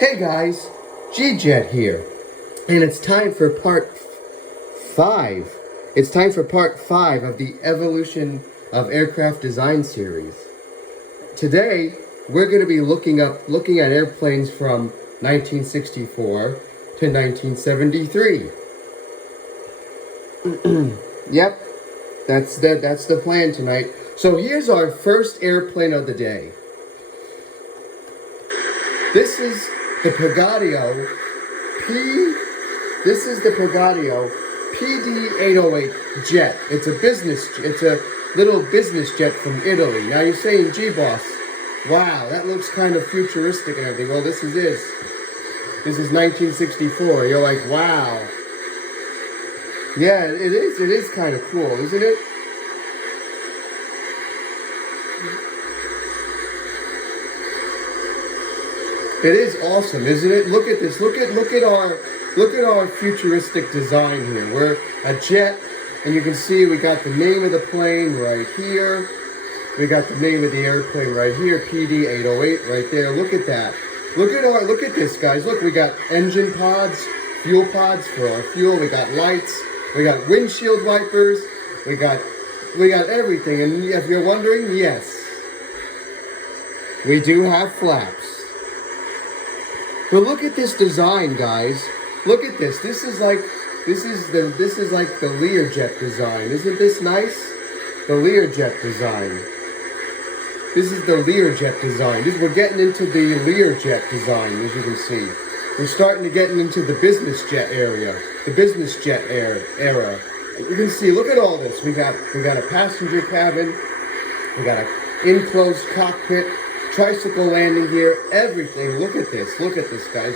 Hey guys, G-Jet here, and it's time for part 5. It's time for part 5 of the Evolution of Aircraft Design series. Today, we're going to be looking at airplanes from 1964 to 1973. Yep, that's the plan tonight. So here's our first airplane of the day. This is the Pagadio PD-808 jet. It's a little business jet from Italy. Now you're saying, gee boss, wow, that looks kind of futuristic and everything. Well, this is 1964. You're like, wow. Yeah, it is kind of cool, isn't it? It is awesome, isn't it? Look at this. Look at our futuristic design here. We're a jet, and you can see we got the name of the plane right here. We got the name of the airplane right here, PD-808 right there. Look at that. Look at this, guys. Look, we got engine pods, fuel pods for our fuel. We got lights. We got windshield wipers. We got everything. And if you're wondering, yes, we do have flaps. But look at this design, guys. Look at this. This is like the Learjet design. Isn't this nice? The Learjet design. This is the Learjet design. We're getting into the Learjet design, as you can see. We're starting to get into the business jet area. The business jet era. You can see, look at all this. We got a passenger cabin. We got an enclosed cockpit. Tricycle landing gear, everything. Look at this, guys.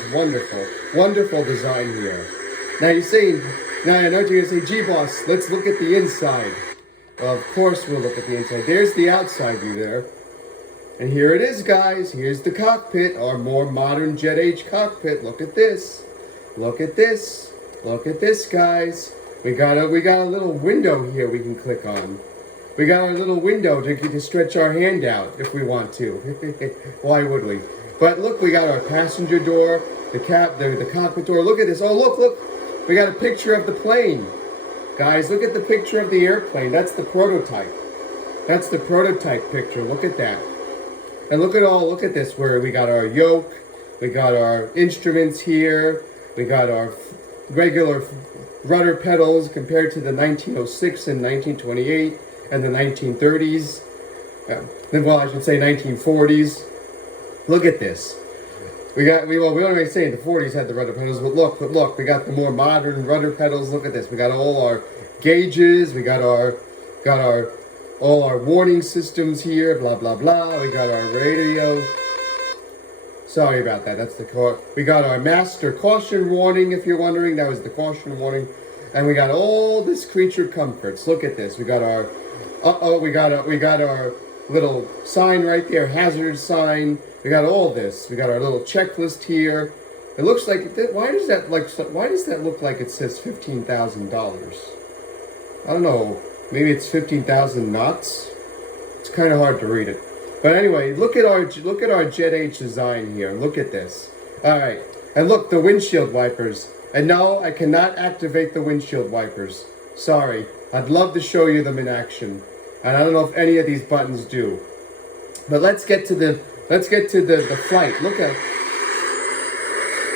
Wonderful design here. Now I know you're gonna say, gee boss, let's look at the inside. Well, of course we'll look at the inside. There's the outside view there. And here it is, guys. Here's the cockpit, our more modern jet age cockpit. Look at this. Look at this, guys. We got a little window here we can click on. We got a little window to stretch our hand out if we want to. Why would we? But look, we got our passenger door, the cockpit door. Look at this. Oh, look. We got a picture of the plane. Guys, look at the picture of the airplane. That's the prototype. That's the prototype picture. Look at that. And look at this, where we got our yoke. We got our instruments here. We got our regular rudder pedals compared to the 1906 and 1928. And the 1930s, well, I should say 1940s. Look at this. We don't really say the 40s had the rudder pedals, but look, we got the more modern rudder pedals. Look at this. We got all our gauges. We got all our warning systems here. Blah blah blah. We got our radio. Sorry about that. That's the car. We got our master caution warning. If you're wondering, that was the caution warning. And we got all this creature comforts. Look at this. We got our we got our little sign right there, hazard sign. We got all this. We got our little checklist here. It looks like, why does that look like it says $15,000? I don't know. Maybe it's 15,000 knots. It's kind of hard to read it. But anyway, look at our jet age design here. Look at this. All right, and look, the windshield wipers. And no, I cannot activate the windshield wipers. Sorry. I'd love to show you them in action. And I don't know if any of these buttons do. But let's get to the flight. Look at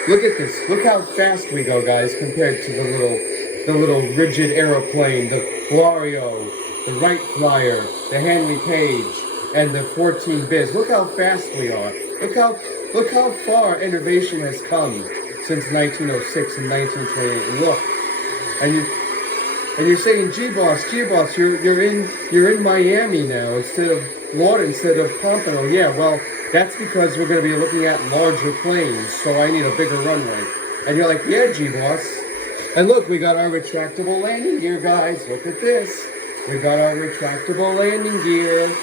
this. Look how fast we go, guys, compared to the little rigid aeroplane, the Glorio, the Wright Flyer, the Handley Page, and the 14 Biz. Look how fast we are. Look how far innovation has come since 1906 and 1928. And look, and you're saying, gee boss, you're in Miami now instead of Pompano. Yeah, well, that's because we're going to be looking at larger planes, so I need a bigger runway. And you're like, yeah, gee boss. And look, we got our retractable landing gear, guys. Look at this. We got our retractable landing gear.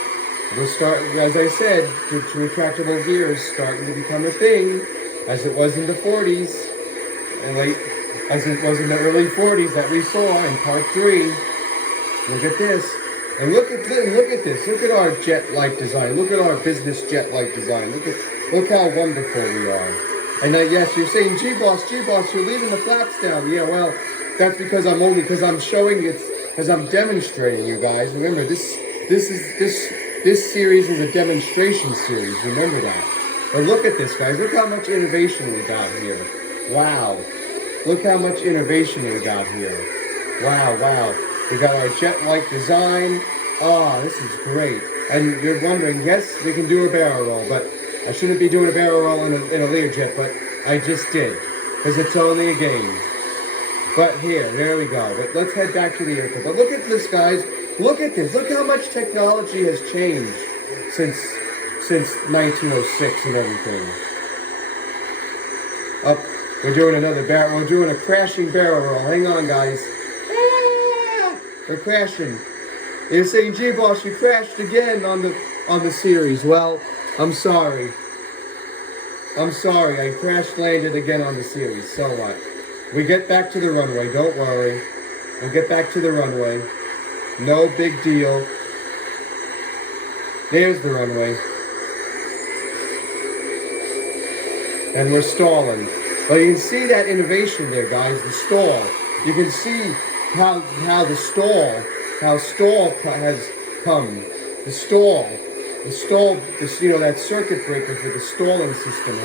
We'll start, as I said, the retractable gear is starting to become a thing, as it was in the 40s and as it was in the early 40s that we saw in part 3. Look at this. And look at this. Look at our jet-like design. Look at our business jet-like design. Look how wonderful we are. And yes, you're saying, G-Boss, you're leaving the flaps down. Yeah, well, that's because I'm showing it, because I'm demonstrating, you guys. Remember, this series is a demonstration series. Remember that. But look at this, guys. Look how much innovation we got here. Wow. Look how much innovation we got here. Wow, wow. We got our jet-like design. Oh, this is great. And you're wondering, yes, we can do a barrel roll, but I shouldn't be doing a barrel roll in a Learjet, but I just did, because it's only a game. But there we go. But let's head back to the airport. But look at this, guys. Look at this. Look how much technology has changed since 1906 and everything. Up, we're doing another barrel. We're doing a crashing barrel roll. Hang on, guys. Ah, we're crashing. You're saying, G-Boss, you crashed again on the series. Well, I'm sorry. I crash landed again on the series. So what? We get back to the runway. Don't worry. We'll get back to the runway. No big deal. There's the runway. And we're stalling. But you can see that innovation there, guys. The stall. You can see how stall has come. The stall, that circuit breaker for the stalling system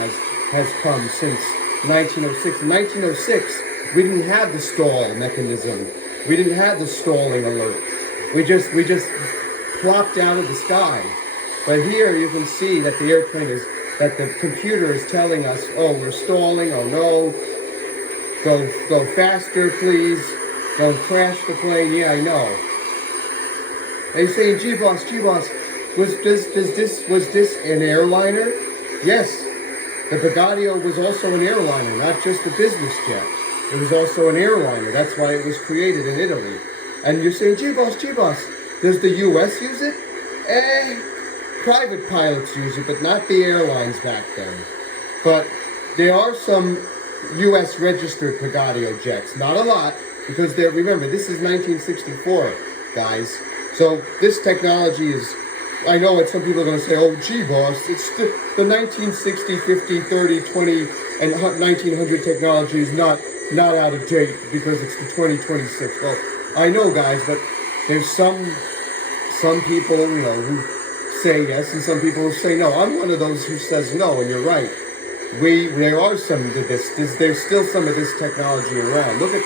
has come since 1906. In 1906, we didn't have the stall mechanism. We didn't have the stalling alert. We just plopped out of the sky. But here you can see that that the computer is telling us, oh, we're stalling, oh no, go faster, please, don't crash the plane. Yeah, I know. They saying, G-Boss, was this an airliner? Yes, the Bagadio was also an airliner, not just a business jet. It was also an airliner. That's why it was created in Italy. And you're saying, G-Boss, does the U.S. use it? Private pilots use it, but not the airlines back then. But there are some U.S. registered Bagadio jets. Not a lot, because remember, this is 1964, guys. So this technology is, I know what some people are going to say, oh, G-Boss, it's the 1960, 50, 30, 20, and 1900 technology is not out of date because it's the 2026. Well, I know, guys, but there's some people, who say yes, and some people who say no. I'm one of those who says no, and you're right. There are some of this. There's still some of this technology around. Look at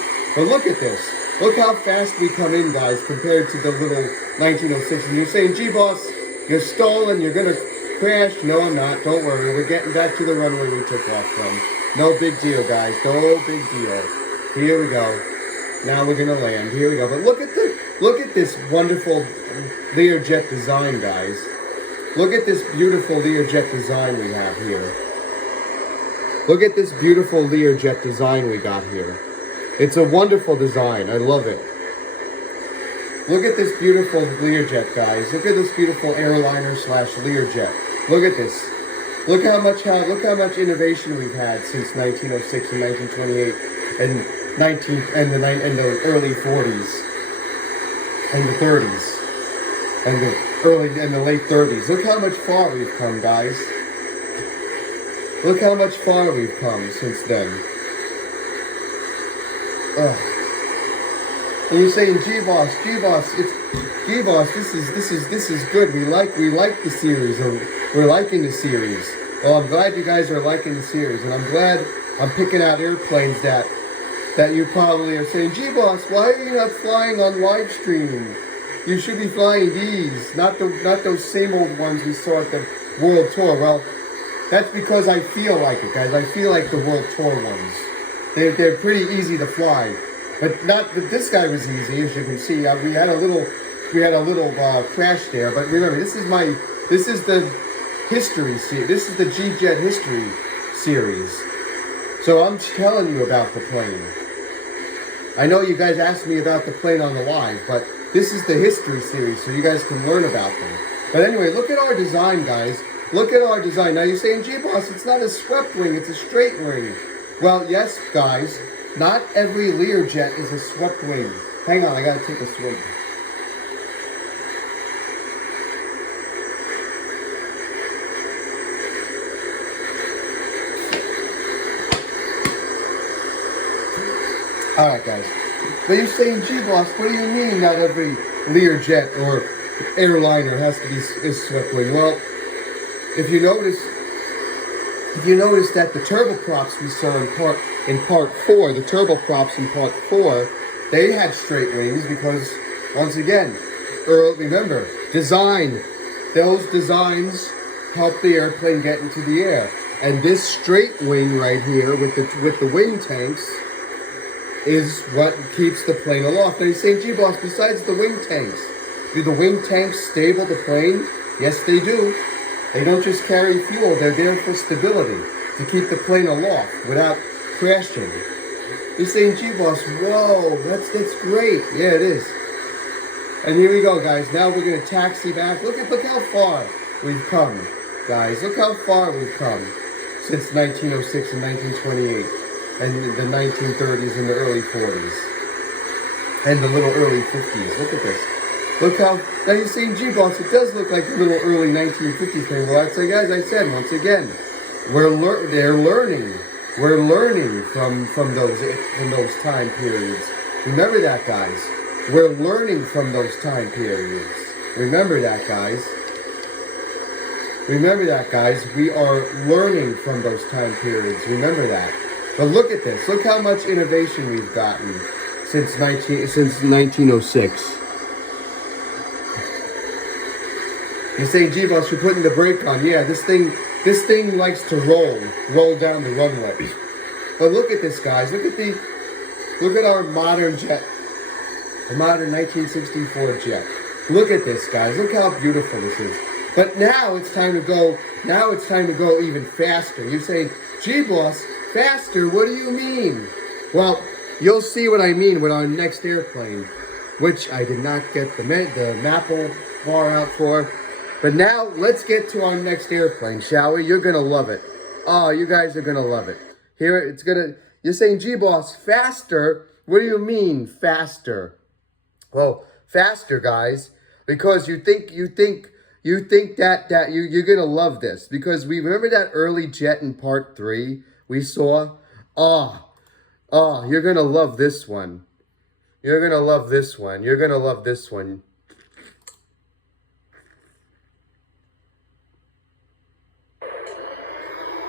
this. Look how fast we come in, guys, compared to the little 1906. And you're saying, G-Boss, you're stalling, you're going to crash. No, I'm not. Don't worry. We're getting back to the runway we took off from. No big deal, guys. No big deal. Here we go. Now we're going to land. Here we go. But look at this wonderful Learjet design, guys. Look at this beautiful Learjet design we have here. Look at this beautiful Learjet design we got here. It's a wonderful design. I love it. Look at this beautiful Learjet, guys. Look at this beautiful airliner / Learjet. Look at this. Look how much innovation we've had since 1906 and 1928 and the early 40s and the 30s and the late 30s. Look how much far we've come, guys. Look how much far we've come since then. And you're saying, G-Boss, this is good. We like the series, or we're liking the series. Well, I'm glad you guys are liking the series, and I'm glad I'm picking out airplanes that you probably are saying, G-Boss, why are you not flying on live streaming? You should be flying these, not those same old ones we saw at the World Tour. Well, that's because I feel like it, guys. I feel like the World Tour ones. They're pretty easy to fly, but this guy was easy, as you can see. We had a little crash there, but remember, this is the history series. This is the G-Jet history series. So I'm telling you about the plane. I know you guys asked me about the plane on the live, but this is the history series, so you guys can learn about them. But anyway, look at our design, guys. Look at our design. Now you're saying, G-Boss, it's not a swept wing, it's a straight wing. Well, yes, guys, not every Learjet is a swept wing. Hang on, I gotta take a swig. Alright, guys. But you're saying, gee, boss, what do you mean not every Learjet or airliner has to be is swept wing? Well, if you notice that the turboprops we saw in part 4, the turboprops in part 4, they had straight wings because, once again, remember, design. Those designs help the airplane get into the air. And this straight wing right here with the wing tanks is what keeps the plane aloft. Now you're saying, gee, boss, besides the wing tanks, do the wing tanks stable the plane? Yes, they do. They don't just carry fuel, they're there for stability, to keep the plane aloft without crashing. You're saying, gee, boss, whoa, that's great. Yeah, it is. And here we go, guys. Now we're going to taxi back. Look how far we've come, guys. Look how far we've come since 1906 and 1928 and the 1930s and the early 40s and the little early 50s. Look at this. Look how, now you're saying, gee, boss, it does look like a little early 1950s thing. Well, I'd say, as I said, once again, they're learning. We're learning from those time periods. Remember that, guys. We're learning from those time periods. Remember that, guys. Remember that, guys. We are learning from those time periods. Remember that. But look at this. Look how much innovation we've gotten since 1906. You're saying, gee, boss, you're putting the brake on. Yeah, this thing likes to roll down the runway. But look at this, guys. Look at our modern jet, the modern 1964 jet. Look at this, guys. Look how beautiful this is. But now it's time to go. Now it's time to go even faster. You're saying, gee, boss, faster? What do you mean? Well, you'll see what I mean with our next airplane, which I did not get the Maple bar out for. But now, let's get to our next airplane, shall we? You're going to love it. Oh, you guys are going to love it. Here, you're saying, gee, boss, faster? What do you mean, faster? Well, faster, guys, because you're going to love this. Because we remember that early jet in part 3 we saw? Oh, you're going to love this one. You're going to love this one. You're going to love this one.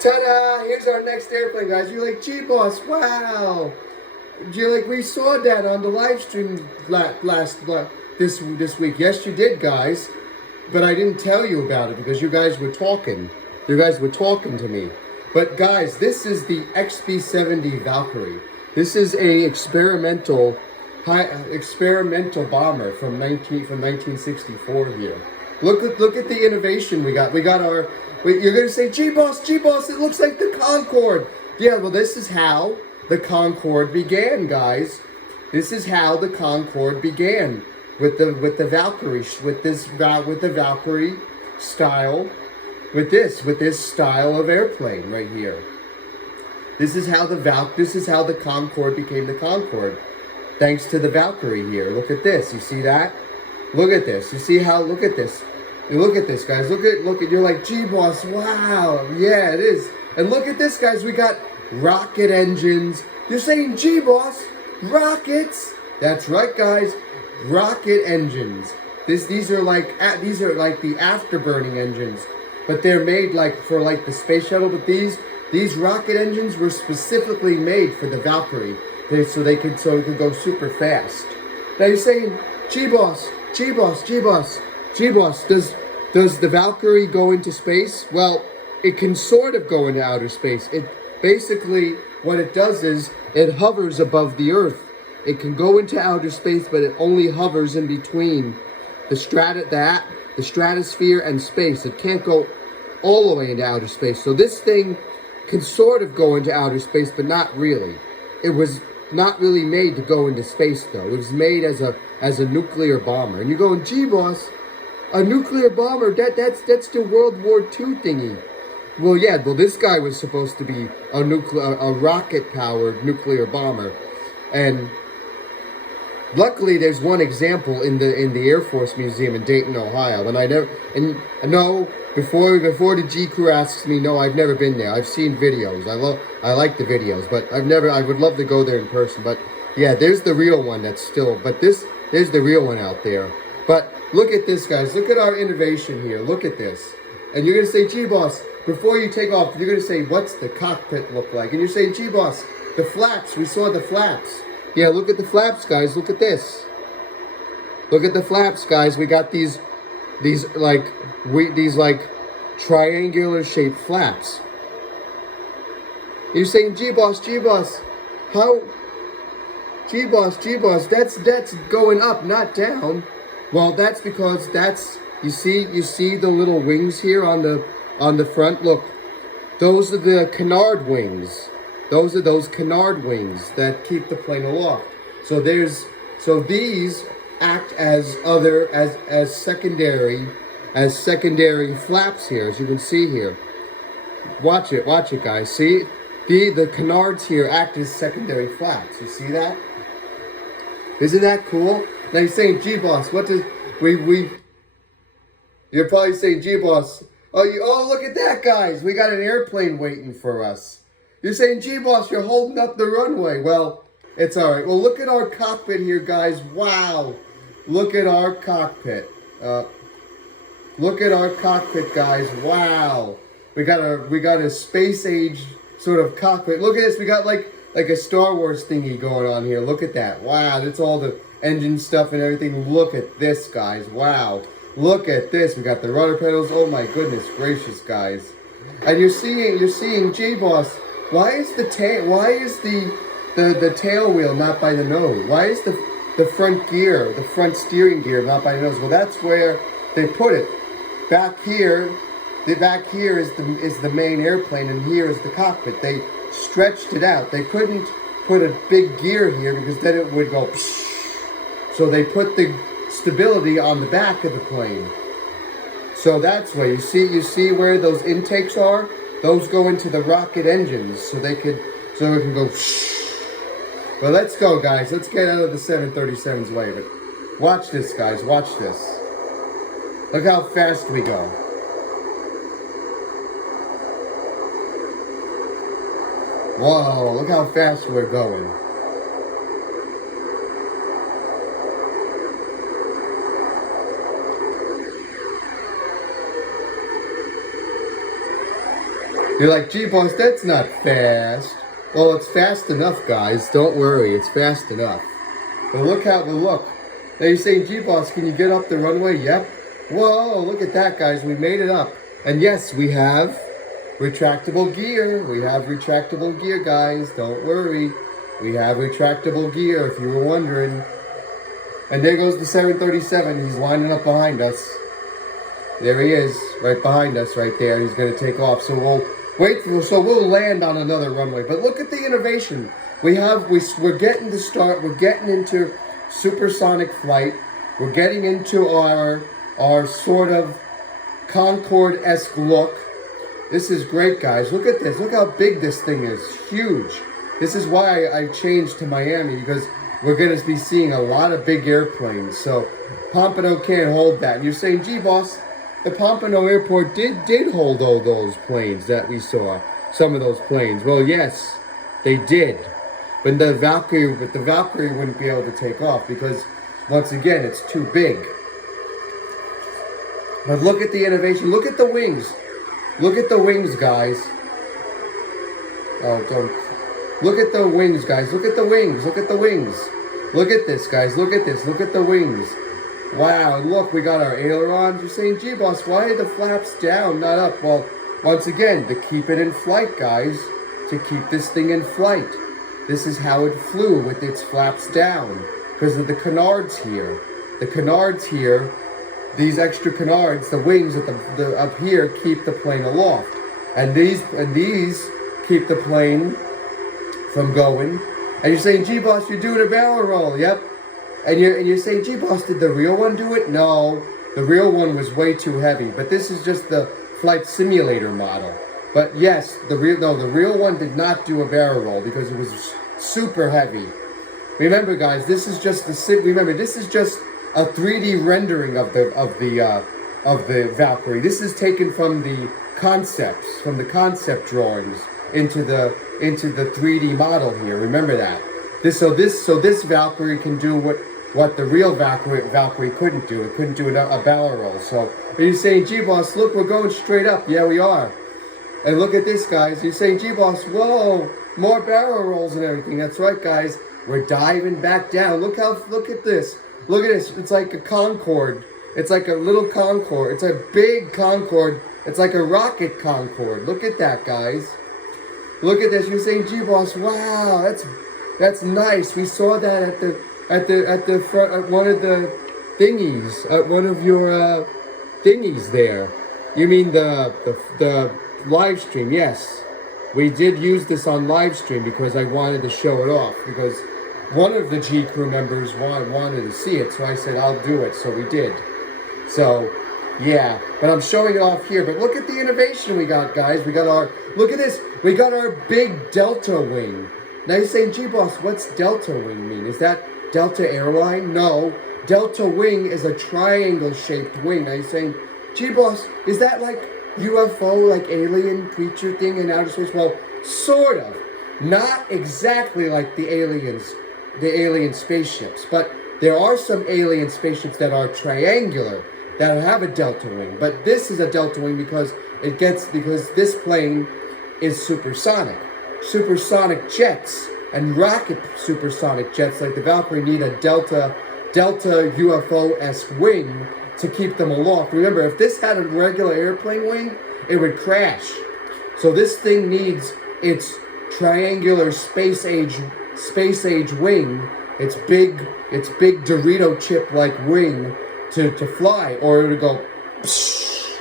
Ta-da! Here's our next airplane, guys. You're like, gee, boss, wow. You're like, we saw that on the live stream this week. Yes, you did, guys. But I didn't tell you about it because you guys were talking. You guys were talking to me. But, guys, this is the XB-70 Valkyrie. This is a experimental bomber from 1964 here. Look at the innovation we got. We got our... Wait, you're going to say, gee, boss, it looks like the Concorde. Yeah, well, this is how the Concorde began, guys. This is how the Concorde began with the Valkyrie, with the Valkyrie style, with this style of airplane right here. This is how the Concorde became the Concorde, thanks to the Valkyrie here. Look at this. You see that? Look at this. You see how? Look at this. Look at this, guys. Look at. You're like, gee, boss, wow. Yeah, it is. And look at this, guys. We got rocket engines. You're saying, gee, boss, rockets? That's right, guys. Rocket engines. These are like the afterburning engines, but they're made for the space shuttle. But these rocket engines were specifically made for the Valkyrie, so it could go super fast. Now you're saying, gee, boss, does the Valkyrie go into space? Well, it can sort of go into outer space. It basically, what it does is it hovers above the Earth. It can go into outer space, but it only hovers in between the stratosphere and space. It can't go all the way into outer space. So this thing can sort of go into outer space, but not really. It was not really made to go into space, though. It was made as a nuclear bomber. And you're going, gee, boss, a nuclear bomber, that's the World War II thingy. Well, yeah, this guy was supposed to be a rocket-powered nuclear bomber. And luckily, there's one example in the Air Force Museum in Dayton, Ohio. Before the G crew asks me, no, I've never been there. I've seen videos. I like the videos, but I would love to go there in person. But Yeah, there's the real one that's still, but there's the real one out there. But look at this, guys. Look at our innovation here. Look at this. And you're going to say, gee, boss, before you take off, you're going to say, what's the cockpit look like? And you're saying, gee, boss, the flaps, we saw the flaps. Yeah, look at the flaps, guys. Look at this. Look at the flaps, guys. We got these like triangular shaped flaps. You're saying, gee, boss, how? Gee, boss, that's going up, not down. Well, that's because you see the little wings here on the front. Look, those are the canard wings. Those are those canard wings that keep the plane aloft. So these act as secondary flaps here, as you can see here. Watch it, guys. See, the canards here act as secondary flaps. You see that? Isn't that cool? Now you're saying, gee, boss, what does we? You're probably saying, gee, boss. Oh, look at that, guys. We got an airplane waiting for us. You're saying, gee, boss, you're holding up the runway. Well, it's all right. Well, look at our cockpit here, guys. Wow. Look at our cockpit. Look at our cockpit, guys. Wow. We got a space age sort of cockpit. Look at this. We got like a Star Wars thingy going on here. Look at that. Wow. That's all the engine stuff and everything. Look at this, guys. Wow. Look at this. We got the rudder pedals. Oh my goodness gracious, guys. And you're seeing, gee, boss, why is the tail wheel not by the nose? Why is the front gear, the front steering gear not by the nose? Well, that's where they put it. Back here is the main airplane, and here is the cockpit. They stretched it out. They couldn't put a big gear here because then it would go psh. So they put the stability on the back of the plane. So that's why you see where those intakes are? Those go into the rocket engines so it can go psh. But let's go, guys. Let's get out of the 737's way. But watch this, guys. Watch this. Look how fast we go. Whoa, look how fast we're going. You're like, gee, boss, that's not fast. Well, it's fast enough, guys. Don't worry, it's fast enough. But look. Now you're saying, gee, boss, can you get up the runway? Yep. Whoa, look at that, guys. We made it up. And yes, we have retractable gear. We have retractable gear, guys. Don't worry. We have retractable gear, if you were wondering. And there goes the 737. He's lining up behind us. There he is, right behind us, right there. He's going to take off. So we'll land on another runway. But look at the innovation. We're getting to start. We're getting into supersonic flight. We're getting into our sort of Concorde-esque look. This is great, guys. Look at this. Look how big this thing is. Huge. This is why I changed to Miami, because we're going to be seeing a lot of big airplanes. So Pompano can't hold that. And you're saying, gee, boss, the Pompano Airport did hold all those planes that we saw. Some of those planes. Well, yes, they did. But the Valkyrie wouldn't be able to take off because, once again, it's too big. But look at the innovation. Look at the wings. Look at the wings, guys. Oh, don't. Look at the wings, guys. Look at the wings. Look at the wings. Look at this, guys. Look at this. Look at the wings. Wow, look, we got our ailerons. You're saying, gee, boss, why are the flaps down, not up? Well, once again, to keep it in flight, guys. To keep this thing in flight. This is how it flew, with its flaps down. Because of the canards here. The canards here, these extra canards, the wings at the up here keep the plane aloft. And these keep the plane from going. And you're saying, gee, boss, you're doing a barrel roll. Yep. And you're saying, gee, boss, did the real one do it? No, the real one was way too heavy. But this is just the flight simulator model. But yes, the real one did not do a barrel roll because it was super heavy. Remember, guys, this is just this is just a 3D rendering of the Valkyrie. This is taken from the concept drawings into the 3D model here. Remember that. This Valkyrie can do what the real Valkyrie couldn't do. It couldn't do a barrel roll. So you're saying, gee boss, look, we're going straight up. Yeah, we are. And look at this, guys. You're saying, gee boss, whoa, more barrel rolls and everything. That's right, guys. We're diving back down. Look at this. Look at this. It's like a Concorde. It's like a little Concorde. It's a big Concorde. It's like a rocket Concorde. Look at that, guys. Look at this. You're saying, gee boss, wow, that's nice. We saw that at the front at one of the thingies, at one of your thingies there. You mean the live stream? Yes, we did use this on live stream because I wanted to show it off, because one of the G crew members wanted to see it, so I said I'll do it. So we did. So yeah, but I'm showing it off here. But look at the innovation we got, guys. Look at this. We got our big Delta wing. Now you're saying, gee boss, what's Delta wing mean? Is that Delta airline? No. Delta wing is a triangle shaped wing. Now you're saying, gee boss, is that like UFO, like alien creature thing in outer space? Well, sort of. Not exactly like the alien spaceships, but there are some alien spaceships that are triangular, that have a delta wing. But this is a delta wing because this plane is supersonic. Supersonic jets and rocket supersonic jets like the Valkyrie need a delta UFO-esque wing to keep them aloft. Remember, if this had a regular airplane wing, it would crash. So this thing needs its triangular space age wing, its big Dorito chip like wing to fly, or it would go psh.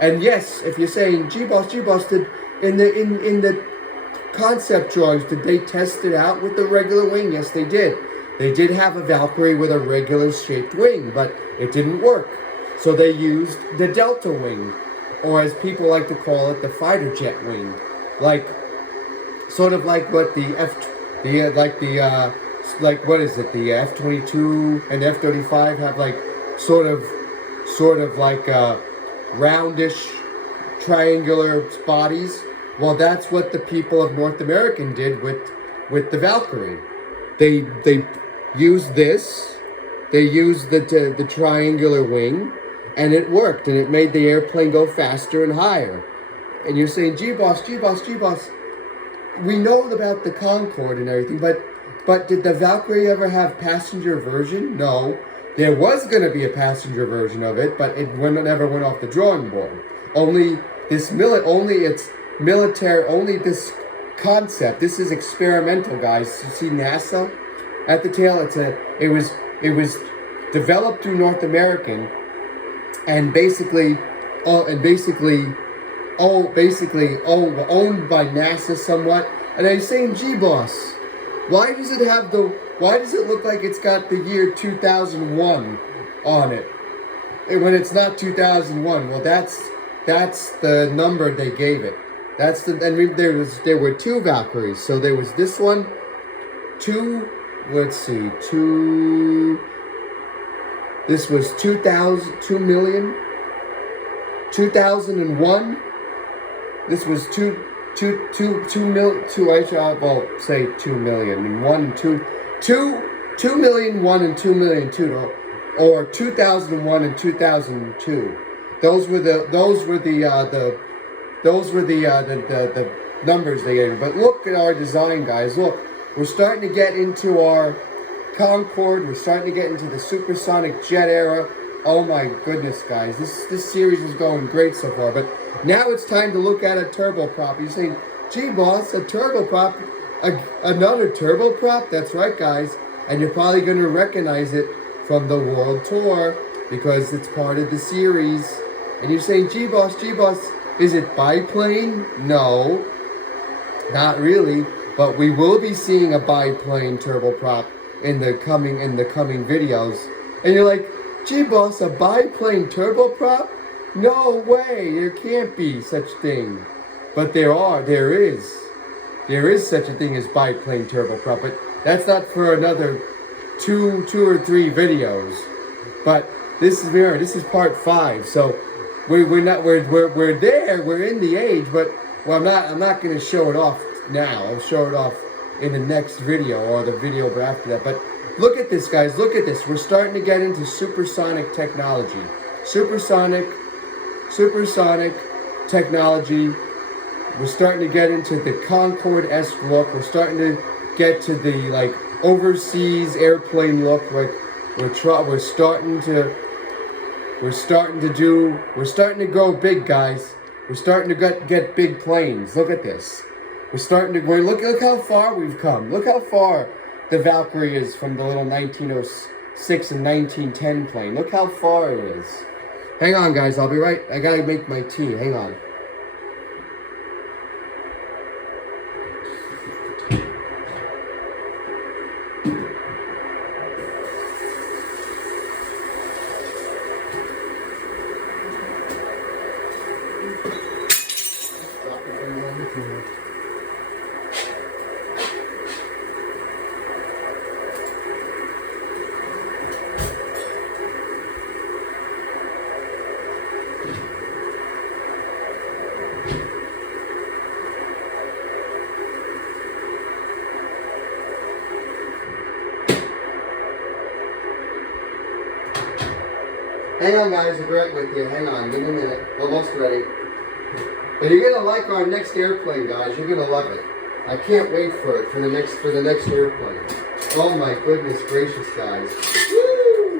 And yes, if you're saying, gee boss, did in the concept drawings, did they test it out with the regular wing? Yes, they did. They did have a Valkyrie with a regular shaped wing, but it didn't work. So they used the delta wing, or as people like to call it, the fighter jet wing, sort of like what the F-22 and F-35 have, like sort of like roundish triangular bodies. Well, that's what the people of North America did with the Valkyrie. They used this. They used the triangular wing, and it worked, and it made the airplane go faster and higher. And you're saying, gee boss, we know about the Concorde and everything, but did the Valkyrie ever have passenger version? No. There was going to be a passenger version of it, but it never went off the drawing board. Only this concept. This is experimental, guys. You see NASA at the tail? It was developed through North American, and basically owned by NASA somewhat. And I'm saying, gee boss, why does it look like it's got the year 2001 on it when it's not 2001? Well, that's the number they gave it. There were two Valkyries. So there was this one, this was 2001. This was 2 million and 1 and 2 million 1 and 2 million 2, or 2001 and 2002. Those were the numbers they gave. But look at our design, guys. Look, we're starting to get into our Concorde. We're starting to get into the supersonic jet era. Oh my goodness, guys. This series is going great so far. But now it's time to look at a turboprop. You're saying, gee boss, a turboprop, another turboprop? That's right, guys. And you're probably going to recognize it from the World Tour because it's part of the series. And you're saying, gee boss, is it biplane? No, not really. But we will be seeing a biplane turboprop in the coming videos. And you're like, gee boss, a biplane turboprop? No way, there can't be such thing. But there is such a thing as biplane turboprop, but that's not for another two or three videos. But this is part 5, so we're there, we're in the age, but well, I'm not going to show it off now. I'll show it off in the next video or the video after that. But look at this, guys. Look at this. We're starting to get into supersonic technology. Supersonic technology. We're starting to get into the Concorde-esque look. We're starting to get to the like overseas airplane look. Like we're starting to go big, guys. We're starting to get big planes. Look at this. Look how far we've come. Look how far the Valkyrie is from the little 1906 and 1910 plane. Look how far it is. Hang on, guys. I'll be right. I gotta make my tea. Hang on. Hang on, guys, I'll be right with you. Hang on, give me a minute. Almost ready. But you're gonna like our next airplane, guys. You're gonna love it. I can't wait for it for the next airplane. Oh my goodness gracious, guys. Woo!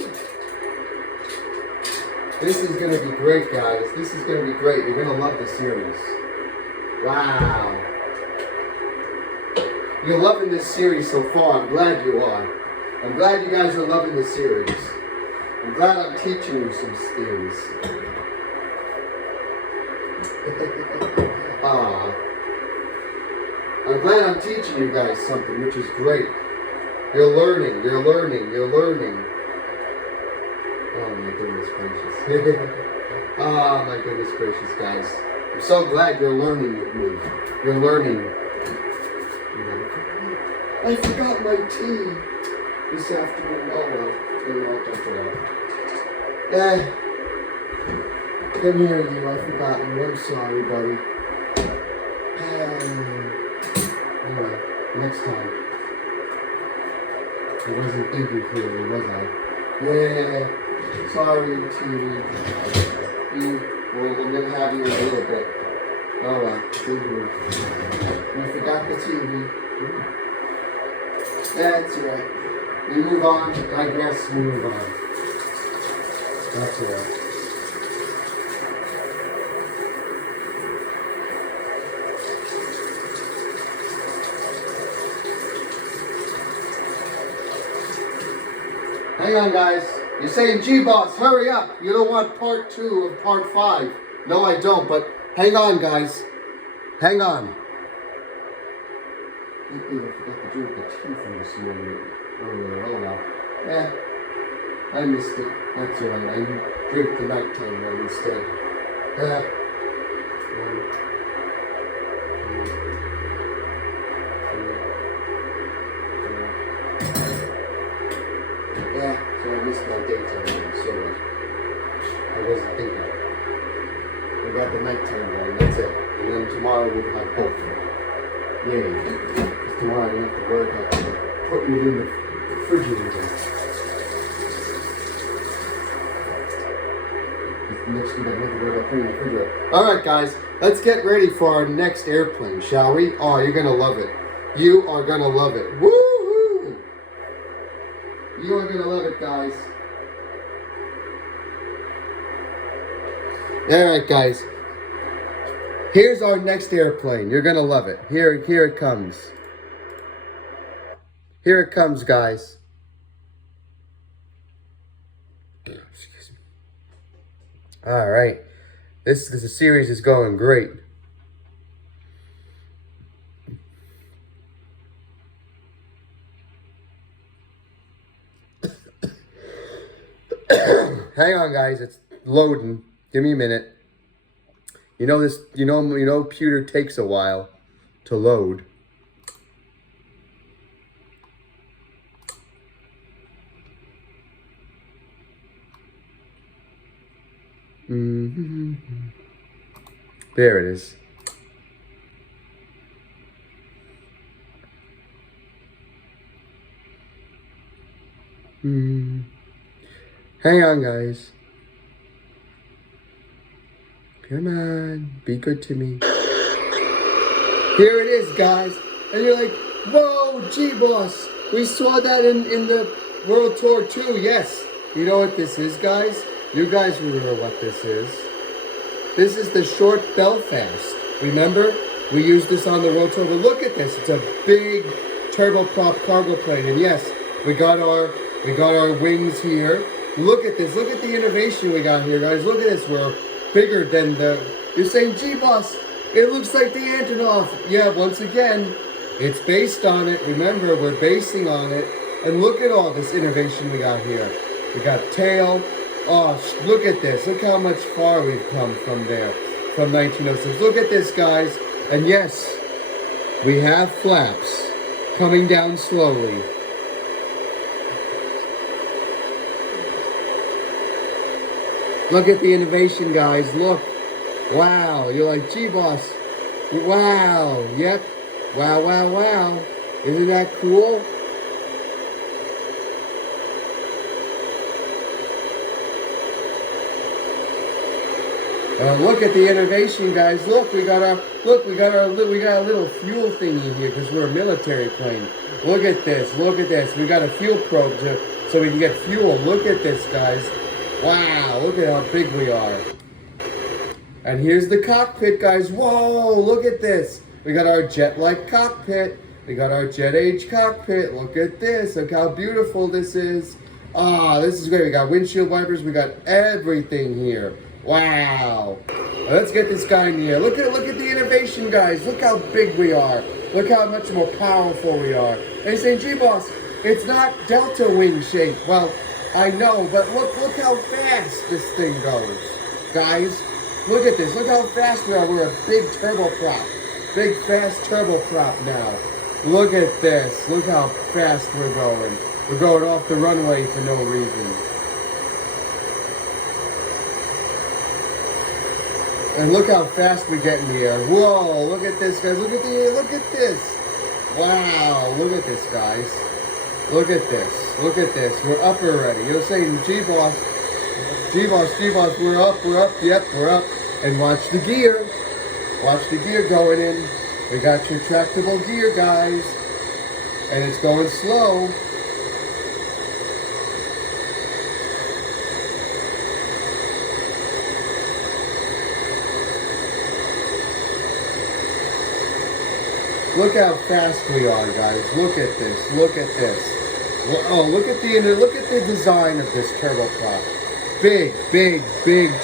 This is gonna be great, guys. This is gonna be great. You're gonna love the series. Wow. You're loving this series so far. I'm glad you are. I'm glad you guys are loving the series. I'm glad I'm teaching you some things. I'm glad I'm teaching you guys something, which is great. You're learning. Oh my goodness gracious. Oh my goodness gracious, guys. I'm so glad you're learning with me. You're learning. I forgot my tea this afternoon. Oh well. I'll talk it out. Come here, you. I forgot you. I'm sorry, buddy. Anyway, next time. I wasn't thinking clearly, was I? Yeah. Sorry, TV. Well, I'm gonna have you in a little bit. Alright, good move. You forgot the TV. That's right. We move on. I guess we move on. That's right. Hang on, guys. You're saying, G-Boss, hurry up. You don't want part 2 of part 5. No, I don't, but hang on, guys. Hang on. I think I forgot to drink the tea from this morning. Oh well. I missed it. That's alright. I drink the nighttime one instead. So I missed my daytime one. So I wasn't thinking. I got the nighttime one. That's it. And then tomorrow we'll have both. Yay. Because tomorrow I don't have to worry about putting it in the refrigerator. Next thing I have to worry about putting it in the refrigerator. Alright, guys. Let's get ready for our next airplane, shall we? Oh, you're going to love it. You are going to love it. Woo-hoo! You are going to love it, guys. Alright, guys. Here's our next airplane. You're going to love it. Here it comes. Here it comes, guys. Excuse me. All right. This series is going great. Hang on, guys. It's loading. Give me a minute. You know computer takes a while to load. There it is. Hang on, guys. Come on, be good to me. Here it is, guys. And you're like, whoa, G-Boss. We saw that in the World Tour too. Yes. You know what this is, guys? You guys remember what this is. This is the short Belfast. Remember? We used this on the World Tour. But look at this. It's a big turboprop cargo plane. And yes, we got our wings here. Look at this. Look at the innovation we got here, guys. Look at this. We're bigger than the... You're saying, G-Boss, it looks like the Antonov. Yeah, once again, it's based on it. Remember, we're basing on it. And look at all this innovation we got here. We got tail. Oh, look at this. Look how much far we've come from there, from 1906. Look at this, guys. And yes, we have flaps coming down slowly. Look at the innovation, guys. Look. Wow. You're like, G-Boss. Wow. Yep. Wow, wow, wow. Isn't that cool? Look at the innovation, guys. Look, we got a little fuel thingy here because we're a military plane. Look at this. Look at this. We got a fuel probe so we can get fuel. Look at this, guys. Wow, look at how big we are. And here's the cockpit, guys. Whoa, look at this. We got our jet-like cockpit. We got our jet-age cockpit. Look at this. Look how beautiful this is. Ah, this is great. We got windshield wipers. We got everything here. Wow. Let's get this guy in here. Look at the innovation, guys. Look how big we are. Look how much more powerful we are. And you say, G-Boss, it's not delta wing shape. Well, I know, but look how fast this thing goes. Guys, look at this. Look how fast we are. We're a big turboprop. Big, fast turboprop now. Look at this. Look how fast we're going. We're going off the runway for no reason. And look how fast we get in the air. Whoa, look at this, guys. Look at this. Wow, look at this, guys. Look at this. Look at this. We're up already. You're saying, G-Boss, we're up. Yep, we're up. And watch the gear. Watch the gear going in. We got your tractable gear, guys. And it's going slow. Look how fast we are, guys. Look at this. Look at this. Oh, look at the design of this turboprop. Big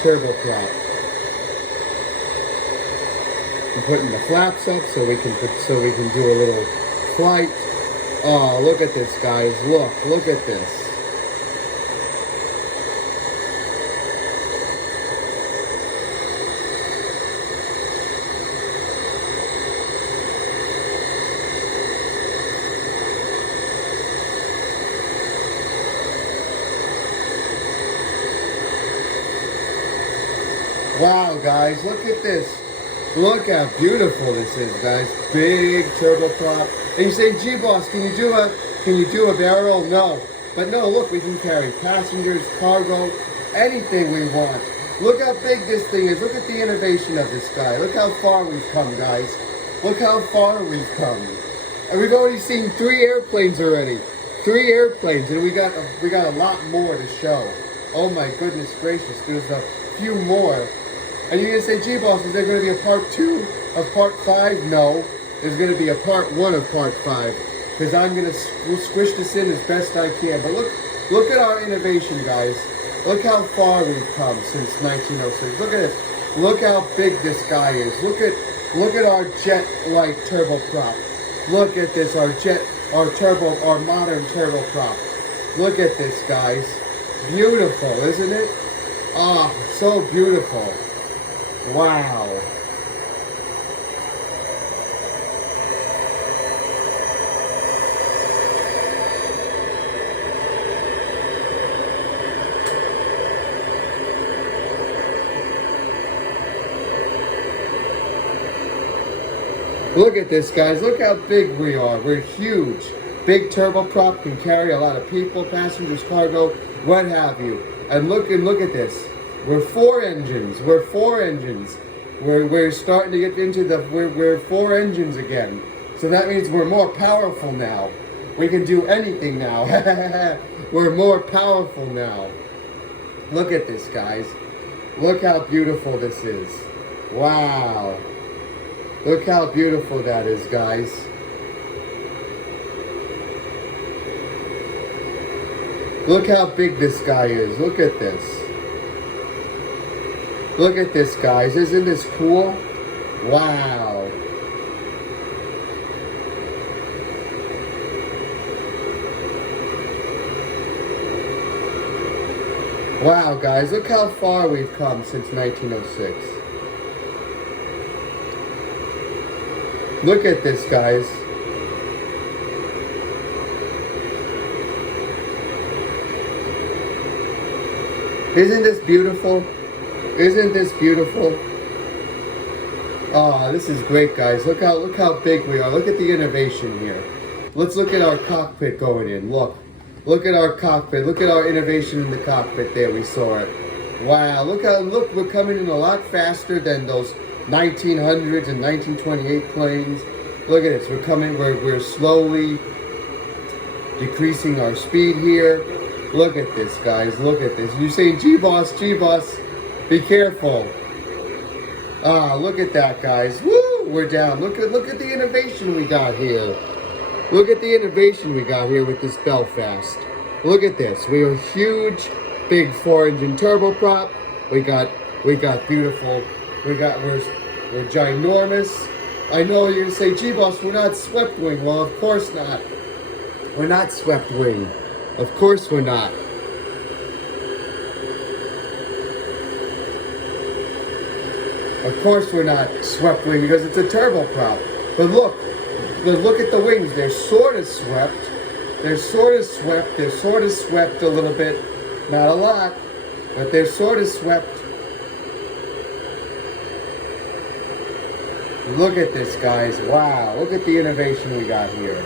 turboprop. I'm putting the flaps up so we can do a little flight. Oh, look at this, guys. Look at this. Wow, guys, look at this. Look how beautiful this is, guys. Big turboprop. And you say, G-Boss, can you do a barrel? No. But no, look, we can carry passengers, cargo, anything we want. Look how big this thing is. Look at the innovation of this guy. Look how far we've come, guys. Look how far we've come. And we've already seen 3 airplanes already. 3 airplanes, and we got a lot more to show. Oh my goodness gracious, there's a few more. And you're going to say, G-Boss, is there going to be a part 2 of part 5? No. There's going to be a part 1 of part 5. Because I'm going to squish this in as best I can. But look at our innovation, guys. Look how far we've come since 1906. Look at this. Look how big this guy is. Look at our jet-like turboprop. Look at this, our modern turboprop. Look at this, guys. Beautiful, isn't it? Ah, so beautiful. Wow. Look at this, guys. Look how big we are. We're huge. Big turboprop can carry a lot of people, passengers, cargo, what have you. And look at this. We're four engines. We're four engines. We're starting to get into we're four engines again. So that means we're more powerful now. We can do anything now. We're more powerful now. Look at this, guys. Look how beautiful this is. Wow. Look how beautiful that is, guys. Look how big this guy is. Look at this. Look at this, guys. Isn't this cool? Wow. Wow, guys. Look how far we've come since 1906. Look at this, guys. Isn't this beautiful? Isn't this beautiful? Oh, this is great, guys. Look how big we are. Look at the innovation here. Let's look at our cockpit going in. Look at our cockpit. Look at our innovation in the cockpit. There, we saw it. Wow, look, we're coming in a lot faster than those 1900s and 1928 planes. Look at this. We're slowly decreasing our speed here. Look at this, guys. Look at this. You're saying, G-Boss, G-Boss, be careful. Ah, look at that, guys. Woo! We're down. Look at the innovation we got here. Look at the innovation we got here with this Belfast. Look at this. We are huge, big 4-engine turboprop. We got beautiful. We're ginormous. I know you're gonna say, G-Boss, we're not swept wing. Well, of course not. We're not swept wing. Of course we're not. Of course we're not swept wing because it's a turboprop. But look at the wings. They're sort of swept. They're sort of swept. They're sort of swept a little bit. Not a lot, but they're sort of swept. Look at this, guys. Wow. Look at the innovation we got here.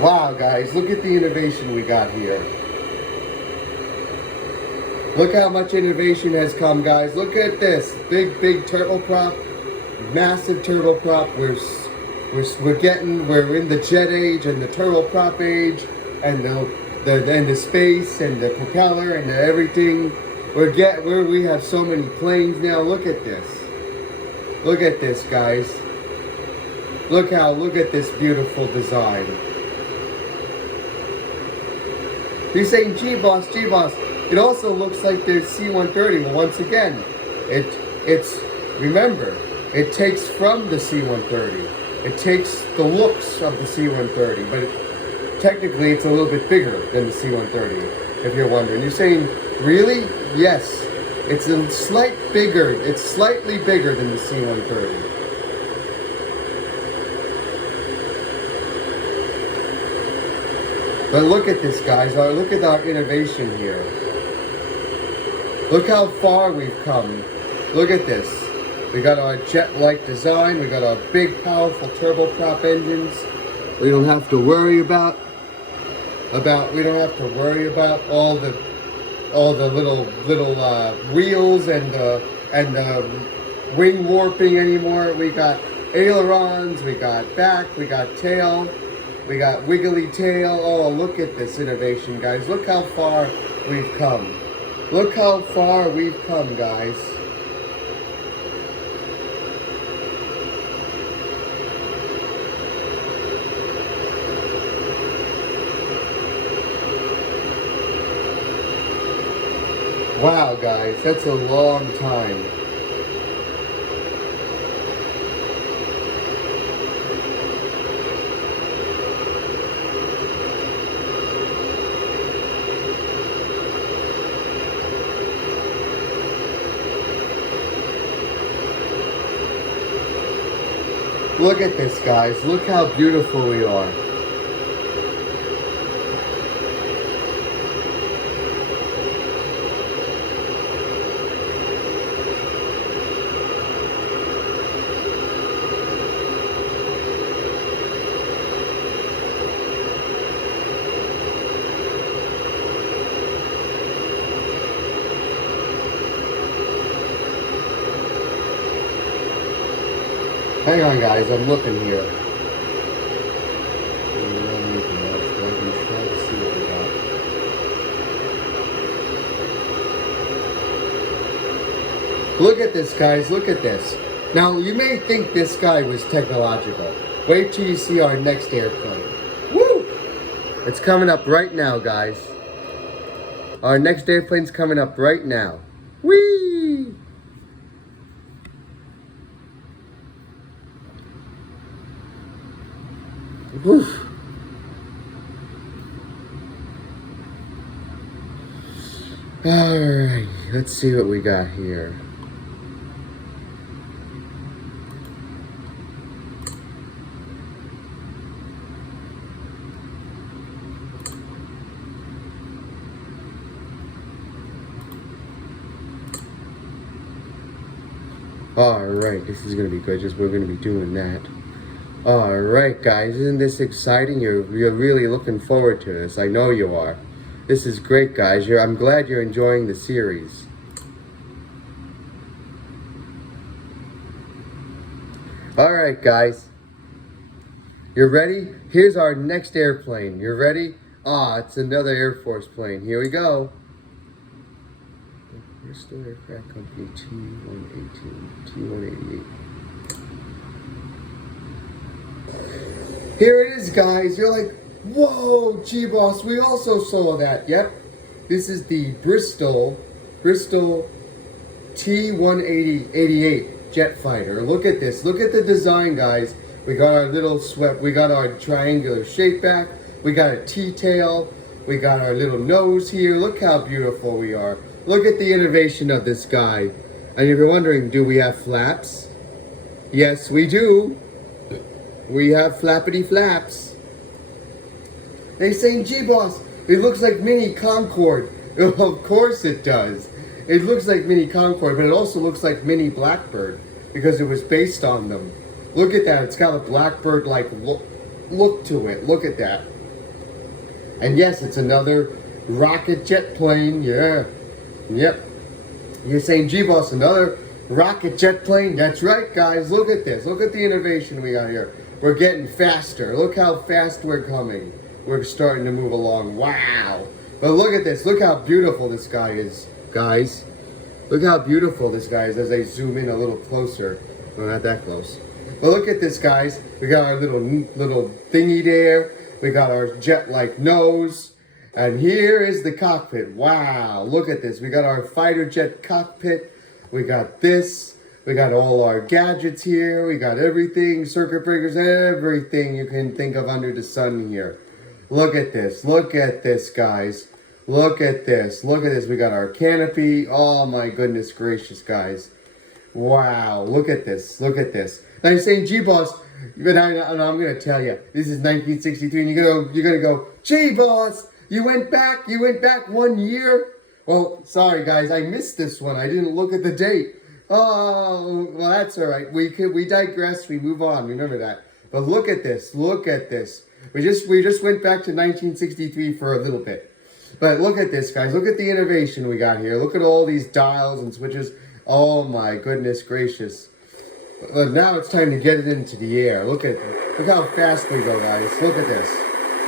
Wow, guys, look at the innovation we got here. Look how much innovation has come, guys. Look at this. Big turboprop. Massive turboprop. We're in the jet age and the turboprop age and the space and the propeller and everything. We have so many planes now. Look at this. Look at this, guys. Look at this beautiful design. You're saying, G-Boss, G-Boss. It also looks like there's C-130. Well, once again, remember, it takes from the C-130. It takes the looks of the C-130, but technically it's a little bit bigger than the C-130, if you're wondering. You're saying, really? Yes. It's slightly bigger than the C-130. But look at this, guys. Look at our innovation here. Look how far we've come. Look at this. We got our jet-like design. We got our big, powerful turboprop engines. We don't have to worry about all the little wheels and wing warping anymore. We got ailerons. We got back. We got tail. We got wiggly tail. Oh, look at this innovation, guys. Look how far we've come. Look how far we've come, guys. Wow, guys, that's a long time. Look at this, guys. Look how beautiful we are. Hang on, guys. I'm looking here. Look at this, guys. Look at this. Now, you may think this guy was technological. Wait till you see our next airplane. Woo! It's coming up right now, guys. Our next airplane's coming up right now. Whee! Woo! Alright, let's see what we got here. Alright, this is going to be good. We're going to be doing that. Alright, guys, isn't this exciting? You're really looking forward to this. I know you are. This is great, guys. I'm glad you're enjoying the series. Alright, guys. You're ready? Here's our next airplane. You're ready? It's another Air Force plane. Here we go. Bristol Aircraft Company T-188. Here it is, guys. You're like, whoa, G-Boss, we also saw that. Yep. This is the Bristol T-188 jet fighter. Look at this. Look at the design, guys. We got our little swept. We got our triangular shape back. We got a T-tail. We got our little nose here. Look how beautiful we are. Look at the innovation of this guy. And if you're wondering, do we have flaps? Yes, we do. We have flappity flaps. They saying, G-Boss, it looks like Mini Concorde. Of course it does. It looks like Mini Concorde, but it also looks like Mini Blackbird because it was based on them. Look at that. It's got a Blackbird-like look to it. Look at that. And yes, it's another rocket jet plane. Yeah. Yep. You're saying, G-Boss, another rocket jet plane? That's right, guys. Look at this. Look at the innovation we got here. We're getting faster. Look how fast we're coming. We're starting to move along. Wow. But look at this. Look how beautiful this guy is, guys. Look how beautiful this guy is as I zoom in a little closer. No, not that close. But look at this, guys. We got our little thingy there. We got our jet-like nose. And here is the cockpit. Wow, look at this. We got our fighter jet cockpit. We got this. We got all our gadgets here. We got everything, circuit breakers, everything you can think of under the sun here. Look at this. Look at this, guys. Look at this. Look at this. We got our canopy. Oh, my goodness gracious, guys. Wow, look at this. Look at this. Now you're saying, G-Boss, but I'm going to tell you, this is 1963, and you're going to go, G-Boss, you went back 1 year? Well, sorry guys, I missed this one. I didn't look at the date. Oh, well that's all right. We digress, we move on, remember that. But look at this, look at this. We just went back to 1963 for a little bit. But look at this, guys. Look at the innovation we got here. Look at all these dials and switches. Oh my goodness gracious. But now it's time to get it into the air. Look how fast we go, guys. Look at this.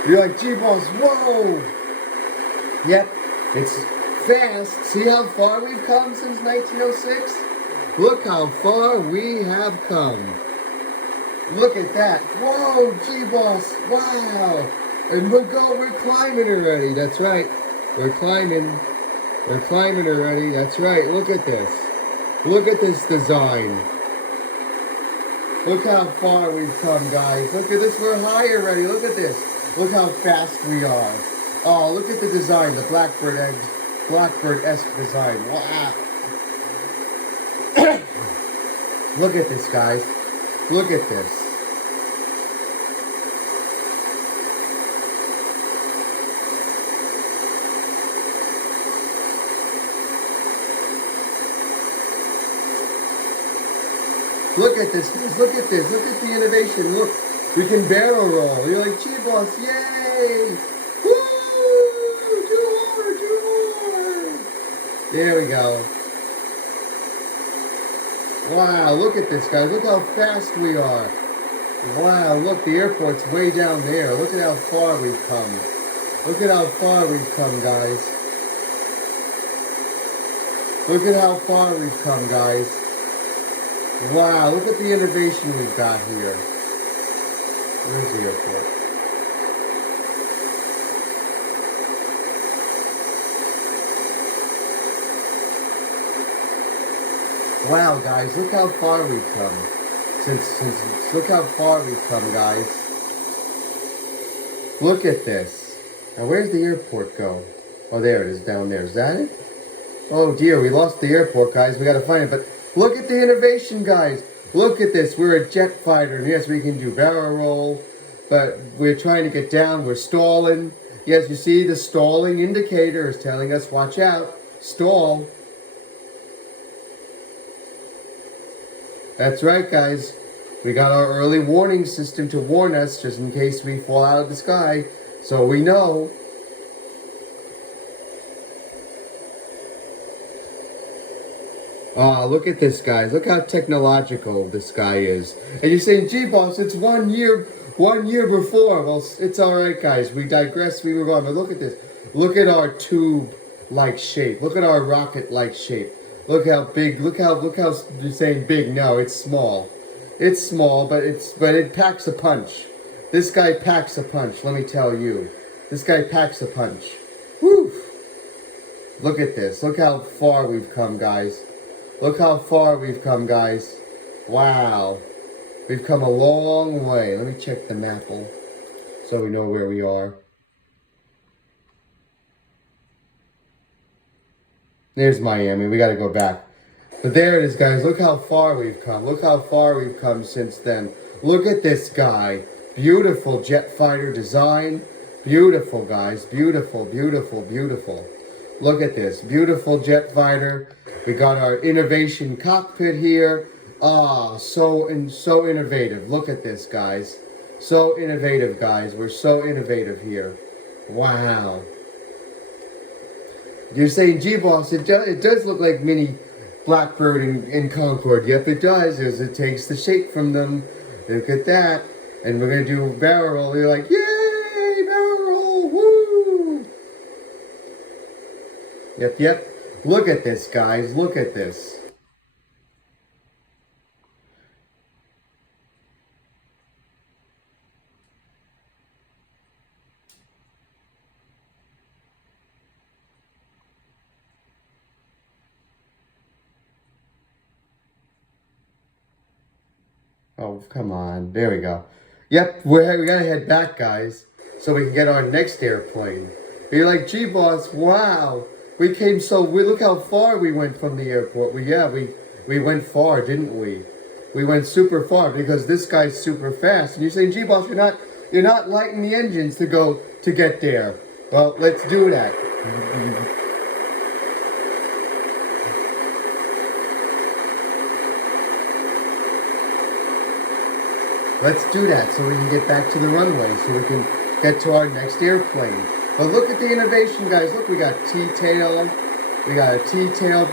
You're like, G-Boss, whoa! Yep, it's fast. See how far we've come since 1906? Look how far we have come. Look at that. Whoa, G-Boss, wow. And we're climbing already. That's right. We're climbing already. That's right. Look at this. Look at this design. Look how far we've come, guys. Look at this. We're high already. Look at this. Look how fast we are. Oh, look at the design, the Blackbird-esque design. Wow. Look at this, guys. Look at this. Look at this, guys. Look at this. Look at the innovation. Look. We can barrel roll. You're like, G-Boss, yay! Woo! Do more! There we go. Wow, look at this, guys. Look how fast we are. Wow, look, the airport's way down there. Look at how far we've come. Look at how far we've come, guys. Look at how far we've come, guys. Wow, look at the innovation we've got here. Where's the airport? Wow, guys, look how far we've come. Look how far we've come, guys. Look at this. Now, where's the airport go? Oh, there it is, down there. Is that it? Oh, dear, we lost the airport, guys. We got to find it. But look at the innovation, guys. Look at this. We're a jet fighter. And yes, we can do barrel roll. But we're trying to get down. We're stalling. Yes, you see the stalling indicator is telling us, watch out. Stall. That's right, guys. We got our early warning system to warn us just in case we fall out of the sky. So we know. Ah, look at this, guys. Look how technological this guy is. And you're saying, gee, boss, it's 1 year before. Well, it's all right, guys. We digress. We were wrong. But look at this. Look at our tube-like shape. Look at our rocket-like shape. Look how big. Look how you're saying big. No, it's small. It's small, but it packs a punch. This guy packs a punch. Let me tell you. This guy packs a punch. Woo! Look at this. Look how far we've come, guys. Look how far we've come, guys. Wow. We've come a long way. Let me check the map so we know where we are. There's Miami. We got to go back. But there it is, guys. Look how far we've come. Look how far we've come since then. Look at this guy. Beautiful jet fighter design. Beautiful, guys. Beautiful, beautiful, beautiful. Look at this. Beautiful jet fighter. We got our innovation cockpit here. Ah, so innovative. Look at this, guys. So innovative, guys. We're so innovative here. Wow. You're saying, gee, boss, it does look like mini Blackbird and Concorde. Yep, it does, as it takes the shape from them. Look at that. And we're going to do a barrel roll. You're like, yay, barrel roll, woo! Yep, yep. Look at this, guys. Look at this. Oh, come on. There we go. Yep, we got to head back, guys, so we can get our next airplane. And you're like, gee, boss, wow. We came look how far we went from the airport. We went far, didn't we? We went super far because this guy's super fast. And you're saying, gee, boss, you're not lighting the engines to get there. Well, let's do that. Let's do that so we can get back to the runway, so we can get to our next airplane. But look at the innovation, guys. Look, we got T-tail. We got a T-tail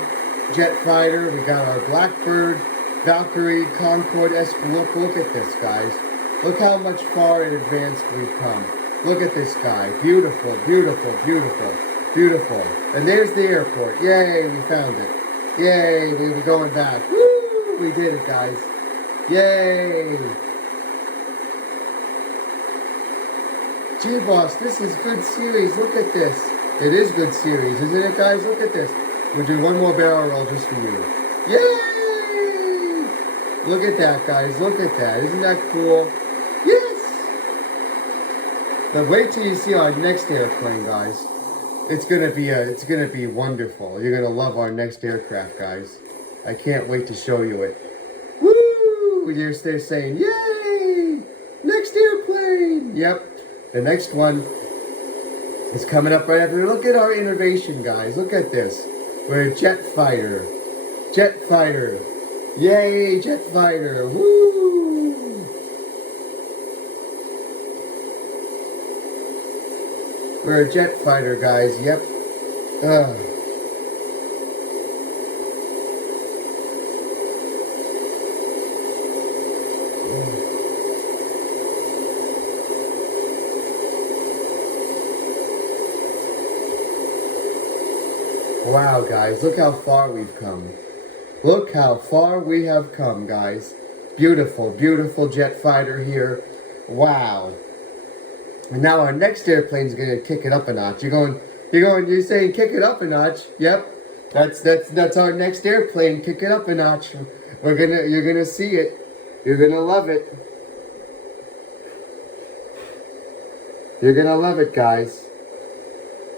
jet fighter. We got our Blackbird, Valkyrie, Concorde, Look at this, guys. Look how much far in advance we've come. Look at this guy. Beautiful, beautiful, beautiful, beautiful. And there's the airport. Yay, we found it. Yay, we were going back. Woo! We did it, guys. Yay! Gee, boss, this is good series. Look at this. It is good series, isn't it, guys? Look at this. We'll do one more barrel roll just for you. Yay! Look at that, guys. Look at that. Isn't that cool? Yes! But wait till you see our next airplane, guys. It's gonna be wonderful. You're gonna love our next aircraft, guys. I can't wait to show you it. Woo! They're saying, yay! Next airplane! Yep. The next one is coming up right after. Look at our innovation, guys. Look at this. We're a jet fighter. Jet fighter. Yay, jet fighter. Woo! We're a jet fighter, guys. Yep. Wow, guys, look how far we've come. Look how far we have come, guys. Beautiful, beautiful jet fighter here. Wow. And now our next airplane's gonna kick it up a notch. You're saying kick it up a notch. Yep. That's our next airplane. Kick it up a notch. You're gonna see it. You're gonna love it. You're gonna love it, guys.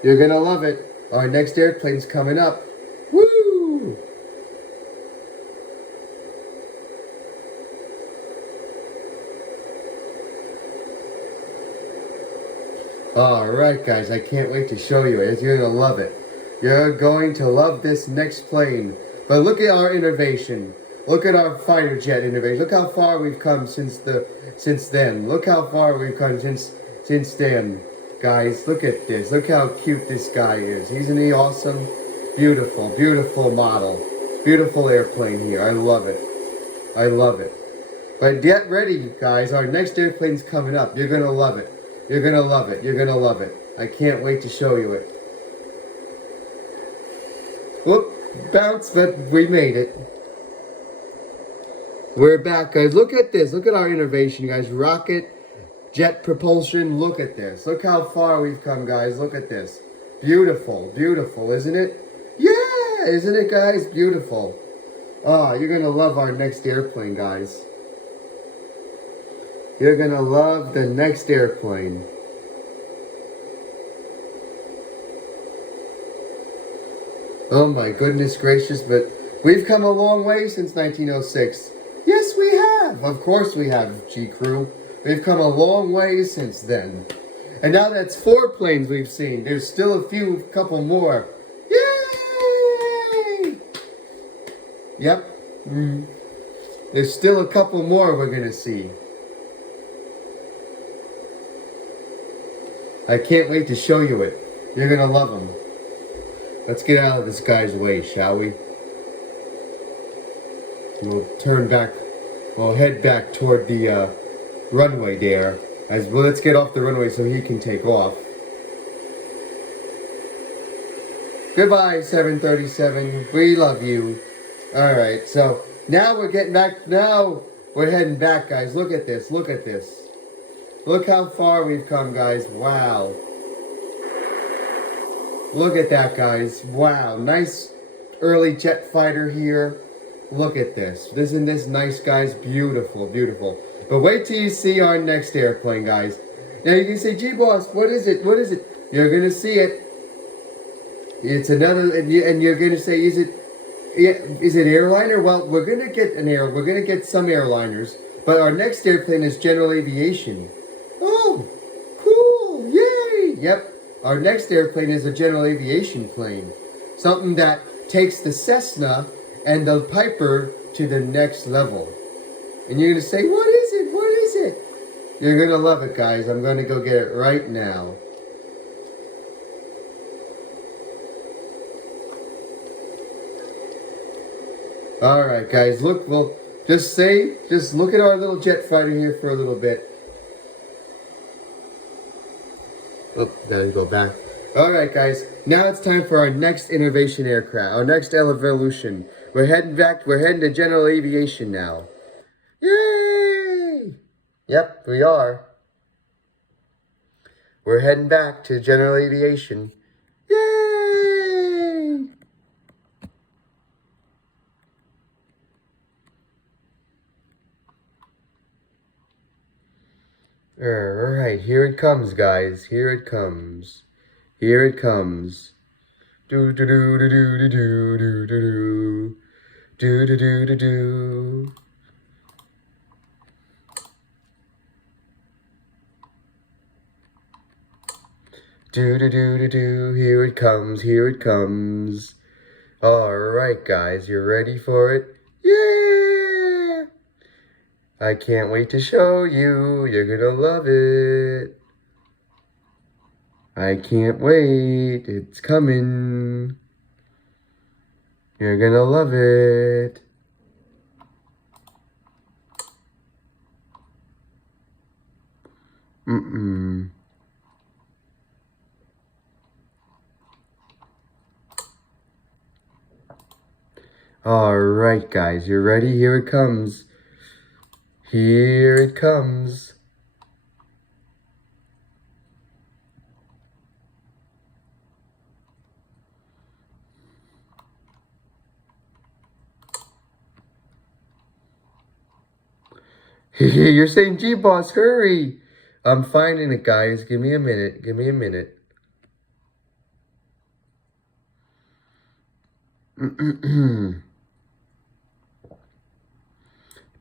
You're gonna love it. Our next airplane's coming up. Woo! Alright, guys, I can't wait to show you it. You're gonna love it. You're going to love this next plane. But look at our innovation. Look at our fighter jet innovation. Look how far we've come since then. Look how far we've come since then. Guys, look at this. Look how cute this guy is. Isn't he awesome? Beautiful, beautiful model. Beautiful airplane here. I love it. I love it. But get ready, guys. Our next airplane's coming up. You're going to love it. You're going to love it. You're going to love it. I can't wait to show you it. Whoop. Bounce, but we made it. We're back, guys. Look at this. Look at our innovation, guys. Rocket jet propulsion. Look at this. Look how far we've come, guys. Look at this. Beautiful. Beautiful, isn't it? Yeah! Isn't it, guys? Beautiful. Oh, you're going to love our next airplane, guys. You're going to love the next airplane. Oh my goodness gracious, but we've come a long way since 1906. Yes, we have. Of course we have, G-Crew. We've come a long way since then. And now that's 4 planes we've seen. There's still a couple more. Yay! Yep. There's still a couple more we're going to see. I can't wait to show you it. You're going to love them. Let's get out of this guy's way, shall we? We'll turn back. We'll head back toward the runway there. Well, let's get off the runway so he can take off. Goodbye, 737. We love you. Alright, so now we're getting back. Now we're heading back, guys. Look at this. Look at this. Look how far we've come, guys. Wow. Look at that, guys. Wow. Nice early jet fighter here. Look at this. Isn't this nice, guys? Beautiful, beautiful. But wait till you see our next airplane, guys. Now you can say, gee, boss, what is it? What is it? You're going to see it. It's another, and you're going to say, is it airliner? Well, we're going to get some airliners. But our next airplane is general aviation. Oh, cool. Yay. Yep. Our next airplane is a general aviation plane. Something that takes the Cessna and the Piper to the next level. And you're going to say, what is it? What is it? You're going to love it, guys. I'm going to go get it right now. Alright, guys. Look, just look at our little jet fighter here for a little bit. Oh, gotta go back. Alright, guys. Now it's time for our next innovation aircraft. Our next evolution. We're heading to general aviation now. Yay! Yep, we are. We're heading back to general aviation. Yay! Alright, here it comes, guys. Here it comes. Here it comes. Do do do do do do do do do do do do do do. Do do do do do. Here it comes. Here it comes. Alright, guys, you ready for it? Yeah! I can't wait to show you. You're gonna love it. I can't wait. It's coming. You're gonna love it. Mm-mm. Alright, guys, you ready? Here it comes. Here it comes. You're saying, gee, boss, hurry. I'm finding it, guys. Give me a minute. Give me a minute.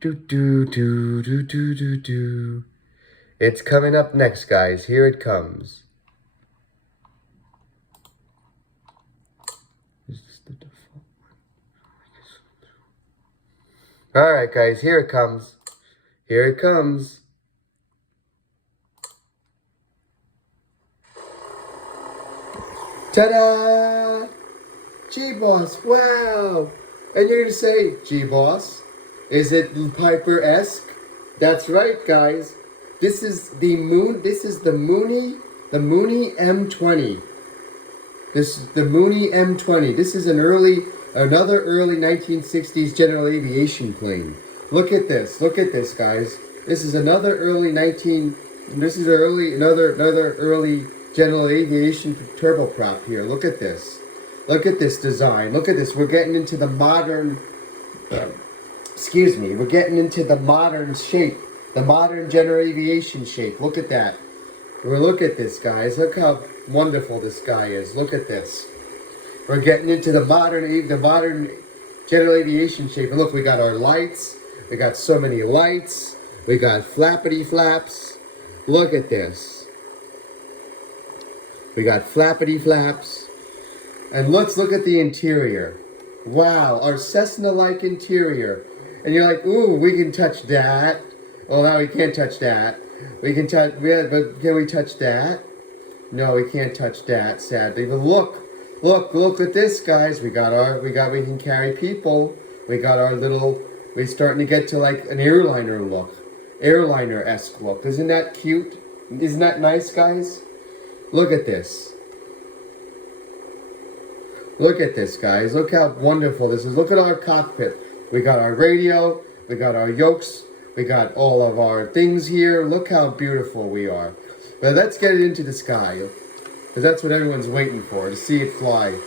Do, do, do, do, do, do, do. It's coming up next, guys. Here it comes. Is this the default one? All right, guys. Here it comes. Here it comes. Ta-da! G-Boss, wow! And you're gonna say, G-Boss, is it Piper-esque? That's right, guys. This is the Mooney M20. This is the Mooney M20. This is another early 1960s general aviation plane. Look at this, guys. This is another another early general aviation turboprop here. Look at this. Look at this design. Look at this. We're getting into the modern, we're getting into the modern shape, the modern general aviation shape. Look at that. Well, look at this, guys. Look how wonderful this guy is. Look at this. We're getting into the modern general aviation shape. And look, we got our lights. We got so many lights. We got flappity flaps. Look at this. We got flappity flaps. And let's look at the interior. Wow, our Cessna-like interior. And you're like, ooh, we can touch that. Oh, no, we can't touch that. We can touch, yeah, but can we touch that? No, we can't touch that, sadly. But look at this, guys. We can carry people. We got our little, we're starting to get to like an airliner look. Airliner-esque look. Isn't that cute? Isn't that nice, guys? Look at this. Look at this, guys. Look how wonderful this is. Look at our cockpit. We got our radio. We got our yokes. We got all of our things here. Look how beautiful we are. But let's get it into the sky, because that's what everyone's waiting for, to see it fly.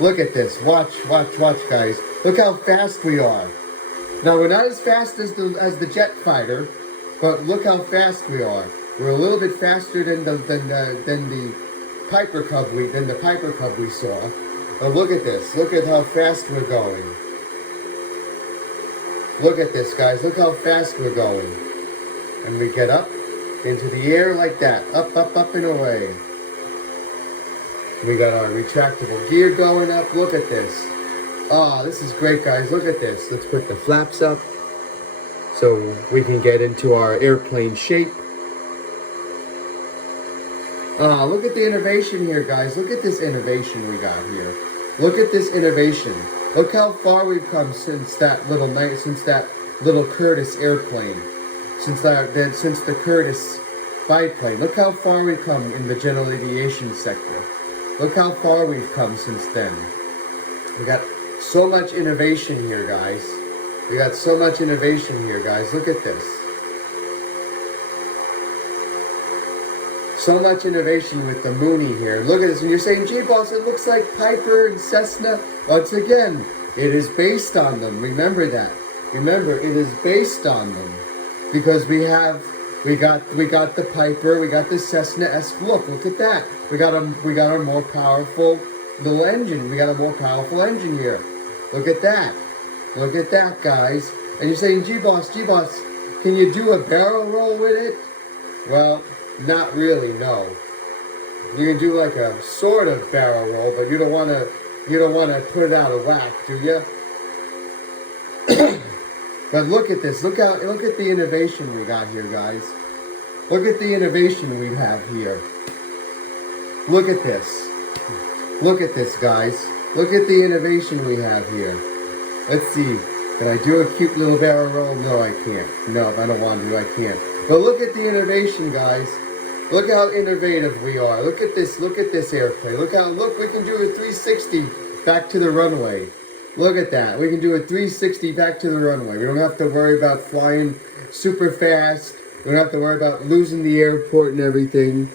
Look at this. Watch, guys. Look how fast we are. Now, we're not as fast as the jet fighter, but look how fast we are. We're a little bit faster than the Piper Cub we saw. But look at this. Look at how fast we're going. Look at this, guys. Look how fast we're going. And we get up into the air like that. Up and away. We got our retractable gear going up. Look at this. Oh, this is great, guys. Look at this. Let's put the flaps up so we can get into our airplane shape. Look at the innovation here, guys. Look at this innovation we got here. Look at this innovation. Look how far we've come since that little Curtiss airplane, since the Curtiss biplane. Look how far we've come in the general aviation sector. Look how far we've come since then. We got so much innovation here, guys. We got so much innovation here, guys. Look at this. So much innovation with the Mooney here. Look at this. And you're saying, gee, boss, it looks like Piper and Cessna. Once again, it is based on them. Remember that. Remember, it is based on them. Because we got the Piper, we got the Cessna-esque look. Look at that. We got a more powerful little engine. We got a more powerful engine here. Look at that. Look at that, guys. And you're saying, gee, boss, can you do a barrel roll with it? Well, not really, no. You can do like a sort of barrel roll, but you don't want to put it out of whack, do you? But look at this. Look at the innovation we got here, guys. Look at the innovation we have here. Look at this. Look at this, guys. Look at the innovation we have here. Let's see. Can I do a cute little barrel roll? No, I can't. No, if I don't want to, I can't. But look at the innovation, guys. Look how innovative we are. Look at this airplane. Look, we can do a 360 back to the runway. Look at that. We can do a 360 back to the runway. We don't have to worry about flying super fast. We don't have to worry about losing the airport and everything.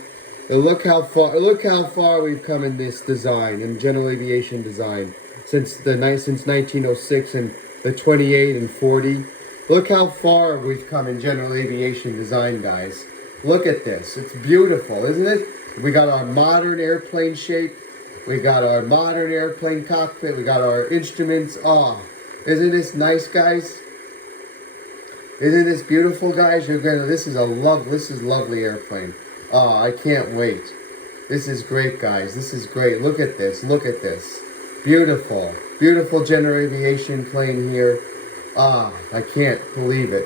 And look how far we've come in this design, in general aviation design, since 1906 and the 28 and 40. Look how far we've come in general aviation design, guys. Look at this. It's beautiful, isn't it? We got our modern airplane shape. We got our modern airplane cockpit. We got our instruments. Oh, isn't this nice, guys? Isn't this beautiful, guys? This is lovely airplane. Oh, I can't wait. This is great, guys. This is great. Look at this. Look at this. Beautiful. Beautiful general aviation plane here. Ah, I can't believe it.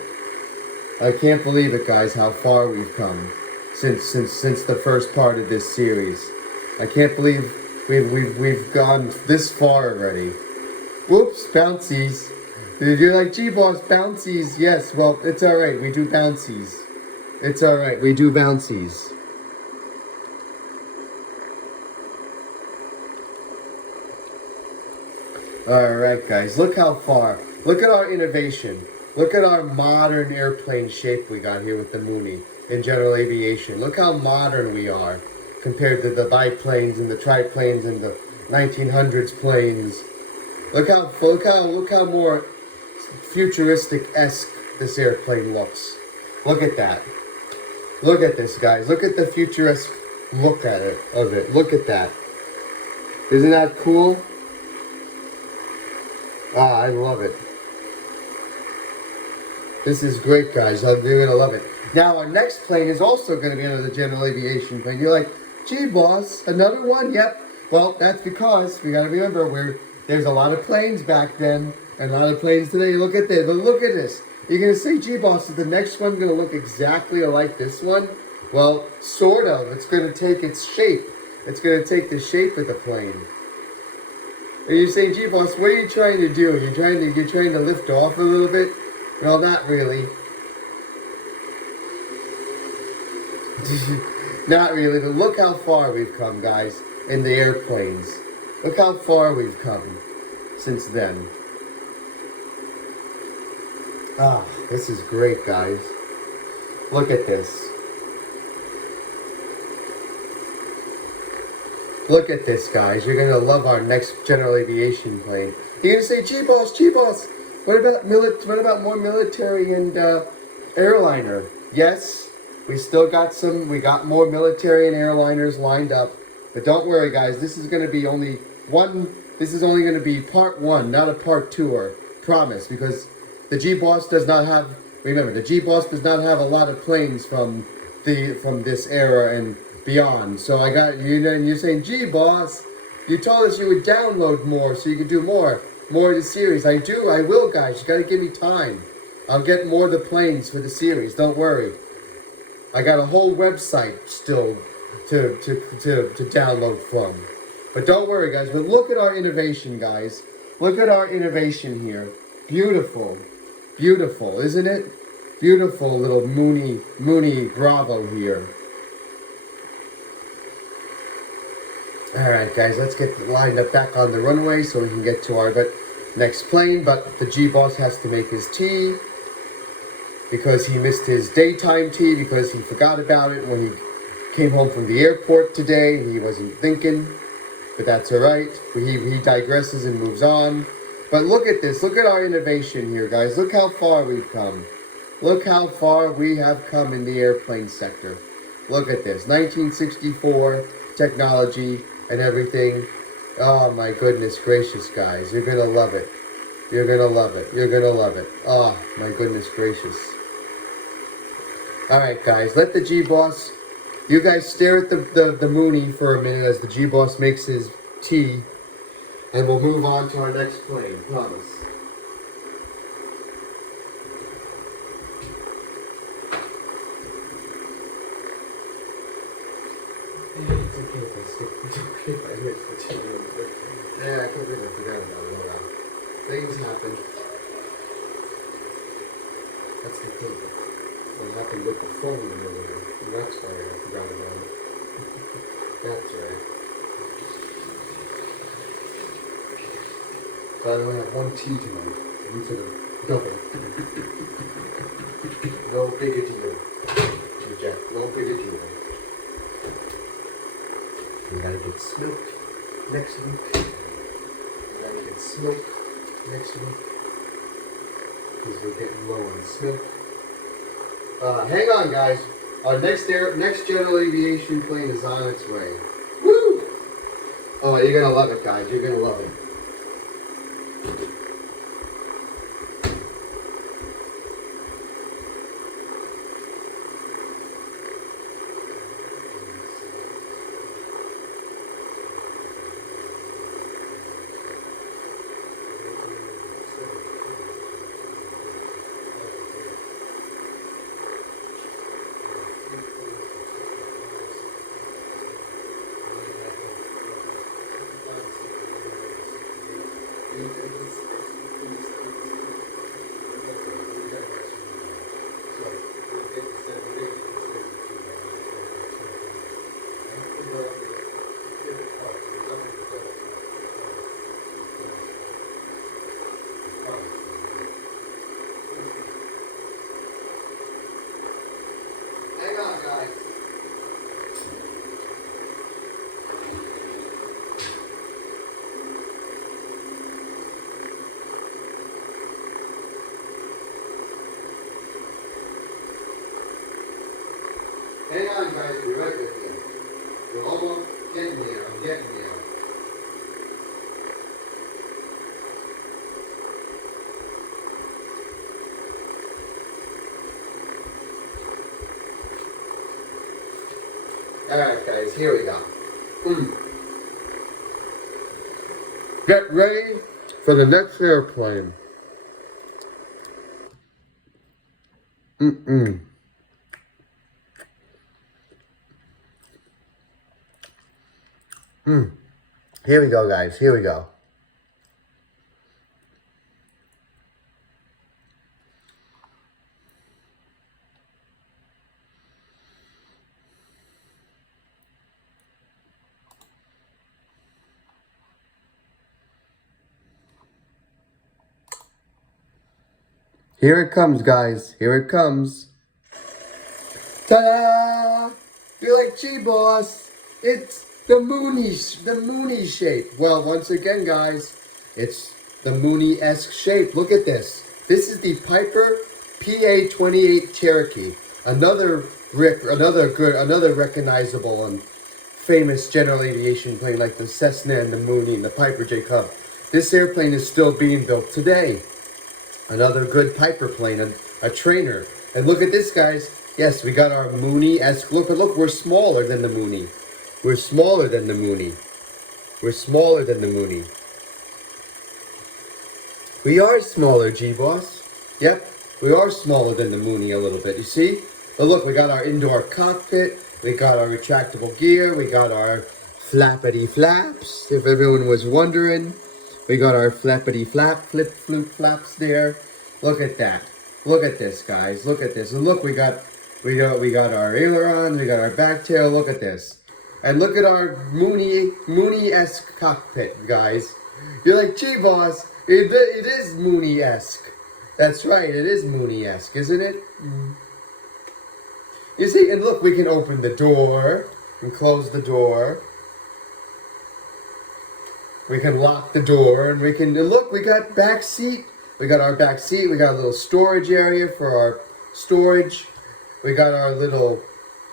I can't believe it, guys, how far we've come since the first part of this series. I can't believe we've gone this far already. Whoops, bouncies. You're like, gee, boss, bouncies. Yes, well, it's all right. We do bouncies. It's all right. We do bouncies. All right, guys. Look how far. Look at our innovation. Look at our modern airplane shape we got here with the Mooney in general aviation. Look how modern we are compared to the biplanes and the triplanes and the 1900s planes. Look how more futuristic-esque this airplane looks. Look at that. Look at this, guys. Look at the futuristic look of it. Look at that. Isn't that cool? Ah, I love it. This is great, guys. You're going to love it. Now, our next plane is also going to be another general aviation plane. You're like, gee, boss, another one? Yep. Well, that's because we got to remember there's a lot of planes back then and a lot of planes today. Look at this. But look at this. You're going to say, gee, boss, is the next one going to look exactly like this one? Well, sort of. It's going to take its shape. It's going to take the shape of the plane. And you say, gee, boss, what are you trying to do? You're trying to lift off a little bit? Well, not really. Not really, but look how far we've come, guys, in the airplanes. Look how far we've come since then. Ah, this is great, guys. Look at this. Look at this, guys. You're going to love our next general aviation plane. You're going to say, gee, boss, what about more military and airliner? Yes, we got more military and airliners lined up. But don't worry, guys, this is going to be only going to be part one, not a part tour. Promise, because the G-Boss does not have a lot of planes from this era and beyond. So I got you know, and you're saying, gee, boss, you told us you would download more so you could do more of the series. I will, guys. You got to give me time. I'll get more of the planes for the series. Don't worry. I got a whole website still to download from. But don't worry, guys. But look at our innovation, guys. Look at our innovation here. Beautiful. Beautiful, isn't it? Beautiful little Mooney Bravo here. Alright, guys, let's get lined up back on the runway so we can get to our next plane. But the G-Boss has to make his tea because he missed his daytime tea because he forgot about it when he came home from the airport today. He wasn't thinking, but that's alright. He digresses and moves on. But look at this. Look at our innovation here, guys. Look how far we've come. Look how far we have come in the airplane sector. Look at this. 1964 technology and everything. Oh my goodness gracious, guys. You're gonna love it. You're gonna love it. You're gonna love it. Oh my goodness gracious. Alright, guys. Let the G-Boss, you guys stare at the Mooney for a minute as the G-Boss makes his tea. And we'll move on to our next plane. Promise. It's okay if I skip. It's okay if I miss the tea. Yeah, I can't believe I forgot about it. Things happen. That's the thing. What happened with the phone earlier? And that's why I forgot about it. That's right. So I only have one tea tonight. Instead of double. No big a deal. Jack, no big a deal. We gotta get smoked next week. We gotta get smoked next week. Because we're getting low on smoke. Hang on, guys. Our next general aviation plane is on its way. Woo! Oh, you're gonna love it, guys. You're gonna love it. Hang on, guys. Be right with you. You're almost getting there. I'm getting there. Alright, guys. Here we go. Get ready for the next airplane. Here we go, guys. Here we go. Here it comes, guys. Here it comes. Ta-da! You're like, gee, boss, it's the Mooney shape. Well, once again, guys, it's the Mooney-esque shape. Look at this. This is the Piper PA-28 Cherokee. Another recognizable and famous general aviation plane like the Cessna and the Mooney and the Piper J Cub. This airplane is still being built today. Another good Piper plane, a trainer. And look at this, guys. Yes, we got our Mooney-esque look. But look, we're smaller than the Mooney. We're smaller than the Mooney. We're smaller than the Mooney. We are smaller, G-Boss. Yep, we are smaller than the Mooney a little bit, you see? But look, we got our indoor cockpit. We got our retractable gear. We got our flappity flaps, if everyone was wondering. We got our flappity flap, flip flaps there. Look at that. Look at this, guys. Look at this. And look, we got our ailerons, we got our back tail. Look at this. And look at our Mooney-esque cockpit, guys. You're like, gee, boss, it is Mooney-esque. That's right, it is Mooney-esque, isn't it? You see, and look, we can open the door and close the door. We can lock the door, and look, we got back seat. We got our back seat. We got a little storage area for our storage. We got our little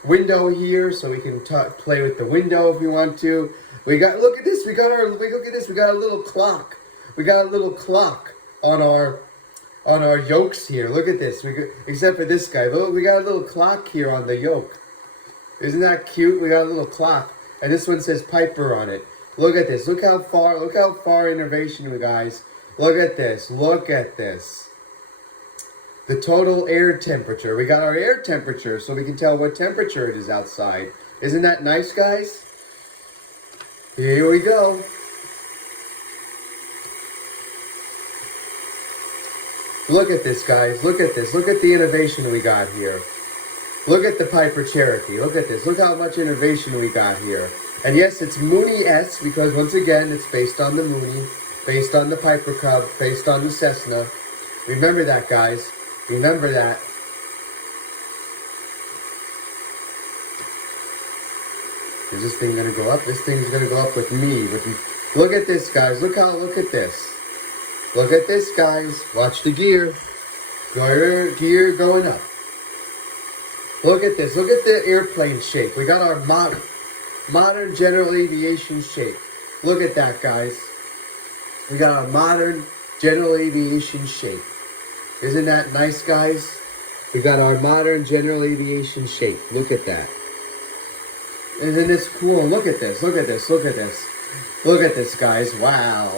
window here, so we can play with the window if we want to. Look at this. We got a little clock. We got a little clock on our yokes here. Look at this. Except for this guy. Look, we got a little clock here on the yoke. Isn't that cute? We got a little clock, and this one says Piper on it. Look at this. Look how far innovation, you guys. Look at this. Look at this. The total air temperature. We got our air temperature so we can tell what temperature it is outside. Isn't that nice, guys? Here we go. Look at this, guys. Look at this. Look at the innovation we got here. Look at the Piper Cherokee. Look at this. Look how much innovation we got here. And yes, it's Mooney-esque because, once again, it's based on the Mooney, based on the Piper Cub, based on the Cessna. Remember that, guys. Remember that. Is this thing going to go up? This thing's going to go up with me. Look at this, guys. Look at this. Look at this, guys. Watch the gear. Gear going up. Look at this. Look at the airplane shape. We got our modern general aviation shape. Look at that, guys. We got our modern general aviation shape. Isn't that nice, guys? We got our modern general aviation shape. Look at that. Isn't this cool? Look at this. Look at this. Look at this. Look at this, guys. Wow.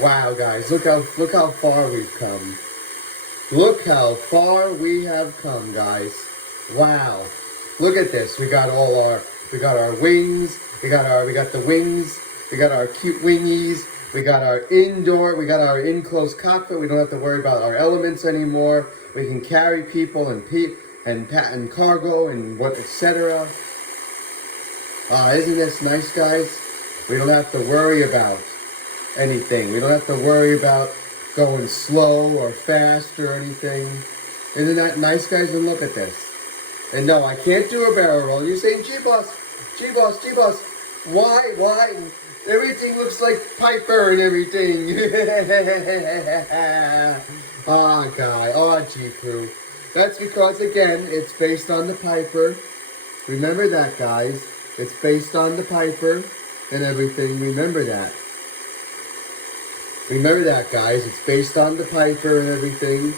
Wow, guys. Look how far we've come. Look how far we have come, guys. Wow. Look at this. We got our wings. We got the wings. We got our cute wingies. We got our enclosed cockpit. We don't have to worry about our elements anymore. We can carry people and cargo and etc. Isn't this nice, guys? We don't have to worry about anything. We don't have to worry about going slow or fast or anything. Isn't that nice, guys? And look at this. And no, I can't do a barrel roll. You're saying, gee boss, why? Everything looks like Piper and everything. G crew. That's because, again, it's based on the Piper. Remember that, guys. It's based on the Piper and everything. Remember that. Remember that, guys. It's based on the Piper and everything.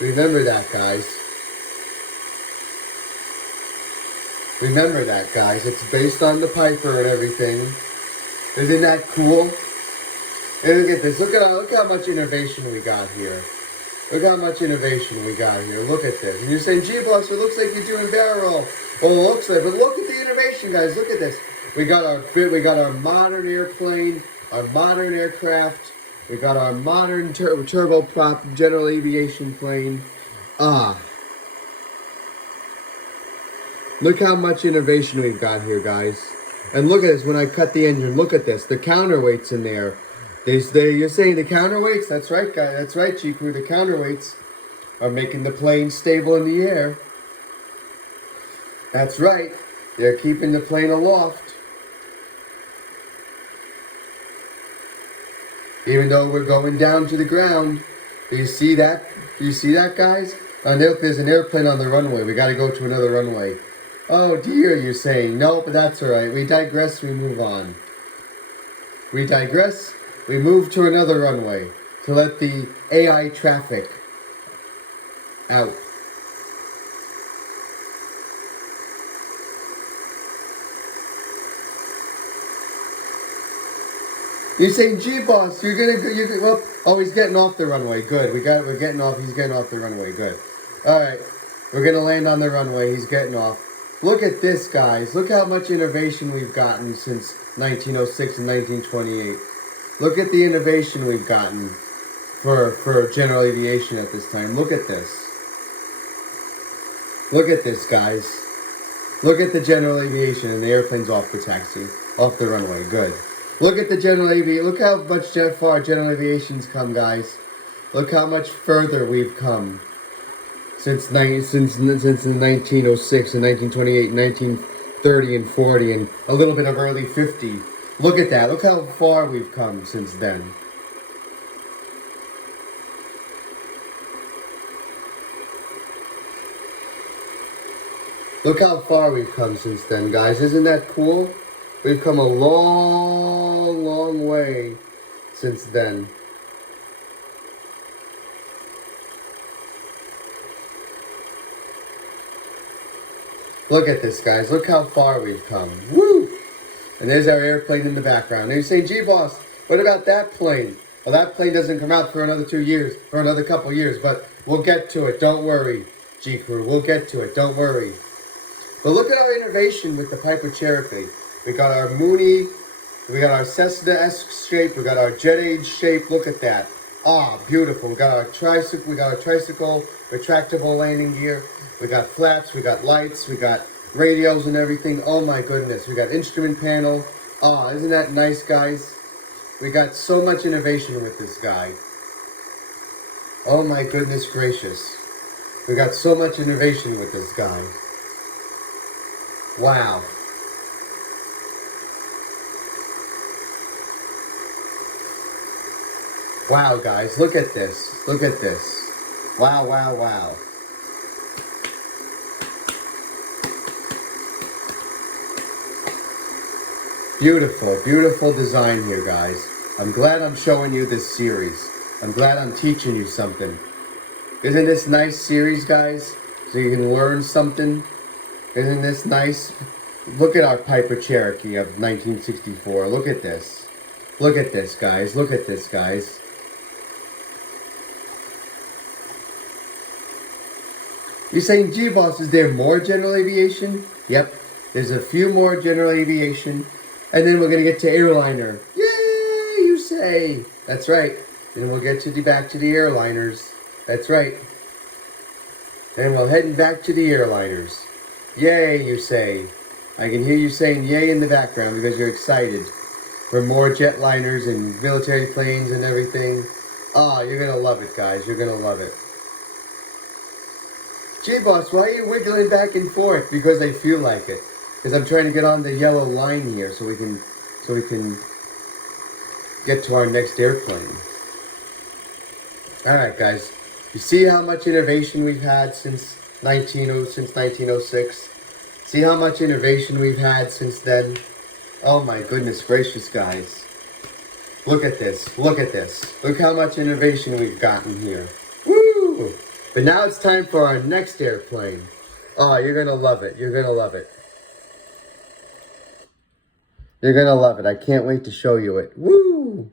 Remember that, guys. Remember that, guys. It's based on the Piper and everything. Isn't that cool? And look at this. Look how much innovation we got here. Look how much innovation we got here. Look at this. And you're saying, gee, boss, it looks like you're doing barrel roll. Well, it looks like, but look at the innovation, guys. Look at this. We got our modern airplane, our modern aircraft. We got our modern turboprop general aviation plane. Look how much innovation we've got here, guys. And look at this, when I cut the engine, look at this. The counterweights in there. You're saying the counterweights? That's right, guys. That's right, G-Crew. The counterweights are making the plane stable in the air. That's right. They're keeping the plane aloft. Even though we're going down to the ground. Do you see that? Do you see that, guys? There's an airplane on the runway. We got to go to another runway. Oh dear, you're saying. No, but that's all right. We digress, we move on. We digress, we move to another runway to let the AI traffic out. You're saying, gee, boss, oh, he's getting off the runway. Good. We're getting off. He's getting off the runway. Good. All right. We're going to land on the runway. He's getting off. Look at this, guys. Look how much innovation we've gotten since 1906 and 1928. Look at the innovation we've gotten for general aviation at this time. Look at this. Look at this, guys. Look at the general aviation and the airplane's off the taxi. Off the runway. Good. Look at the general aviation. Look how much far general aviation's come, guys. Look how much further we've come since the 1906 and 1928, 1930 and 40 and a little bit of early 50. Look at that. Look how far we've come since then. Look how far we've come since then, guys. Isn't that cool? We've come a long, long way since then. Look at this, guys. Look how far we've come. Woo! And there's our airplane in the background. And you say, gee, boss, what about that plane? Well, that plane doesn't come out for another 2 years, or another couple years, but we'll get to it. Don't worry, G-Crew. We'll get to it. Don't worry. But look at our innovation with the Piper Cherokee. We got our Mooney We got our Cessna-esque shape. We got our jet age shape. Look at that. Ah, beautiful. We got our tricycle. We got our tricycle retractable landing gear. We got flaps. We got lights. We got radios and everything. Oh my goodness. We got instrument panel. Ah, isn't that nice, guys? We got so much innovation with this guy. Oh my goodness gracious. We got so much innovation with this guy. Wow. Wow, guys, look at this. Look at this. Wow, wow, wow. Beautiful, beautiful design here, guys. I'm glad I'm showing you this series. I'm glad I'm teaching you something. Isn't this nice series, guys? So you can learn something. Isn't this nice? Look at our Piper Cherokee of 1964. Look at this. Look at this, guys. Look at this, guys. You're saying, gee, boss, is there more general aviation? Yep, there's a few more general aviation. And then we're going to get to airliner. Yay, you say. That's right. Then we'll get to back to the airliners. That's right. And we're heading back to the airliners. Yay, you say. I can hear you saying yay in the background because you're excited for more jetliners and military planes and everything. Ah, you're going to love it, guys. You're going to love it. Gee, boss, why are you wiggling back and forth? Because I feel like it. Because I'm trying to get on the yellow line here so we can get to our next airplane. All right, guys. You see how much innovation we've had since 1906? See how much innovation we've had since then? Oh my goodness gracious, guys. Look at this. Look at this. Look how much innovation we've gotten here. Woo! But now it's time for our next airplane. Oh, you're going to love it. You're going to love it. You're going to love it. I can't wait to show you it. Woo!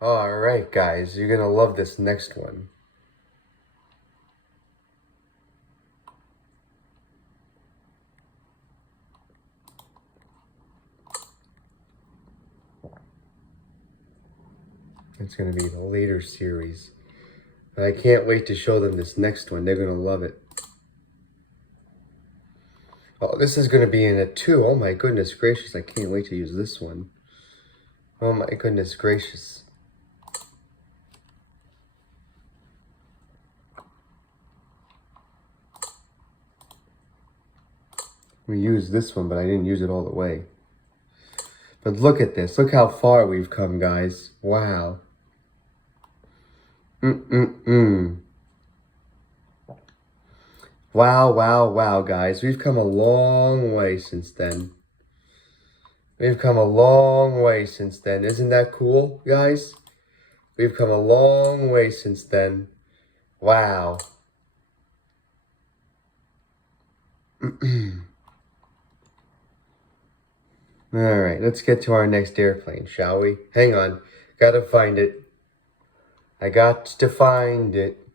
All right, guys. You're going to love this next one. It's going to be the later series. But I can't wait to show them this next one. They're going to love it. Oh, this is going to be in it too. Oh my goodness gracious. I can't wait to use this one. Oh my goodness gracious. We used this one, but I didn't use it all the way. But look at this. Look how far we've come, guys. Wow. Wow, wow, wow, guys. We've come a long way since then. We've come a long way since then. Isn't that cool, guys? We've come a long way since then. Wow. All right, let's get to our next airplane, shall we? Hang on. Gotta find it. I got to find it.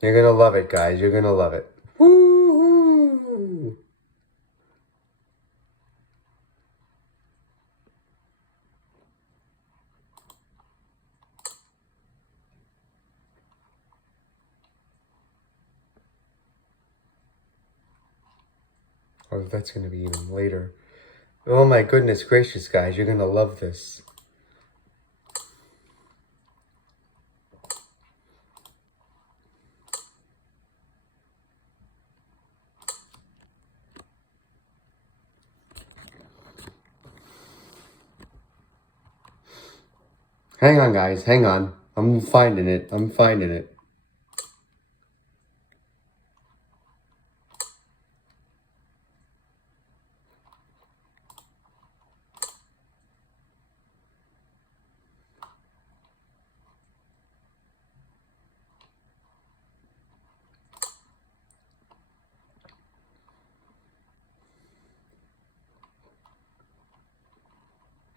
You're gonna love it, guys. You're gonna love it. Woo-hoo! Oh, that's gonna be even later. Oh my goodness gracious, guys. You're gonna love this. Hang on, guys. Hang on. I'm finding it. I'm finding it.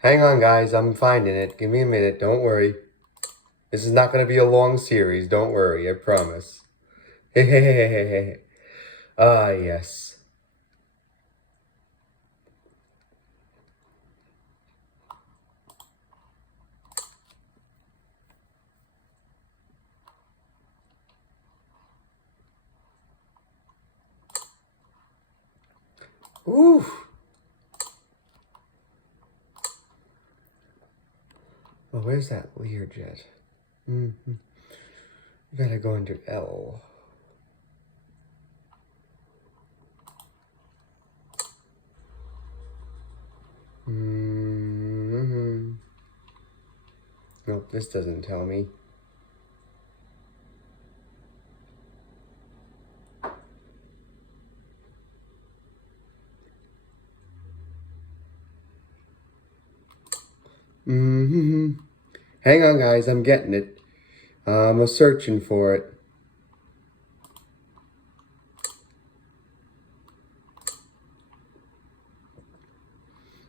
Hang on, guys. I'm finding it. Give me a minute. Don't worry. This is not going to be a long series. Don't worry. I promise. Ah, yes. Ooh. Oh, where's that Learjet? Mm-hmm. You gotta go under L. Mm-hmm. Nope, this doesn't tell me. Mm-hmm. Hang on, guys. I'm getting it. I'm searching for it.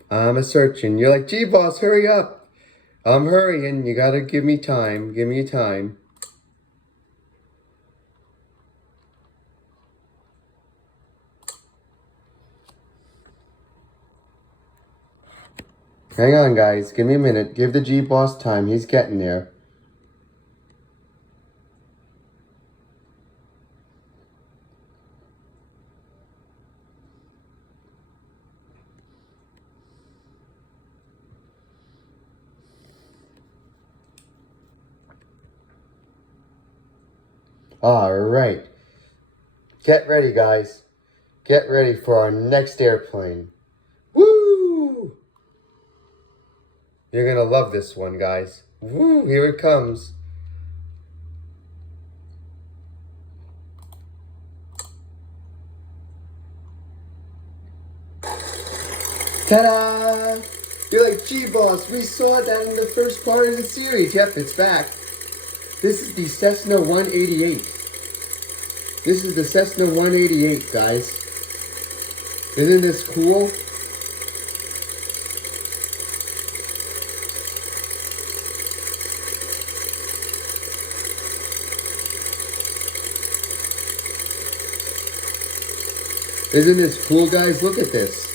I'm searching. You're like, gee, boss, hurry up. I'm hurrying. You gotta give me time. Give me time. Hang on, guys. Give me a minute. Give the G-Boss time. He's getting there. All right. Get ready, guys. Get ready for our next airplane. Woo! You're gonna love this one, guys. Woo! Here it comes. Ta-da! You're like, gee, boss, we saw that in the first part of the series. Yep, it's back. This is the Cessna 188. This is the Cessna 188, guys. Isn't this cool? Isn't this cool, guys? Look at this.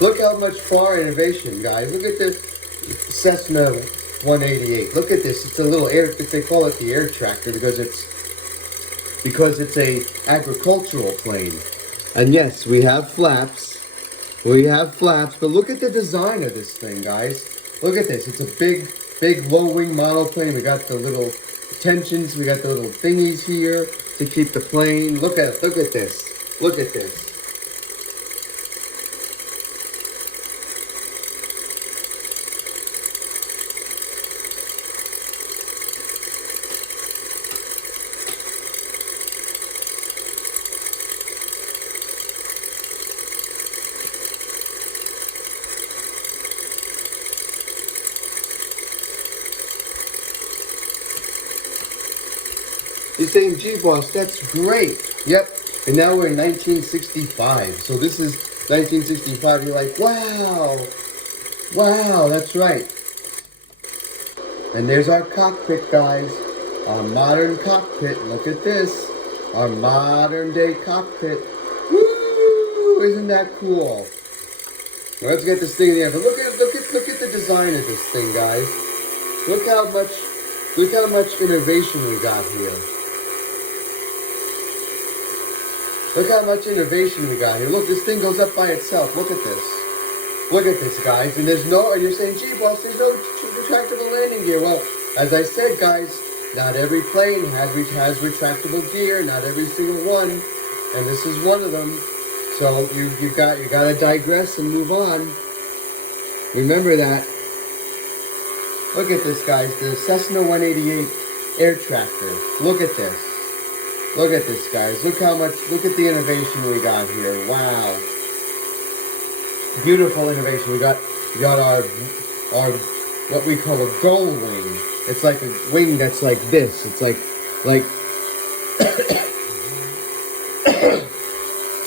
Look how much far innovation, guys. Look at this Cessna 188. Look at this. It's a little air. They call it the air tractor because it's a agricultural plane. And yes, we have flaps. We have flaps, but look at the design of this thing, guys. Look at this. It's a big low-wing monoplane. We got the little tensions. We got the little thingies here to keep the plane. Look at this. Look at this. You're saying, gee, boss, that's great. Yep. And now we're in 1965. So this is 1965. You're like, wow. Wow, that's right. And there's our cockpit, guys. Our modern cockpit. Look at this. Our modern day cockpit. Woo! Isn't that cool? Well, let's get this thing in the air. But look at the design of this thing, guys. Look how much innovation we got here. Look how much innovation we got here. Look, this thing goes up by itself. Look at this. Look at this, guys. And you're saying, gee, boss, there's no retractable landing gear. Well, as I said, guys, not every plane has retractable gear. Not every single one. And this is one of them. So you got to digress and move on. Remember that. Look at this, guys. The Cessna 188 air tractor. Look at this. Look at this, guys. Look at the innovation we got here. Wow. Beautiful innovation. We got our what we call a gull wing. It's like a wing that's like this. It's like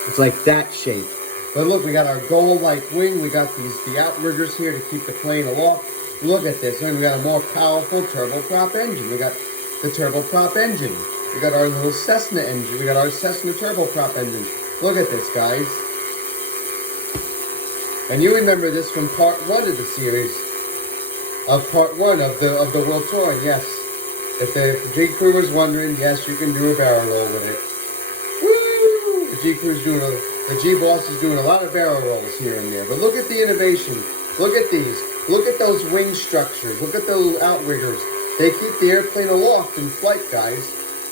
it's like that shape. But look, we got our gull-like wing. We got the outriggers here to keep the plane aloft. Look at this. And we got a more powerful turboprop engine. We got the turboprop engine. We got our little Cessna engine. We got our Cessna turboprop engine. Look at this, guys. And you remember this from part 1 of the series. Of part 1 of the World Tour, yes. If the G Crew was wondering, yes, you can do a barrel roll with it. Woo! The G Boss is doing a lot of barrel rolls here and there. But look at the innovation. Look at these. Look at those wing structures. Look at those outriggers. They keep the airplane aloft in flight, guys.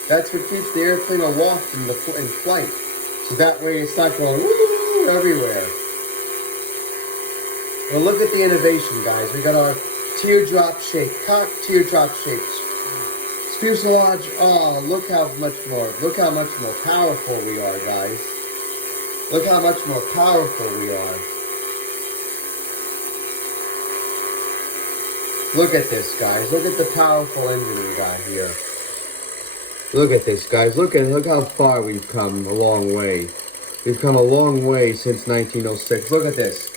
That's what keeps the airplane aloft in flight. So that way it's not going woo everywhere. Well, look at the innovation, guys. We got our teardrop shape, cocked teardrop shapes. Fuselage. Oh, look how much more powerful we are, guys. Look how much more powerful we are. Look at this, guys. Look at the powerful engine we got here. Look at this, guys. Look how far we've come. A long way. We've come a long way since 1906. Look at this.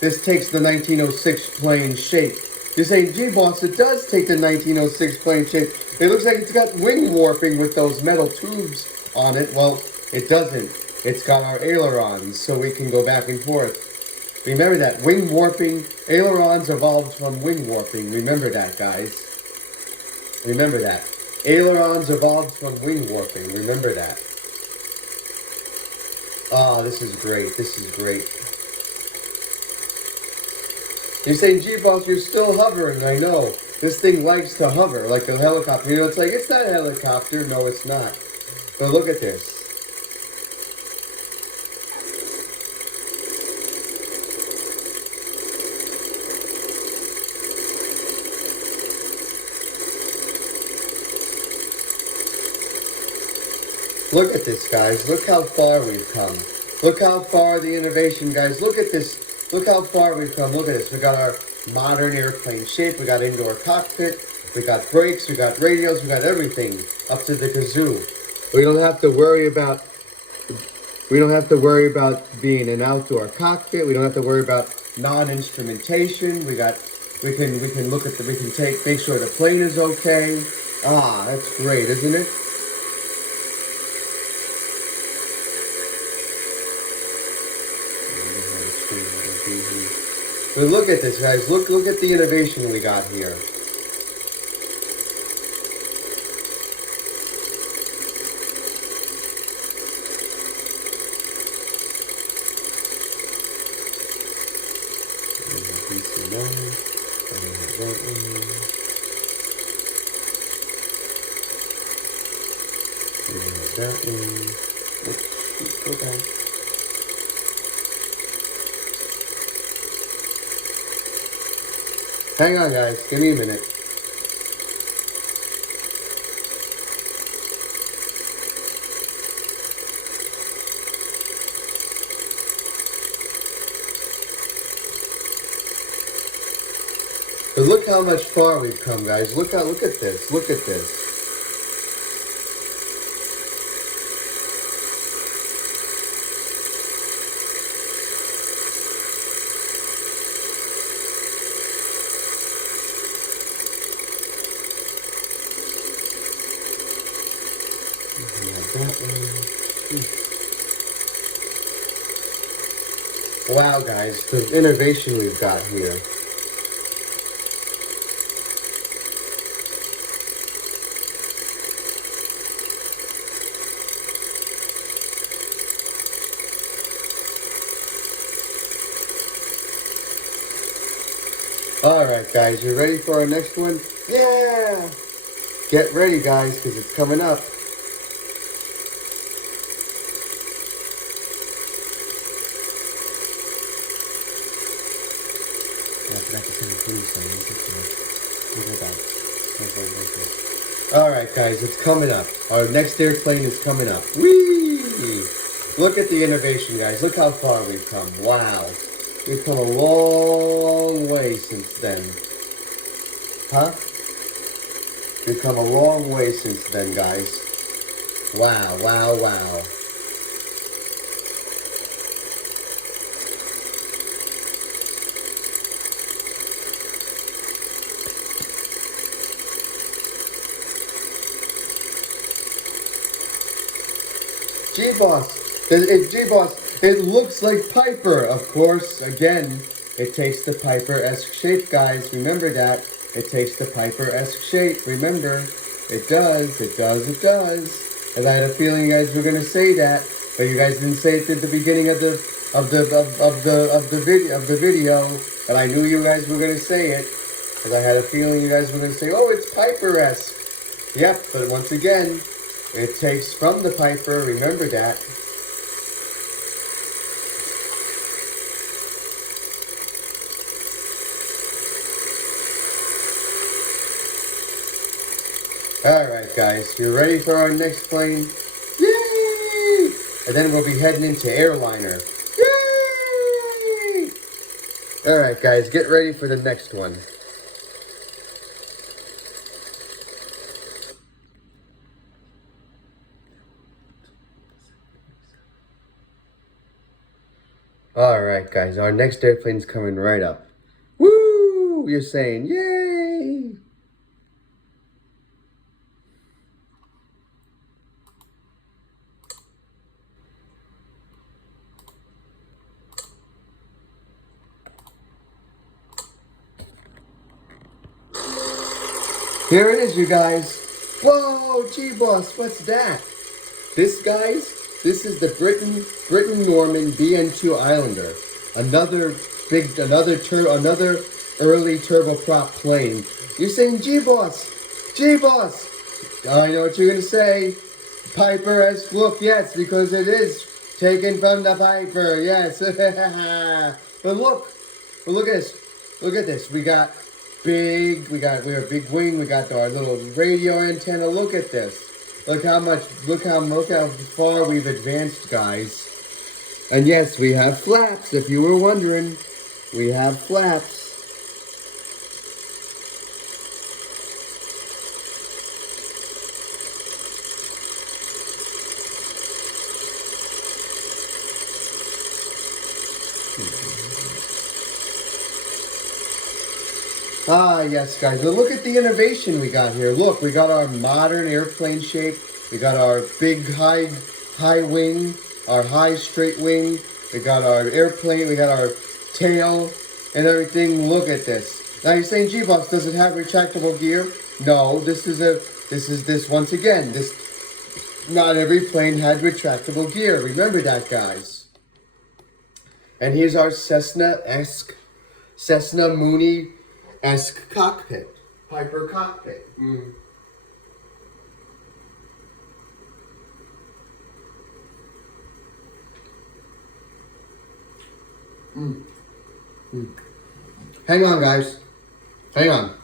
This takes the 1906 plane shape. You're saying, gee, boss, it does take the 1906 plane shape. It looks like it's got wing warping with those metal tubes on it. Well, it doesn't. It's got our ailerons, so we can go back and forth. Remember that. Wing warping. Ailerons evolved from wing warping. Remember that, guys. Remember that. Ailerons evolved from wing warping. Remember that. Oh, this is great. This is great. You're saying, gee, boss, you're still hovering. I know. This thing likes to hover like a helicopter. You know, it's like, it's not a helicopter. No, it's not. But look at this. Look at this, guys. Look how far we've come. Look how far the innovation, guys. Look at this. Look how far we've come. Look at this. We got our modern airplane shape. We got indoor cockpit. We got brakes. We got radios. We got everything up to the kazoo. We don't have to worry about. We don't have to worry about being an outdoor cockpit. We don't have to worry about non-instrumentation. We can look at make sure the plane is okay. Ah, that's great, isn't it? But look at this, guys. Look at the innovation we got here. That one. Oops, go back. Hang on, guys. Give me a minute. But look how much far we've come, guys. Look at this. Look at this. Wow, guys, the innovation we've got here. Alright, guys, you ready for our next one? Yeah! Get ready, guys, because it's coming up. Alright, guys, it's coming up. Our next airplane is coming up. Whee! Look at the innovation, guys. Look how far we've come. Wow. We've come a long way since then. Huh? We've come a long way since then, guys. Wow, wow, wow. G-Boss, G-Boss, it looks like Piper. Of course, again, it takes the Piper-esque shape, guys. Remember that. It takes the Piper-esque shape. Remember, it does, it does, it does. And I had a feeling you guys were gonna say that, but you guys didn't say it at the beginning of the video. But I knew you guys were gonna say it, because I had a feeling you guys were gonna say, "Oh, it's Piper-esque." Yep, but once again, it takes from the Piper, remember that. Alright guys, you ready for our next plane? Yay! And then we'll be heading into airliner. Yay! Alright guys, get ready for the next one. Alright guys, our next airplane's coming right up. Woo! You're saying, yay! Here it is, you guys. Whoa, G-Boss, what's that? This, guys, this is the Britten-Norman BN2 Islander. Another early turboprop plane. You're saying G-Boss, G-Boss. I know what you're gonna say. Piper-esque look, yes, because it is taken from the Piper, yes. But look at this. Look at this. We are big wing. We got our little radio antenna. Look at this. Look how far we've advanced, guys. And yes, we have flaps. If you were wondering, we have flaps. Ah, yes, guys. But look at the innovation we got here. Look, we got our modern airplane shape. We got our big high wing, our high straight wing. We got our airplane. We got our tail and everything. Look at this. Now you're saying, G-Boss, does it have retractable gear? No. This once again. Not every plane had retractable gear. Remember that, guys. And here's our Cessna Mooney-esque cockpit. Piper cockpit. Hang on, guys. Hang on.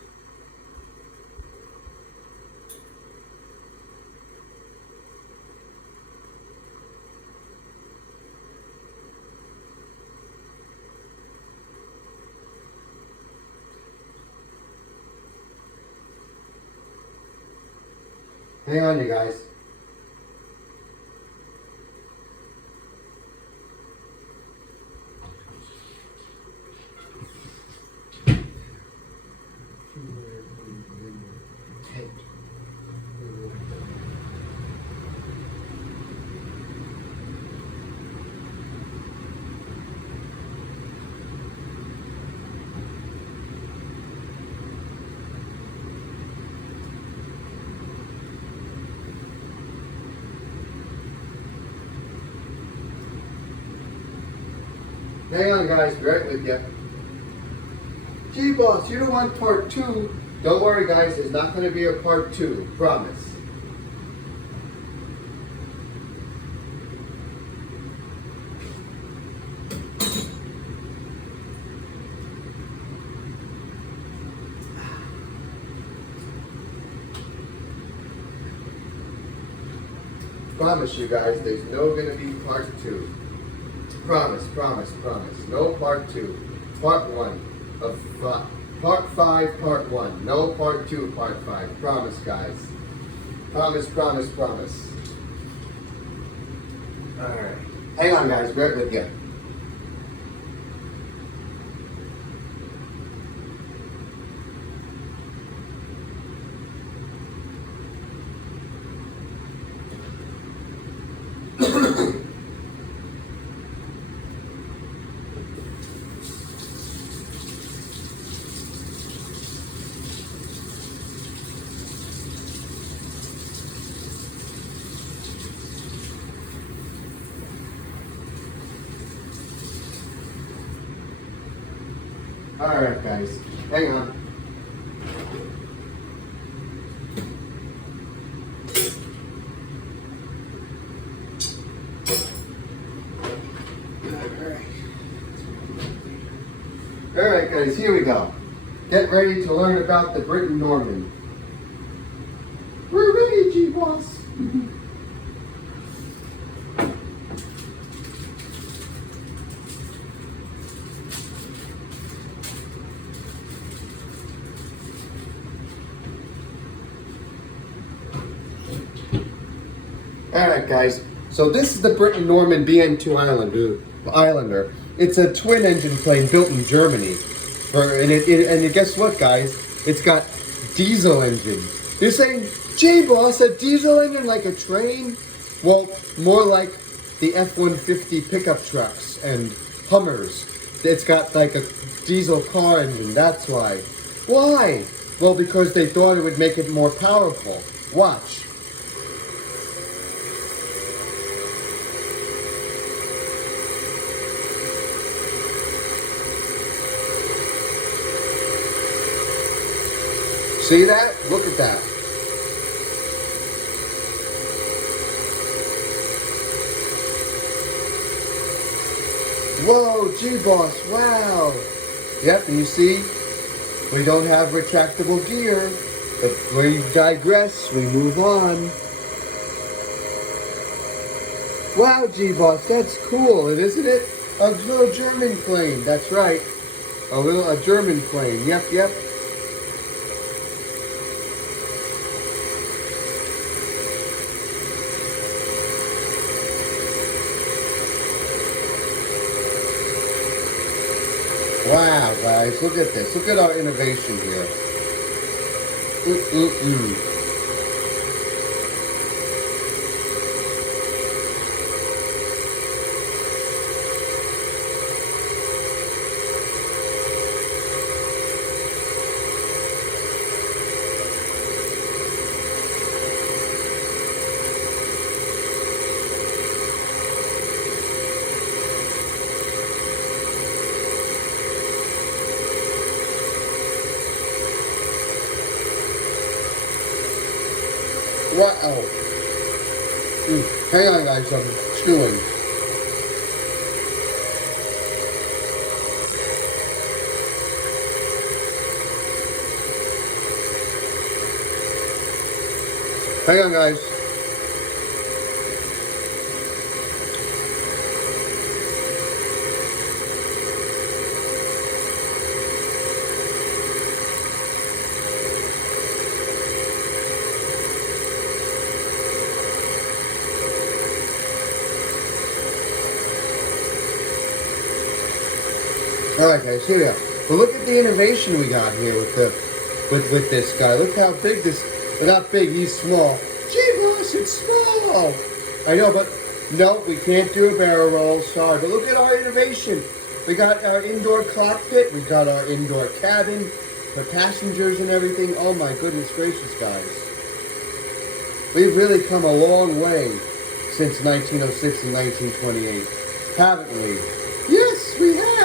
Hang on, you guys. Hang on, guys. Be right with you. G-Boss, you don't want part 2. Don't worry, guys. There's not going to be a part 2. Promise. Promise you guys, there's no going to be part 2. Promise, promise, promise. No part 2. Part 1 of Part 5, part 1. No part 2, part 5. Promise, guys. Promise, promise, promise. Alright. Hang on, guys. Right with you. Alright, guys. Hang on. Alright, guys, here we go. Get ready to learn about the Britain Norman. We're ready, G-Boss. Alright, guys, so this is the Britain Norman BN2 Islander. It's a twin-engine plane built in Germany. And guess what, guys? It's got diesel engine. You're saying, gee, boss, a diesel engine like a train? Well, more like the F-150 pickup trucks and Hummers. It's got like a diesel car engine, that's why. Why? Well, because they thought it would make it more powerful. Watch. See that? Look at that. Whoa, G-Boss, wow. Yep, and you see, we don't have retractable gear, but we digress, we move on. Wow, G-Boss, that's cool, isn't it? A little German plane, that's right. A German plane, yep. Wow, guys, look at this. Look at our innovation here. Wow. Hang on, guys, I'm screwing. Hang on, guys. Alright, guys, here we go. Well, look at the innovation we got here with this guy. Look how big this, not big, he's small. Gee, boss, it's small. I know, but no, we can't do a barrel roll, sorry. But look at our innovation. We got our indoor cockpit, we got our indoor cabin, the passengers and everything. Oh my goodness gracious, guys. We've really come a long way since 1906 and 1928, haven't we? Yes, we have.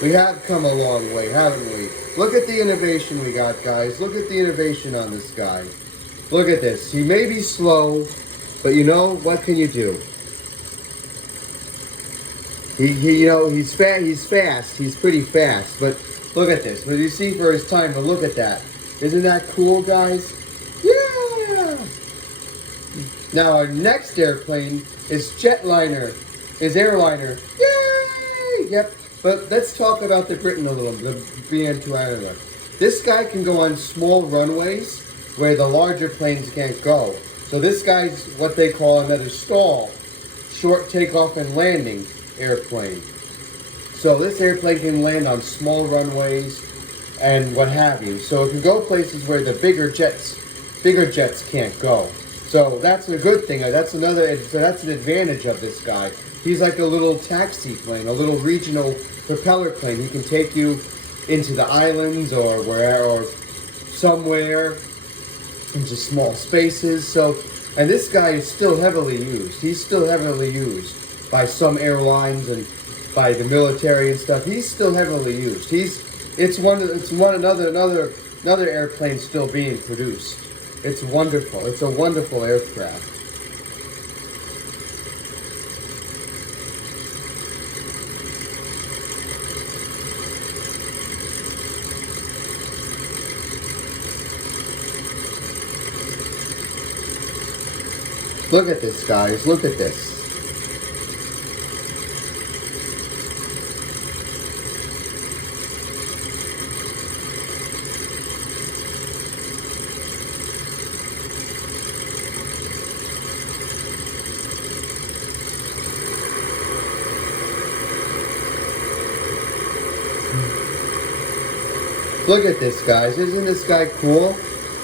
We have come a long way, haven't we? Look at the innovation we got, guys. Look at the innovation on this guy. Look at this. He may be slow, but you know, what can you do? He's fast. He's pretty fast. But look at this. But you see for his time, but look at that. Isn't that cool, guys? Yeah! Now our next airplane is jetliner, is airliner. Yay! Yep. But let's talk about the Britain a little, the BN2 This guy can go on small runways where the larger planes can't go. So this guy's what they call another stall, short takeoff and landing airplane. So this airplane can land on small runways and what have you. So it can go places where the bigger jets can't go. So that's a good thing. That's an advantage of this guy. He's like a little taxi plane, a little regional propeller plane. He can take you into the islands or where or somewhere into small spaces. So, and this guy is still heavily used. He's still heavily used by some airlines and by the military and stuff. He's still heavily used. Another airplane still being produced. It's wonderful. It's a wonderful aircraft. Look at this, guys. Look at this. Look at this, guys. Isn't this guy cool?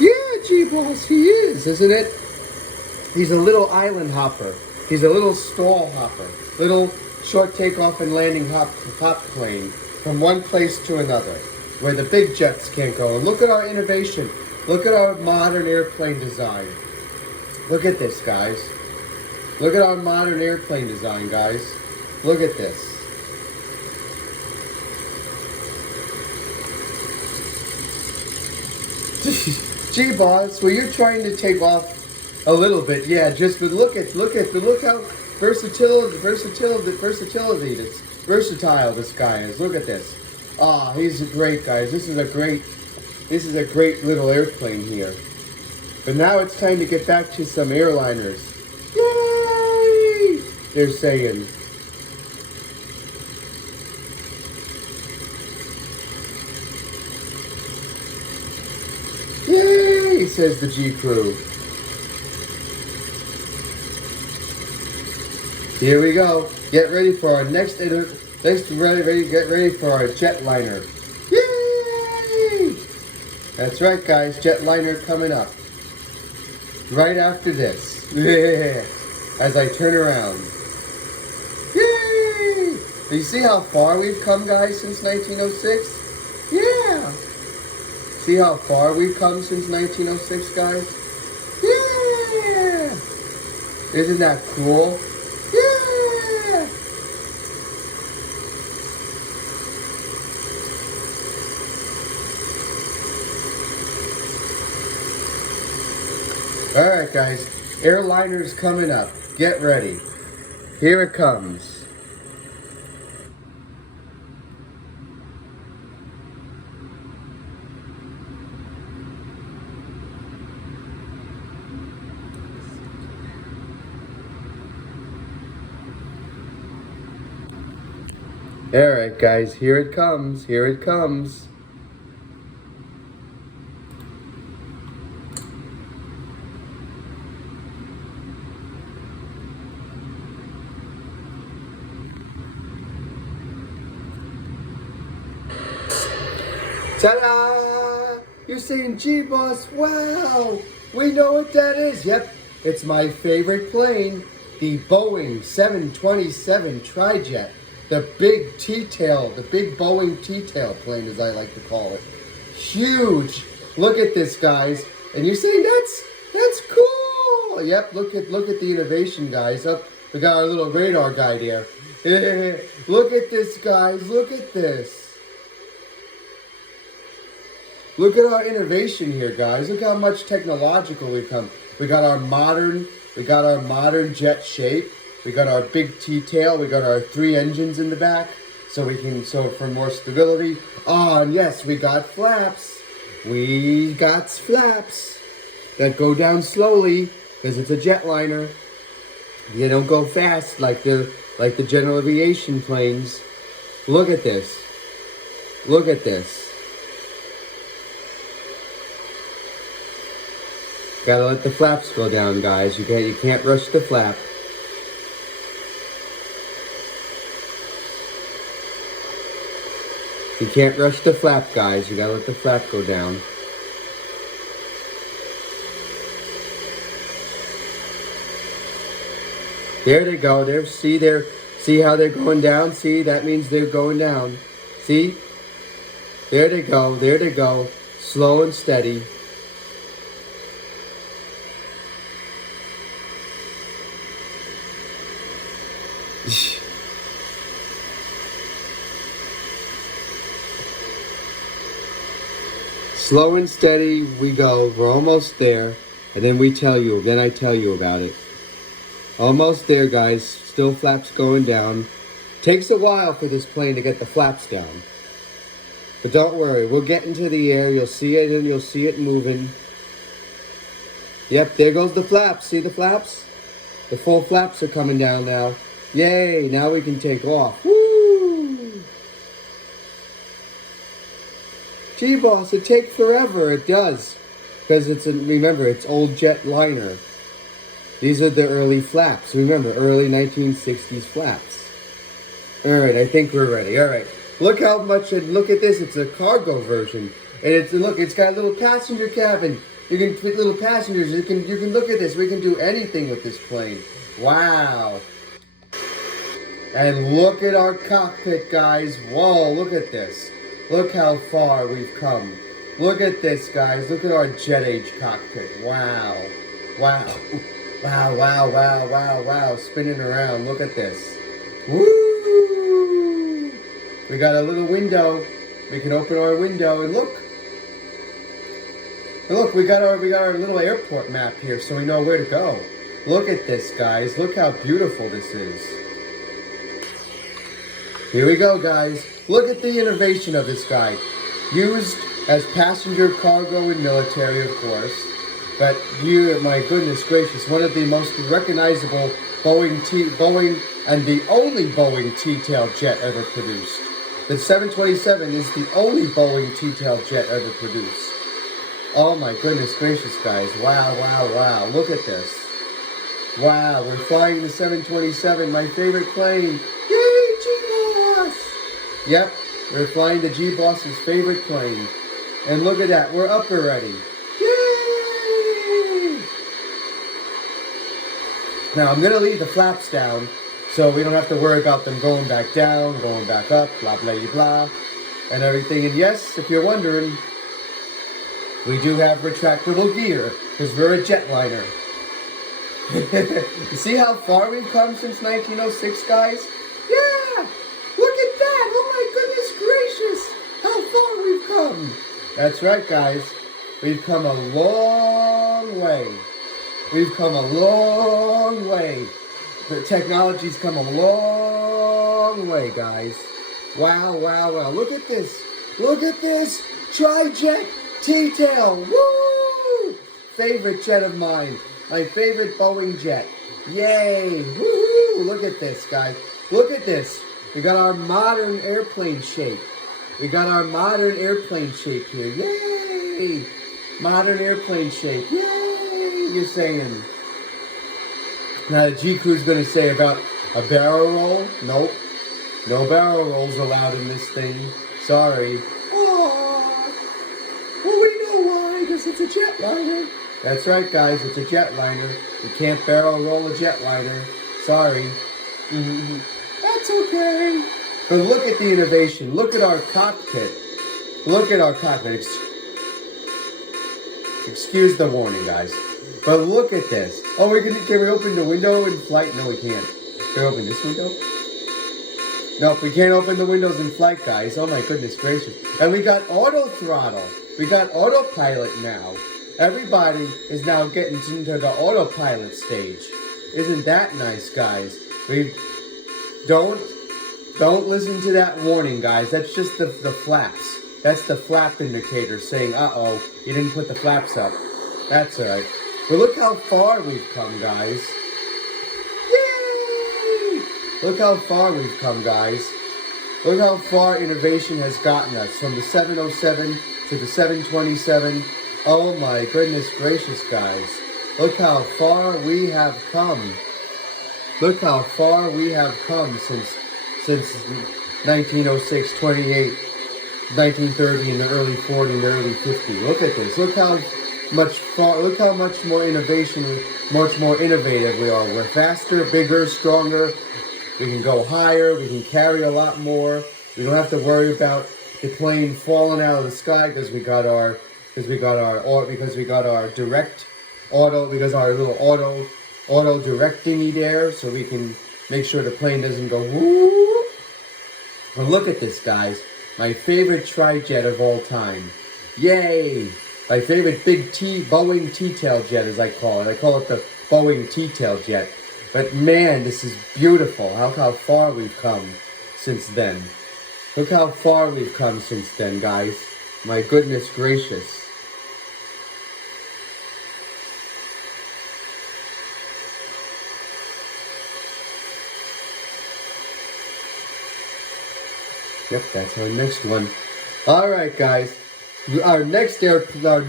Yeah, G-Boss, he is, isn't it? He's a little island hopper. He's a little stall hopper. Little short takeoff and landing hop plane from one place to another where the big jets can't go. And look at our innovation. Look at our modern airplane design. Look at this, guys. Look at our modern airplane design, guys. Look at this. G-Boss, well, you're trying to take off a little bit, yeah. But look how versatile this guy is. Look at this. Ah, he's a great guy. This is a great little airplane here. But now it's time to get back to some airliners. Yay! They're saying. Yay! Says the G crew. Here we go. Get ready for our get ready for our jetliner. Yay! That's right, guys. Jetliner coming up. Right after this. Yeah. As I turn around. Yay! You see how far we've come, guys, since 1906? Yeah. See how far we've come since 1906, guys? Yeah. Isn't that cool? Alright, guys, airliner's coming up. Get ready. Here it comes. Alright, guys, here it comes. Here it comes. Ta-da! You're saying, G-Boss, wow! We know what that is. Yep, it's my favorite plane. The Boeing 727 Tri-Jet. The big T-tail, the big Boeing T-tail plane, as I like to call it. Huge. Look at this, guys. And you're saying, that's cool! Yep, look at the innovation, guys. Up, we got our little radar guide here. Look at this, guys. Look at this. Look at our innovation here, guys. Look how much technological we've come. We got our modern jet shape. We got our big T-tail. We got our 3 engines in the back, so for more stability. Oh, and yes, we got flaps. We got flaps that go down slowly because it's a jetliner. They don't go fast like the general aviation planes. Look at this. Look at this. Gotta let the flaps go down, guys. You can't rush the flap. You can't rush the flap, guys. You gotta let the flap go down. There they go. See how they're going down? See, that means they're going down. See? There they go. There they go. Slow and steady. Slow and steady we go. We're almost there. And then I tell you about it. Almost there, guys. Still flaps going down. Takes a while for this plane to get the flaps down. But don't worry, we'll get into the air. You'll see it and you'll see it moving. Yep, there goes the flaps. See the flaps? The full flaps are coming down now. Yay, now we can take off. Woo! Gee, boss, it takes forever. It does. Because remember, it's old jet liner. These are the early flaps. Remember, early 1960s flaps. Alright, I think we're ready. Alright. Look how much, look at this. It's a cargo version. And it's got a little passenger cabin. You can put little passengers. You can look at this. We can do anything with this plane. Wow. And look at our cockpit, guys. Whoa, look at this. Look how far we've come. Look at this, guys. Look at our jet age cockpit. Wow. Wow. Wow, wow, wow, wow, wow. Spinning around. Look at this. Woo! We got a little window. We can open our window and look. Look, we got our little airport map here so we know where to go. Look at this, guys. Look how beautiful this is. Here we go, guys. Look at the innovation of this guy. Used as passenger, cargo, and military, of course. But my goodness gracious, one of the most recognizable Boeing and the only Boeing T-tail jet ever produced. The 727 is the only Boeing T-tail jet ever produced. Oh my goodness gracious, guys. Wow, wow, wow. Look at this. Wow, we're flying the 727, my favorite plane. Yay, G-Boss! Yep, we're flying the G-Boss's favorite plane. And look at that, we're up already. Yay! Now, I'm going to leave the flaps down so we don't have to worry about them going back down, going back up, blah, blah, blah, and everything. And yes, if you're wondering, we do have retractable gear because we're a jetliner. You see how far we've come since 1906, guys? Yeah! Look at that! Oh my goodness gracious! How far we've come! That's right, guys. We've come a long way. We've come a long way. The technology's come a long way, guys. Wow, wow, wow. Look at this. Look at this. Tri-jet T-tail. Woo! Favorite jet of mine. My favorite Boeing jet. Yay! Woohoo! Look at this, guys. Look at this. We got our modern airplane shape. We got our modern airplane shape here. Yay! Modern airplane shape. Yay! You're saying. Now the G-Crew's going to say about a barrel roll. Nope. No barrel rolls allowed in this thing. Sorry. Oh. Well, we know why. Because it's a jetliner. That's right, guys. It's a jetliner. You can't barrel roll a jetliner. Sorry. That's okay. But look at the innovation. Look at our cockpit. Look at our cockpit. Excuse the warning, guys. But look at this. Oh, can we open the window in flight? No, we can't. Can we open this window? Nope, we can't open the windows in flight, guys. Oh my goodness gracious. And we got auto throttle. We got autopilot now. Everybody is now getting into the autopilot stage. Isn't that nice, guys? Don't listen to that warning, guys. That's just the flaps. That's the flap indicator saying, uh-oh, you didn't put the flaps up. That's all right. But look how far we've come, guys. Yay! Look how far we've come, guys. Look how far innovation has gotten us, from the 707 to the 727. Oh my goodness gracious, guys. Look how far we have come. Look how far we have come since 1906, 28, 1930, in the early 40, and the early 50. Look at this. Look how much more innovation, much more innovative we are. We're faster, bigger, stronger. We can go higher. We can carry a lot more. We don't have to worry about the plane falling out of the sky because we got our auto directing there, so we can make sure the plane doesn't go whoop. But look at this, guys. My favorite tri-jet of all time. Yay! My favorite big Boeing T-tail jet, as I call it. I call it the Boeing T-tail jet. But man, this is beautiful. Look how far we've come since then. Look how far we've come since then, guys. My goodness gracious. Yep, that's our next one. All right, guys. Our next aircraft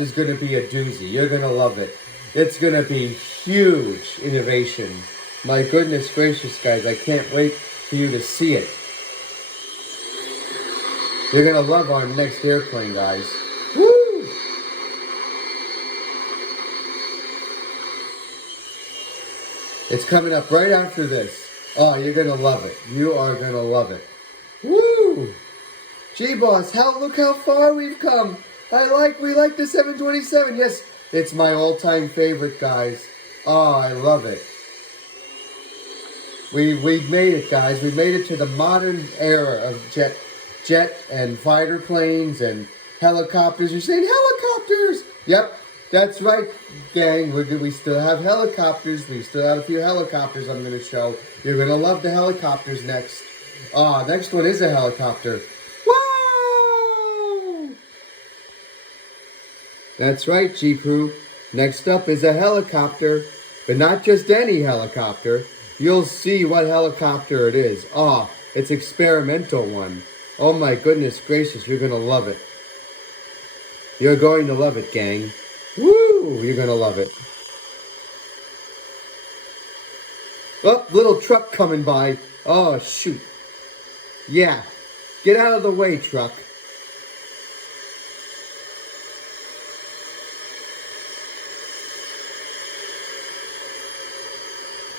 is going to be a doozy. You're going to love it. It's going to be huge innovation. My goodness gracious, guys. I can't wait for you to see it. You're going to love our next airplane, guys. Woo! It's coming up right after this. Oh, you're going to love it. You are going to love it. Woo! Gee, boss, look how far we've come. We like the 727. Yes, it's my all-time favorite, guys. Oh, I love it. We made it, guys. We made it to the modern era of jet and fighter planes and helicopters. You're saying helicopters? Yep, that's right, gang. We still have helicopters. We still have a few helicopters I'm going to show. You're going to love the helicopters next. Next one is a helicopter. Whoa! That's right, G-Crew. Next up is a helicopter, but not just any helicopter. You'll see what helicopter it is. It's experimental one. Oh my goodness gracious, you're going to love it. You're going to love it, gang. Woo! You're going to love it. Oh, little truck coming by. Oh, shoot. Yeah. Get out of the way, truck.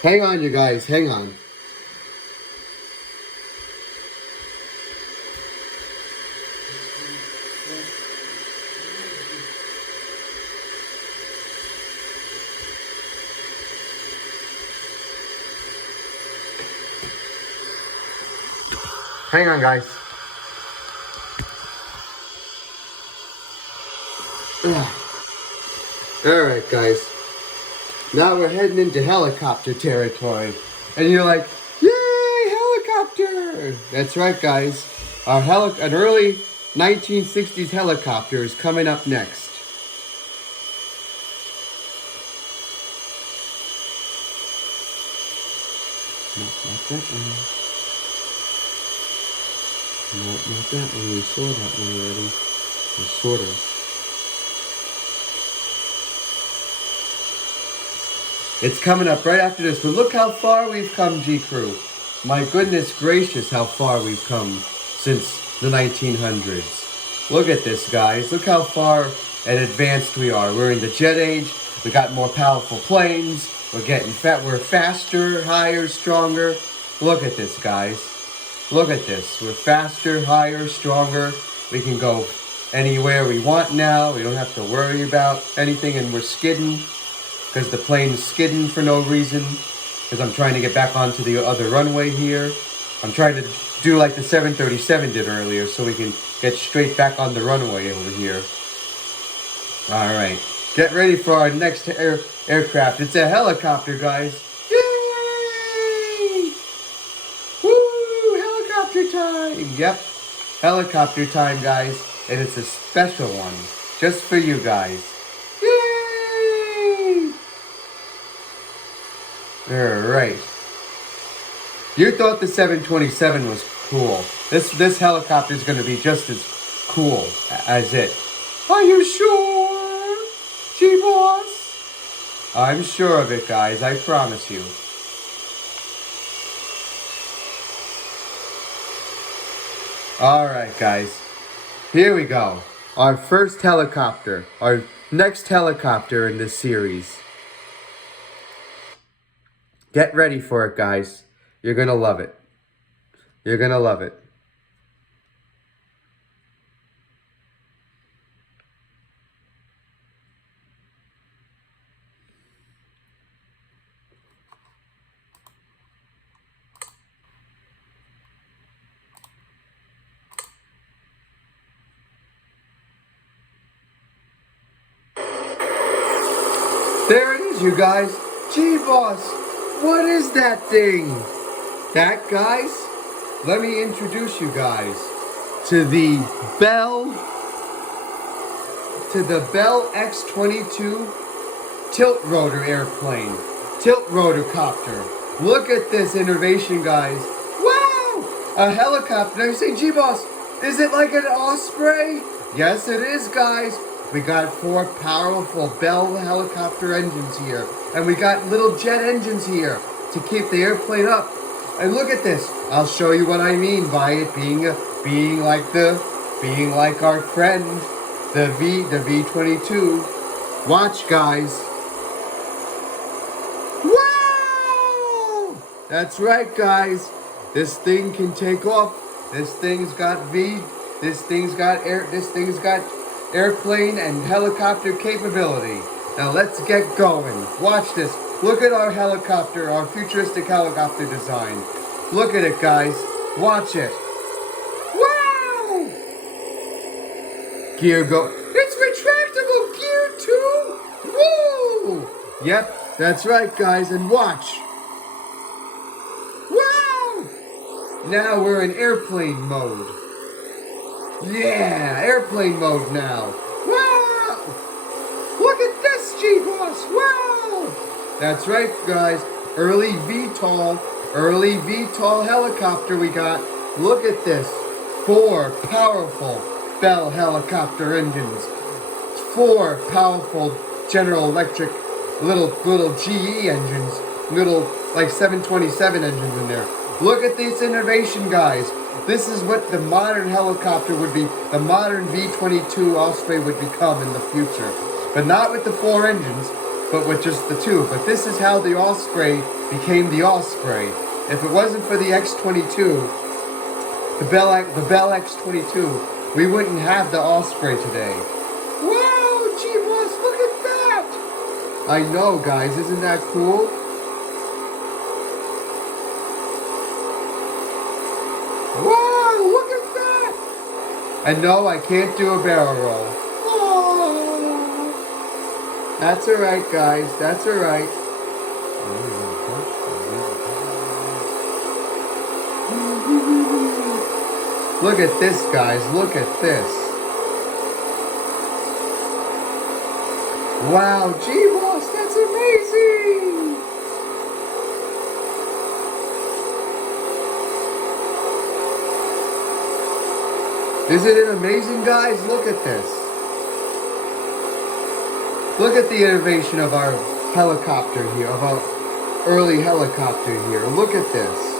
Hang on, you guys. Hang on. Hang on, guys. All right, guys. Now we're heading into helicopter territory. And you're like, yay, helicopter! That's right, guys. An early 1960s helicopter is coming up next. Nope, not that one. Nope, not that one. We saw that one already. Sort of. It's coming up right after this, but look how far we've come, G-Crew. My goodness gracious, how far we've come since the 1900s. Look at this, guys. Look how far and advanced we are. We're in the jet age. We got more powerful planes. We're getting we're faster, higher, stronger. Look at this, guys. Look at this. We're faster, higher, stronger. We can go anywhere we want now. We don't have to worry about anything, and we're skidding. Because the plane's skidding for no reason. Because I'm trying to get back onto the other runway here. I'm trying to do like the 737 did earlier, so we can get straight back on the runway over here. Alright. Get ready for our next aircraft. It's a helicopter, guys. Yay! Woo! Helicopter time! Yep. Helicopter time, guys. And it's a special one. Just for you guys. Alright. You thought the 727 was cool. This helicopter is going to be just as cool as it. Are you sure, G-Boss? I'm sure of it, guys. I promise you. Alright, guys. Here we go. Our first helicopter. Our next helicopter in this series. Get ready for it, guys. You're gonna love it. You're gonna love it. There it is, you guys. G-Boss, what is that thing? That, guys, let me introduce you guys to the Bell X-22 tilt rotor airplane, tilt rotor copter. Look at this innovation, guys. Wow, a helicopter. Now you say, G-Boss, is it like an Osprey? Yes, it is, guys. We got 4 powerful Bell helicopter engines here. And we got little jet engines here to keep the airplane up. And look at this. I'll show you what I mean by it being like our friend, the V-22. Watch, guys. Wow! That's right, guys. This thing can take off. This thing's got airplane and helicopter capability. Now let's get going. Watch this. Look at our helicopter, our futuristic helicopter design. Look at it, guys. Watch it. Wow! Gear go. It's retractable gear too. Woo! Yep, that's right, guys. And watch. Wow! Now we're in airplane mode. Yeah, airplane mode now. Wow! Look at this, G-Boss. Wow! That's right, guys. Early VTOL helicopter we got. Look at this. 4 powerful Bell helicopter engines. 4 powerful General Electric little GE engines. Little like 727 engines in there. Look at this innovation, guys. This is what the modern helicopter would be, the modern V-22 Osprey would become in the future. But not with the 4 engines, but with just the 2. But this is how the Osprey became the Osprey. If it wasn't for the X-22, the Bell X-22, we wouldn't have the Osprey today. Wow, G-Boss, look at that! I know, guys, isn't that cool? Wow, look at that! And no, I can't do a barrel roll. Oh. That's alright, guys. That's alright. Look at this, guys. Look at this. Wow, G-Boss, that's amazing! Isn't it amazing, guys? Look at this. Look at the innovation of our helicopter here, of our early helicopter here. Look at this.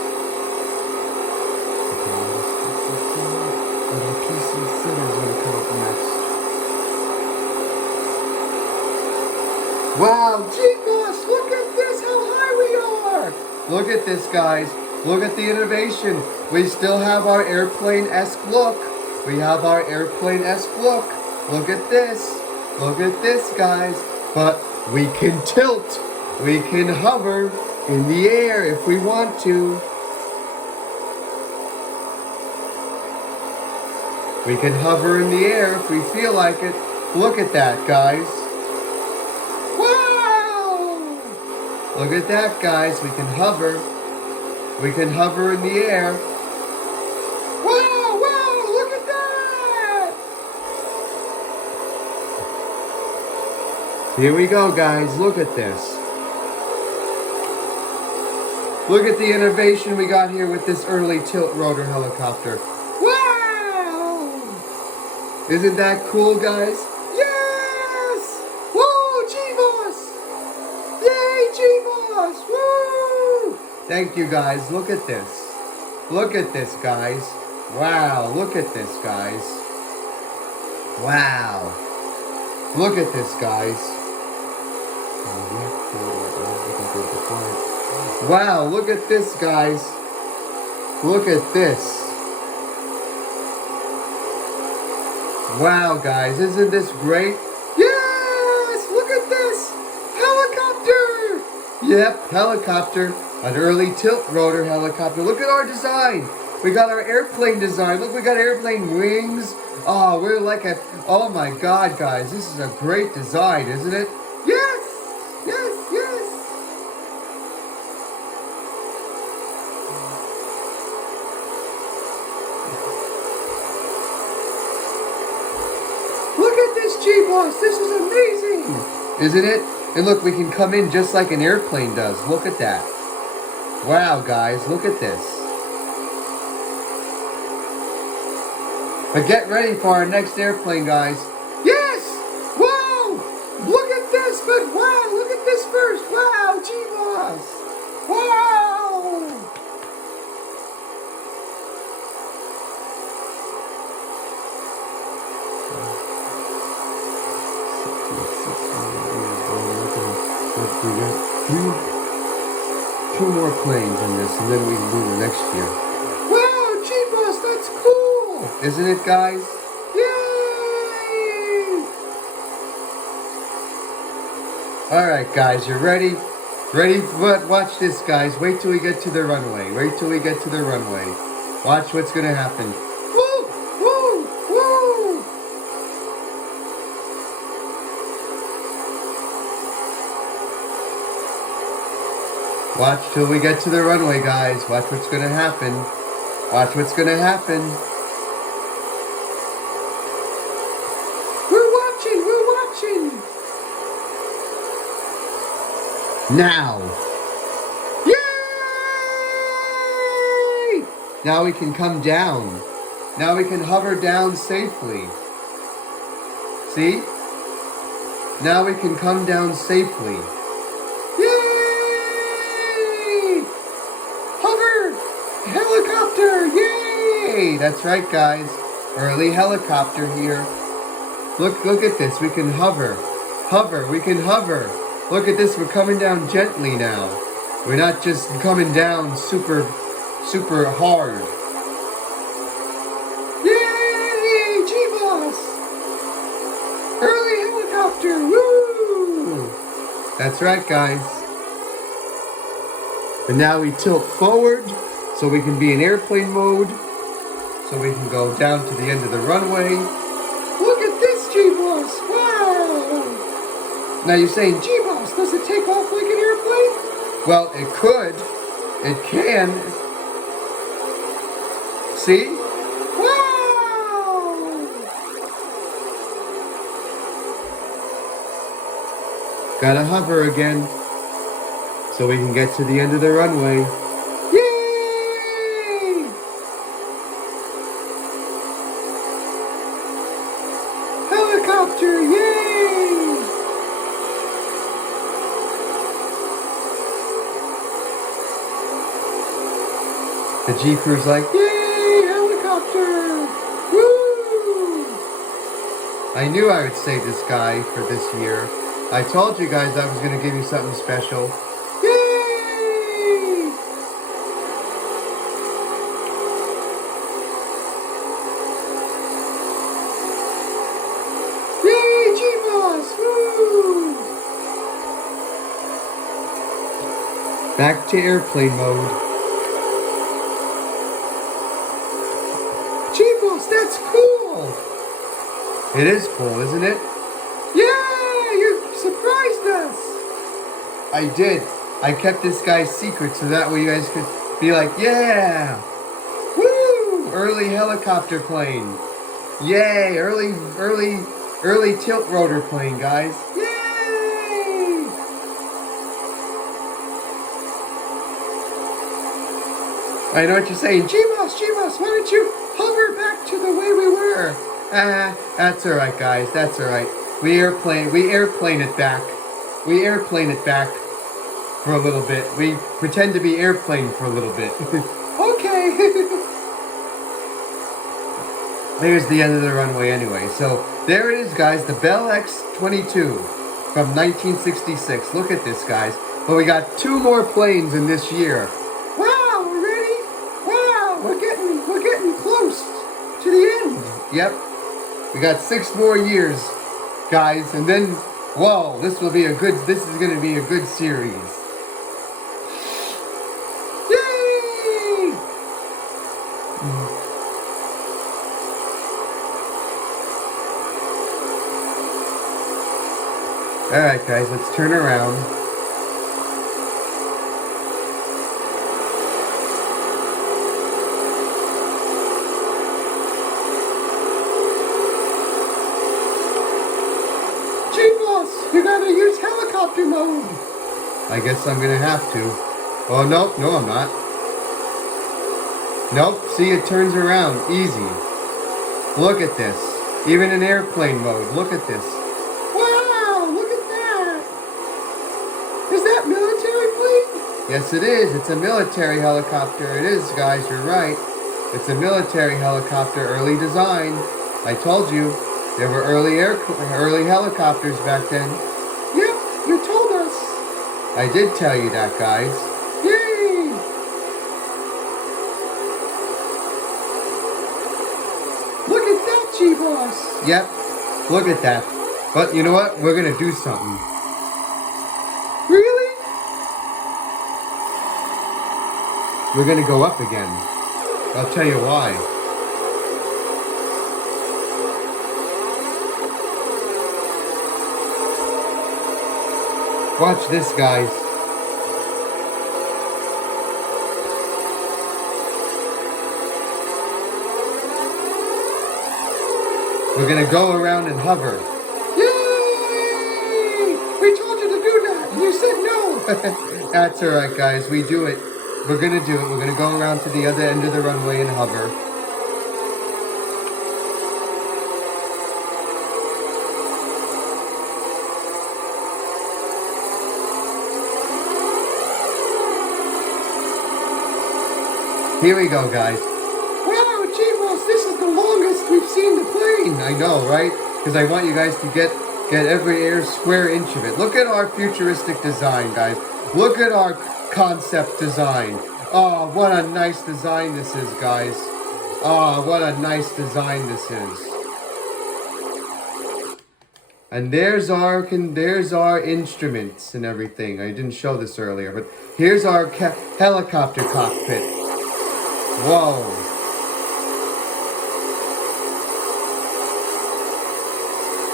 Wow, G-Boss, look at this, how high we are. Look at this, guys. Look at the innovation. We still have our airplane-esque look. We have our airplane-esque look. Look at this. Look at this, guys. But we can tilt. We can hover in the air if we want to. We can hover in the air if we feel like it. Look at that, guys. Wow! Look at that, guys. We can hover. We can hover in the air. Here we go, guys. Look at this. Look at the innovation we got here with this early tilt rotor helicopter. Wow! Isn't that cool, guys? Yes! Whoa, G-Boss! Yay, G-Boss! Woo! Thank you, guys. Look at this. Look at this, guys. Wow, look at this, guys. Wow. Look at this, guys. Wow, look at this, guys. Look at this. Wow, guys, isn't this great? Yes, look at this. Helicopter. Yep, helicopter. An early tilt rotor helicopter. Look at our design. We got our airplane design. Look, we got airplane wings. Oh, we're like a... Oh my God, guys. This is a great design, isn't it? Yes! Yes, yes! Look at this, G-Boss. This is amazing. Isn't it? And look, we can come in just like an airplane does. Look at that. Wow, guys. Look at this. But get ready for our next airplane, guys. Yes! Wow! Look at this, but wow! Look at this first! Wow, G-Boss! Wow! We got two more planes in this, and then we can do the next year. Wow, G-Boss, that's cool! Isn't it, guys? Yay! Alright, guys, you ready? Ready? Watch this, guys. Wait till we get to the runway. Wait till we get to the runway. Watch what's going to happen. Woo! Woo! Woo! Watch till we get to the runway, guys. Watch what's going to happen. Watch what's going to happen. We're watching. We're watching. Now. Yay! Now we can come down. Now we can hover down safely. See? Now we can come down safely. Helicopter! Yay! That's right, guys. Early helicopter here. Look at this. We can hover. Hover. We can hover. Look at this. We're coming down gently now. We're not just coming down super hard. Yay! G-Boss! Early helicopter! Woo! That's right, guys. And now we tilt forward. So we can be in airplane mode. So we can go down to the end of the runway. Look at this, G-Boss! Wow! Now you're saying, G-Boss, does it take off like an airplane? Well, it could. It can. See? Wow! Gotta hover again. So we can get to the end of the runway. Helicopter, yay! The G-Crew's like, yay, helicopter! Woo! I knew I would save this guy for this year. I told you guys I was going to give you something special. Yay! Yay, G-Boss! Woo! Back to airplane mode. G-Boss, that's cool! It is cool, isn't it? Yeah, you surprised us! I did. I kept this guy's secret so that way you guys could be like, yeah! Woo! Early helicopter plane. Yay! Early tilt rotor plane, guys. Yay! I know what you're saying. G-Boss, why don't you hover back to the way we were? That's alright, guys. That's alright. We airplane it back. We airplane it back for a little bit. We pretend to be airplane for a little bit. Okay. There's the end of the runway anyway. So there it is, guys. The Bell X-22 from 1966. Look at this, guys. But we got 2 more planes in this year. Wow, we're ready? Wow, we're getting close to the end. Yep. We got 6 more years, guys, and then whoa, this is gonna be a good series. Yay! Alright guys, let's turn around. You gotta use helicopter mode. I guess I'm gonna have to. Oh, no, I'm not. Nope, see, it turns around. Easy. Look at this. Even in airplane mode, look at this. Wow, look at that. Is that military plane? Yes, it is. It's a military helicopter. It is, guys, you're right. It's a military helicopter, early design. I told you. There were early helicopters back then. Yep, you told us. I did tell you that, guys. Yay! Look at that, G-Boss. Yep, look at that. But you know what? We're gonna do something. Really? We're gonna go up again. I'll tell you why. Watch this, guys. We're gonna go around and hover. Yay! We told you to do that, and you said no. That's alright, guys. We do it. We're gonna do it. We're gonna go around to the other end of the runway and hover. Here we go, guys. Wow, G-Boss, this is the longest we've seen the plane. I know, right? Because I want you guys to get every square inch of it. Look at our futuristic design, guys. Look at our concept design. Oh, what a nice design this is, guys. Oh, what a nice design this is. And there's our instruments and everything. I didn't show this earlier, but here's our helicopter cockpit. Whoa.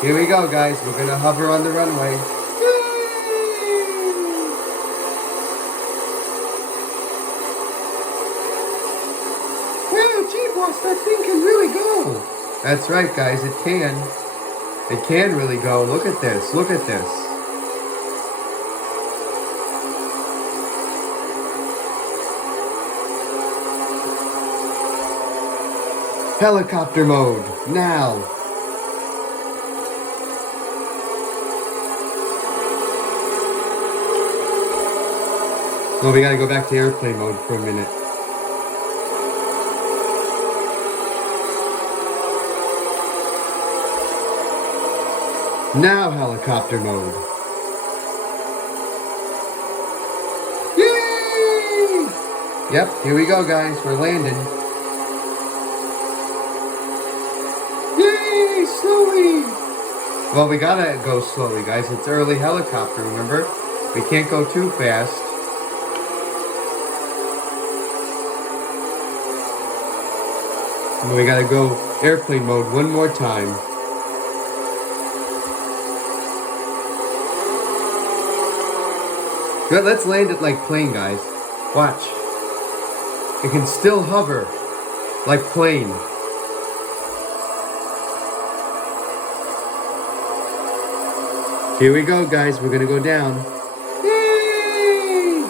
Here we go, guys. We're going to hover on the runway. Yay! Wow, G-Boss, that thing can really go. That's right, guys. It can. It can really go. Look at this. Look at this. Helicopter mode, now. Well, we gotta go back to airplane mode for a minute. Now helicopter mode. Yay! Yep, here we go, guys. We're landing. Yay! Slowly! Well, we gotta go slowly, guys. It's early helicopter, remember? We can't go too fast. And we gotta go airplane mode one more time. But let's land it like plane, guys. Watch. It can still hover like plane. Here we go, guys. We're gonna go down. Yay!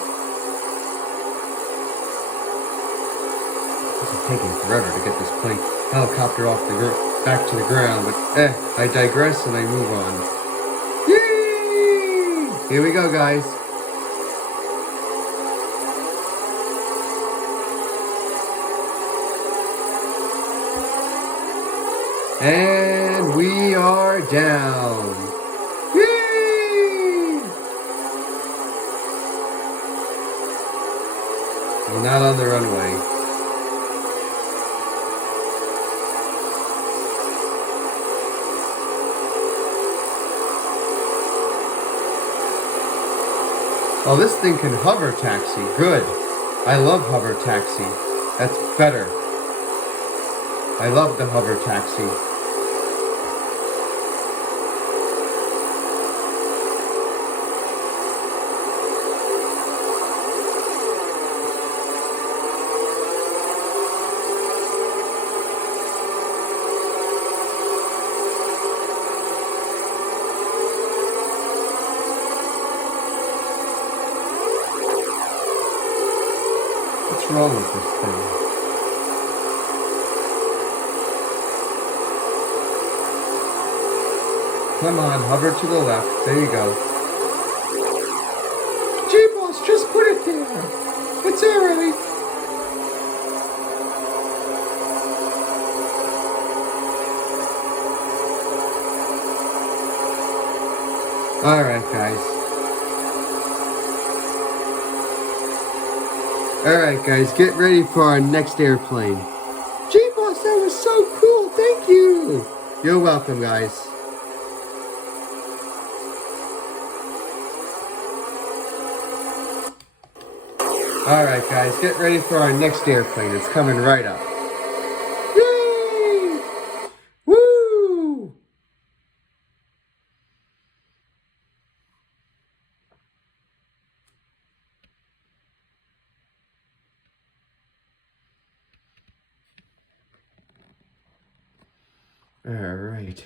taking forever to get this plane helicopter off the back to the ground, but I digress and I move on. Yay! Here we go, guys. And we are down. Yay! We're not on the runway. Oh, this thing can hover taxi. Good. I love hover taxi. That's better. I love the hover taxi. What's wrong with this thing? Come on, hover to the left. There you go. G-Boss, just put it there. It's alright. Alright, guys. Alright, guys, get ready for our next airplane. G-Boss, that was so cool. Thank you. You're welcome, guys. Alright, guys, get ready for our next airplane. It's coming right up. Yay! Woo! Alright.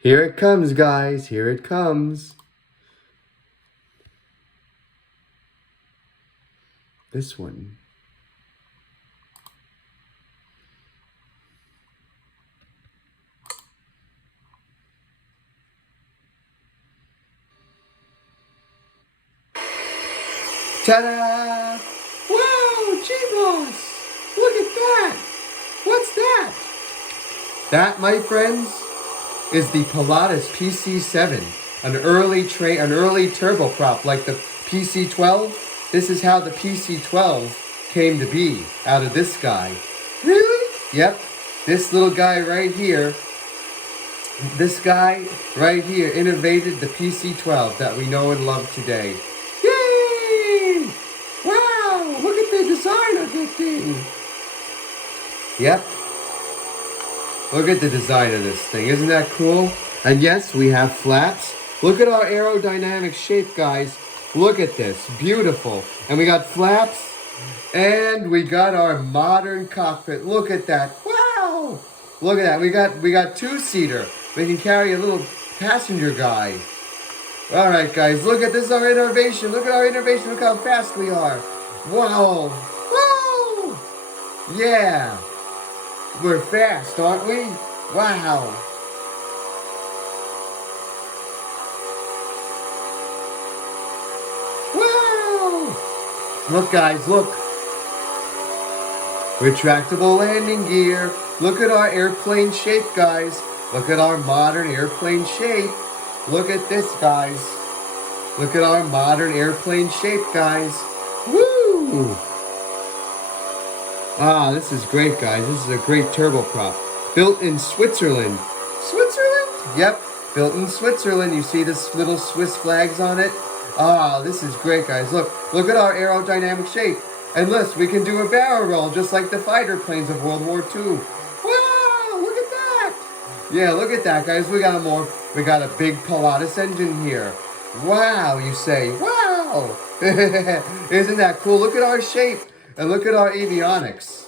Here it comes, guys. Here it comes. This one. Ta-da! Wow, G-Boss! Look at that! What's that? That, my friends, is the Pilatus PC-7, an early turboprop like the PC-12. This is how the PC-12 came to be, out of this guy. Really? Yep. This little guy right here, innovated the PC-12 that we know and love today. Yay! Wow! Look at the design of that thing. Yep. Look at the design of this thing. Isn't that cool? And yes, we have flaps. Look at our aerodynamic shape, guys. Look at this. Beautiful. And we got flaps. And we got our modern cockpit. Look at that. Wow! Look at that. We got two-seater. We can carry a little passenger guy. Alright, guys. Look at this. Is our innovation. Look at our innovation. Look how fast we are. Wow. Whoa! Yeah. We're fast, aren't we? Wow. Wow. Look, guys, look. Retractable landing gear. Look at our airplane shape, guys. Look at our modern airplane shape. Look at this, guys. Look at our modern airplane shape, guys. Woo! Ah, this is great, guys. This is a great turboprop. Built in Switzerland. Switzerland? Yep, built in Switzerland. You see this little Swiss flags on it? Ah, this is great, guys. Look at our aerodynamic shape. And listen, we can do a barrel roll just like the fighter planes of World War II. Wow, look at that. Yeah, look at that, guys. We got a big Pilatus engine here. Wow, you say. Wow. Isn't that cool? Look at our shape. And look at our avionics.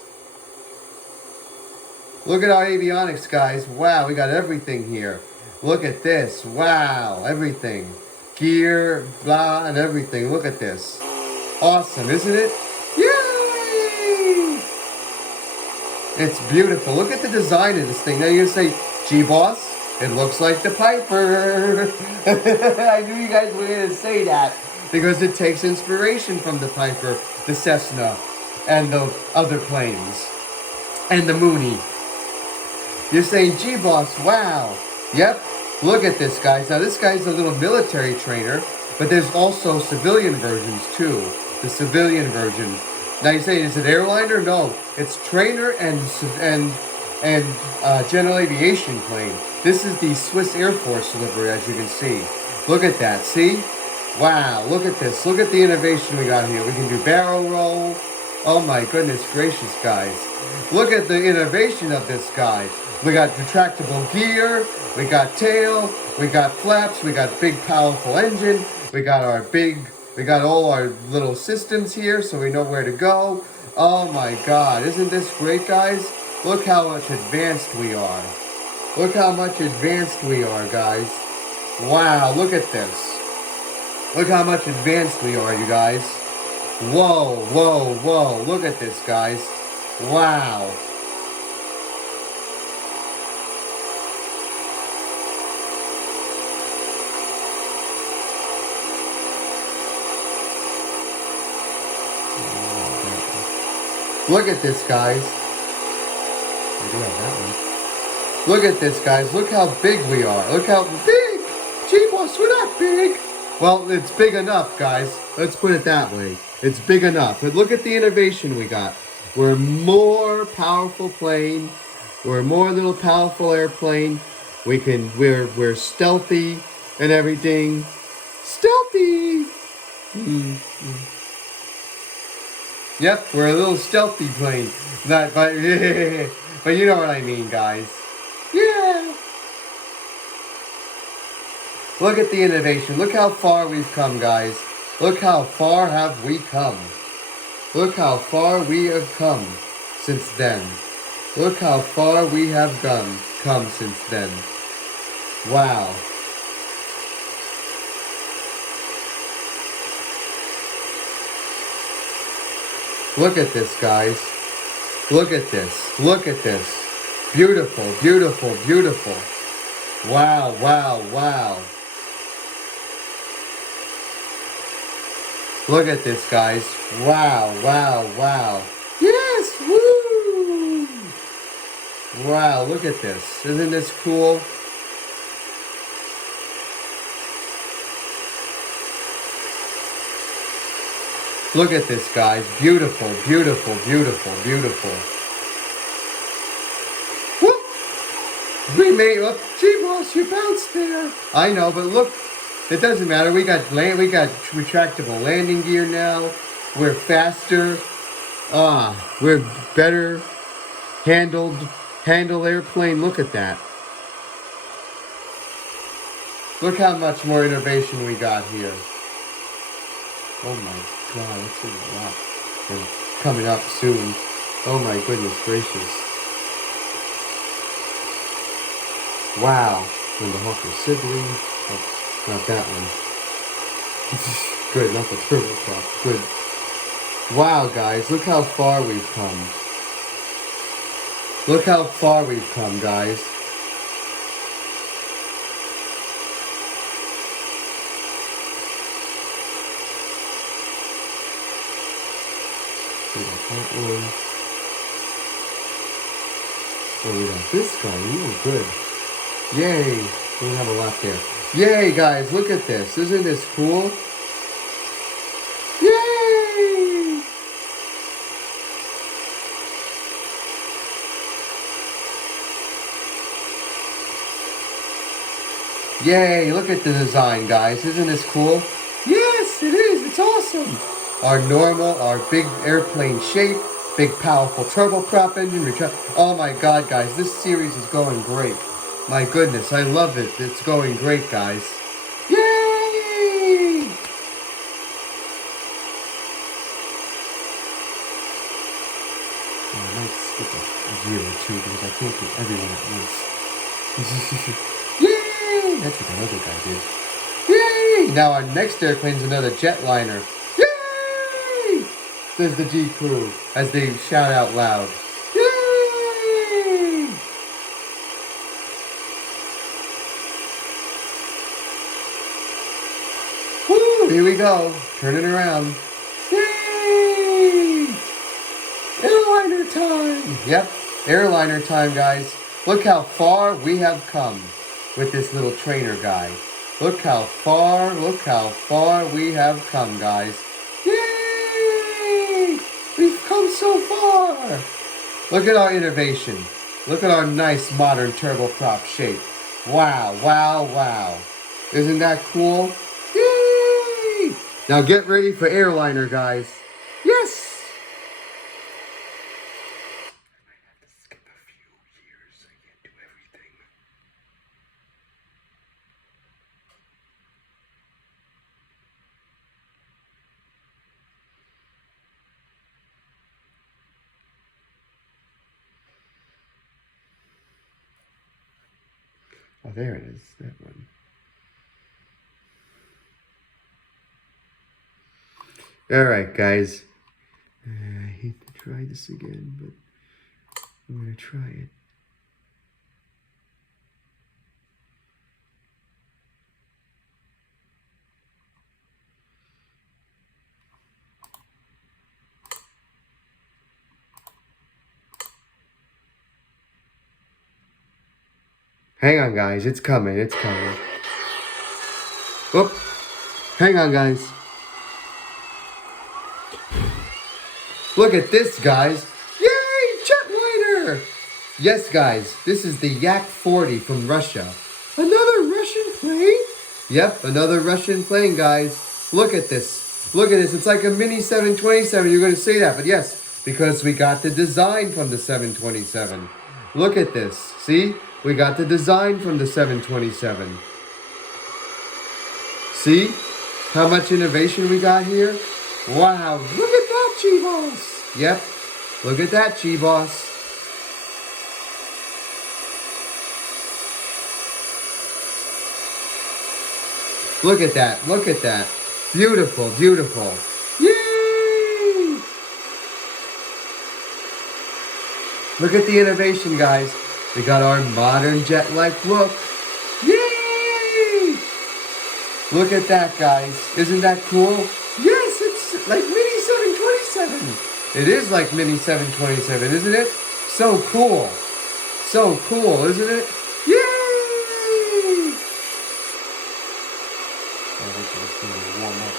Look at our avionics, guys. Wow, we got everything here. Look at this. Wow, everything. Gear, blah, and everything. Look at this. Awesome, isn't it? Yay! It's beautiful. Look at the design of this thing. Now you're going to say, gee, boss, it looks like the Piper. I knew you guys were going to say that because it takes inspiration from the Piper, the Cessna, and the other planes, and the Mooney. You're saying, gee, boss, wow. Yep, look at this, guys. Now, this guy's a little military trainer, but there's also civilian versions, too. The civilian version. Now, you say, is it airliner? No, it's trainer and general aviation plane. This is the Swiss Air Force livery, as you can see. Look at that, see? Wow, look at this. Look at the innovation we got here. We can do barrel roll. Oh, my goodness gracious, guys. Look at the innovation of this guy. We got retractable gear, we got tail, we got flaps, we got big powerful engine, we got all our little systems here so we know where to go. Oh my God, isn't this great, guys? Look how much advanced we are. Look how much advanced we are, guys. Wow, look at this. Look how much advanced we are, you guys. Whoa, whoa, whoa, look at this, guys. Wow. Look at this, guys. I do have that one. Look at this, guys. Look how big we are. Look how big. Gee, boss, we're not big. Well, it's big enough, guys. Let's put it that way. It's big enough. But look at the innovation we got. We're more powerful plane. We're a more little powerful airplane. We're stealthy and everything. Stealthy. Yep, we're a little stealthy plane. But you know what I mean, guys. Yeah. Look at the innovation. Look how far we've come, guys. Look how far have we come. Look how far we have come since then. Look how far we have come since then. Wow. Look at this, guys. Look at this. Look at this. Beautiful, beautiful, beautiful. Wow, wow, wow. Look at this, guys. Wow, wow, wow. Yes, woo! Wow, look at this. Isn't this cool? Look at this, guys. Beautiful, beautiful, beautiful, beautiful. Whoop! We made up. Gee, boss, you bounced there. I know, but look, it doesn't matter. We got retractable landing gear now. We're faster. We're better handle airplane. Look at that. Look how much more innovation we got here. Oh my God, that's a lot. And coming up soon. Oh my goodness gracious. Wow. And the Hawker Sibling. Oh, not that one. Good, not the turboprop. Good. Wow, guys, look how far we've come. Look how far we've come, guys. We got that one. Oh, we got this guy. Ooh, good. Yay. We don't have a lot there. Yay, guys. Look at this. Isn't this cool? Yay! Yay. Look at the design, guys. Isn't this cool? Yes, it is. It's awesome. Our big airplane shape, big powerful turboprop engine. Oh my God, guys, this series is going great. My goodness, I love it. It's going great, guys. Yay! I might skip a year or two because I can't get everyone at once. Yay! That's what that other guy did. Yay! Now our next airplane's another jetliner. Says the G crew as they shout out loud. Yay! here we go. Turn it around. Yay! Airliner time! Yep, airliner time, guys. Look how far we have come with this little trainer guy. Look how far we have come, guys. Yay! We've come so far! Look at our innovation. Look at our nice modern turboprop shape. Wow, wow, wow. Isn't that cool? Yay! Now get ready for airliner, guys. Yes! I might have to skip a few years. I can't do everything. Oh, there it is. That one. Alright, guys. I hate to try this again, but I'm going to try it. Hang on, guys. It's coming. It's coming. Oop. Hang on, guys. Look at this, guys. Yay! Jetliner! Yes, guys. This is the Yak-40 from Russia. Another Russian plane? Yep, another Russian plane, guys. Look at this. Look at this. It's like a mini 727. You're going to say that, but yes, because we got the design from the 727. Look at this. See? We got the design from the 727. See how much innovation we got here? Wow, look at that, G-Boss. Yep, look at that, G-Boss. Look at that, look at that. Beautiful, beautiful. Yay! Look at the innovation, guys. We got our modern jet-like look. Yay! Look at that, guys. Isn't that cool? Yes, it's like mini 727. It is like mini 727, isn't it? So cool. So cool, isn't it? Yay! I think it's going to warm up.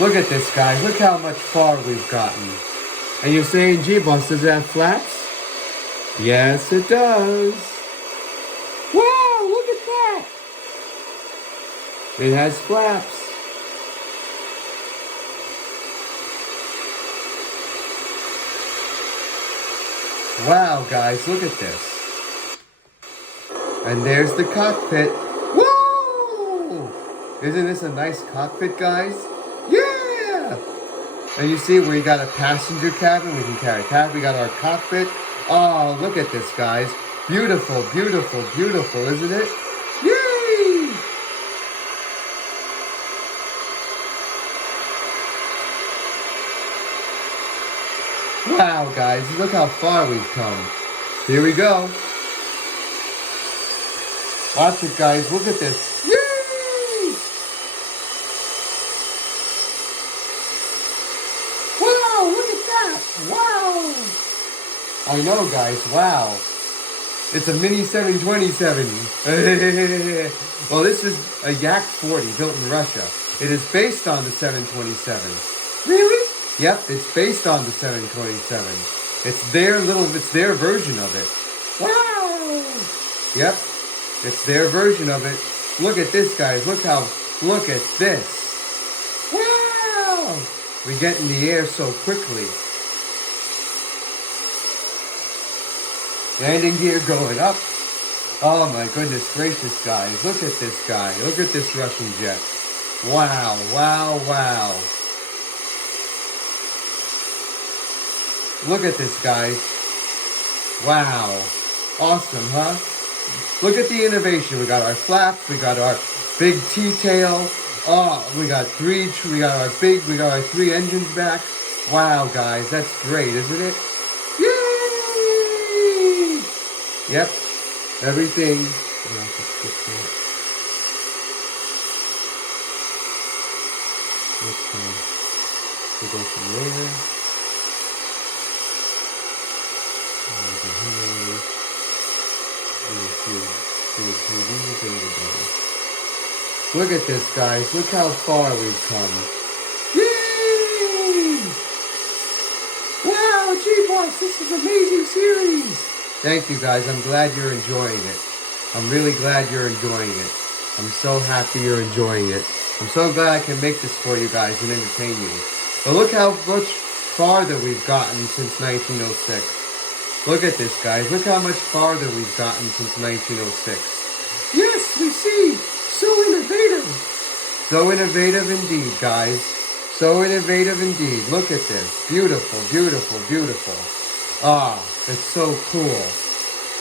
Look at this, guys. Look how much far we've gotten. And you're saying, G-Boss, does it have flaps? Yes, it does. Wow, look at that. It has flaps. Wow, guys, look at this. And there's the cockpit. Whoa! Isn't this a nice cockpit, guys? Yeah! And you see where you got a passenger cabin, we can carry cabin, we got our cockpit. Oh, look at this, guys. Beautiful, beautiful, beautiful, isn't it? Yay! Wow, guys, look how far we've come. Here we go. Watch it, guys, look at this. Yay! Wow! I know, guys. Wow. It's a mini 727. Well, this is a Yak-40 built in Russia. It is based on the 727. Really? Yep, it's based on the 727. It's their version of it. Wow! Yep, it's their version of it. Look at this, guys. Look at this. Wow! We get in the air so quickly. Landing gear going up. Oh my goodness gracious, guys. Look at this guy. Look at this Russian jet. Wow, wow, wow. Look at this, guys. Wow. Awesome, huh? Look at the innovation. We got our flaps. We got our big T-tail. Oh, we got our three engines back. Wow, guys. That's great, isn't it? Yay! Yep. Everything We'll have to skip that. Let's we'll go from there. Over here. Do and we're done. Look at this, guys. Look how far we've come. Yay! Wow, G-Boss, this is an amazing series. Thank you, guys. I'm glad you're enjoying it. I'm really glad you're enjoying it. I'm so happy you're enjoying it. I'm so glad I can make this for you guys and entertain you. But look how much farther we've gotten since 1906. Look at this, guys. Look how much farther we've gotten since 1906. Yes, we see. So innovative. So innovative indeed, guys. So innovative indeed. Look at this. Beautiful, beautiful, beautiful. Ah, it's so cool.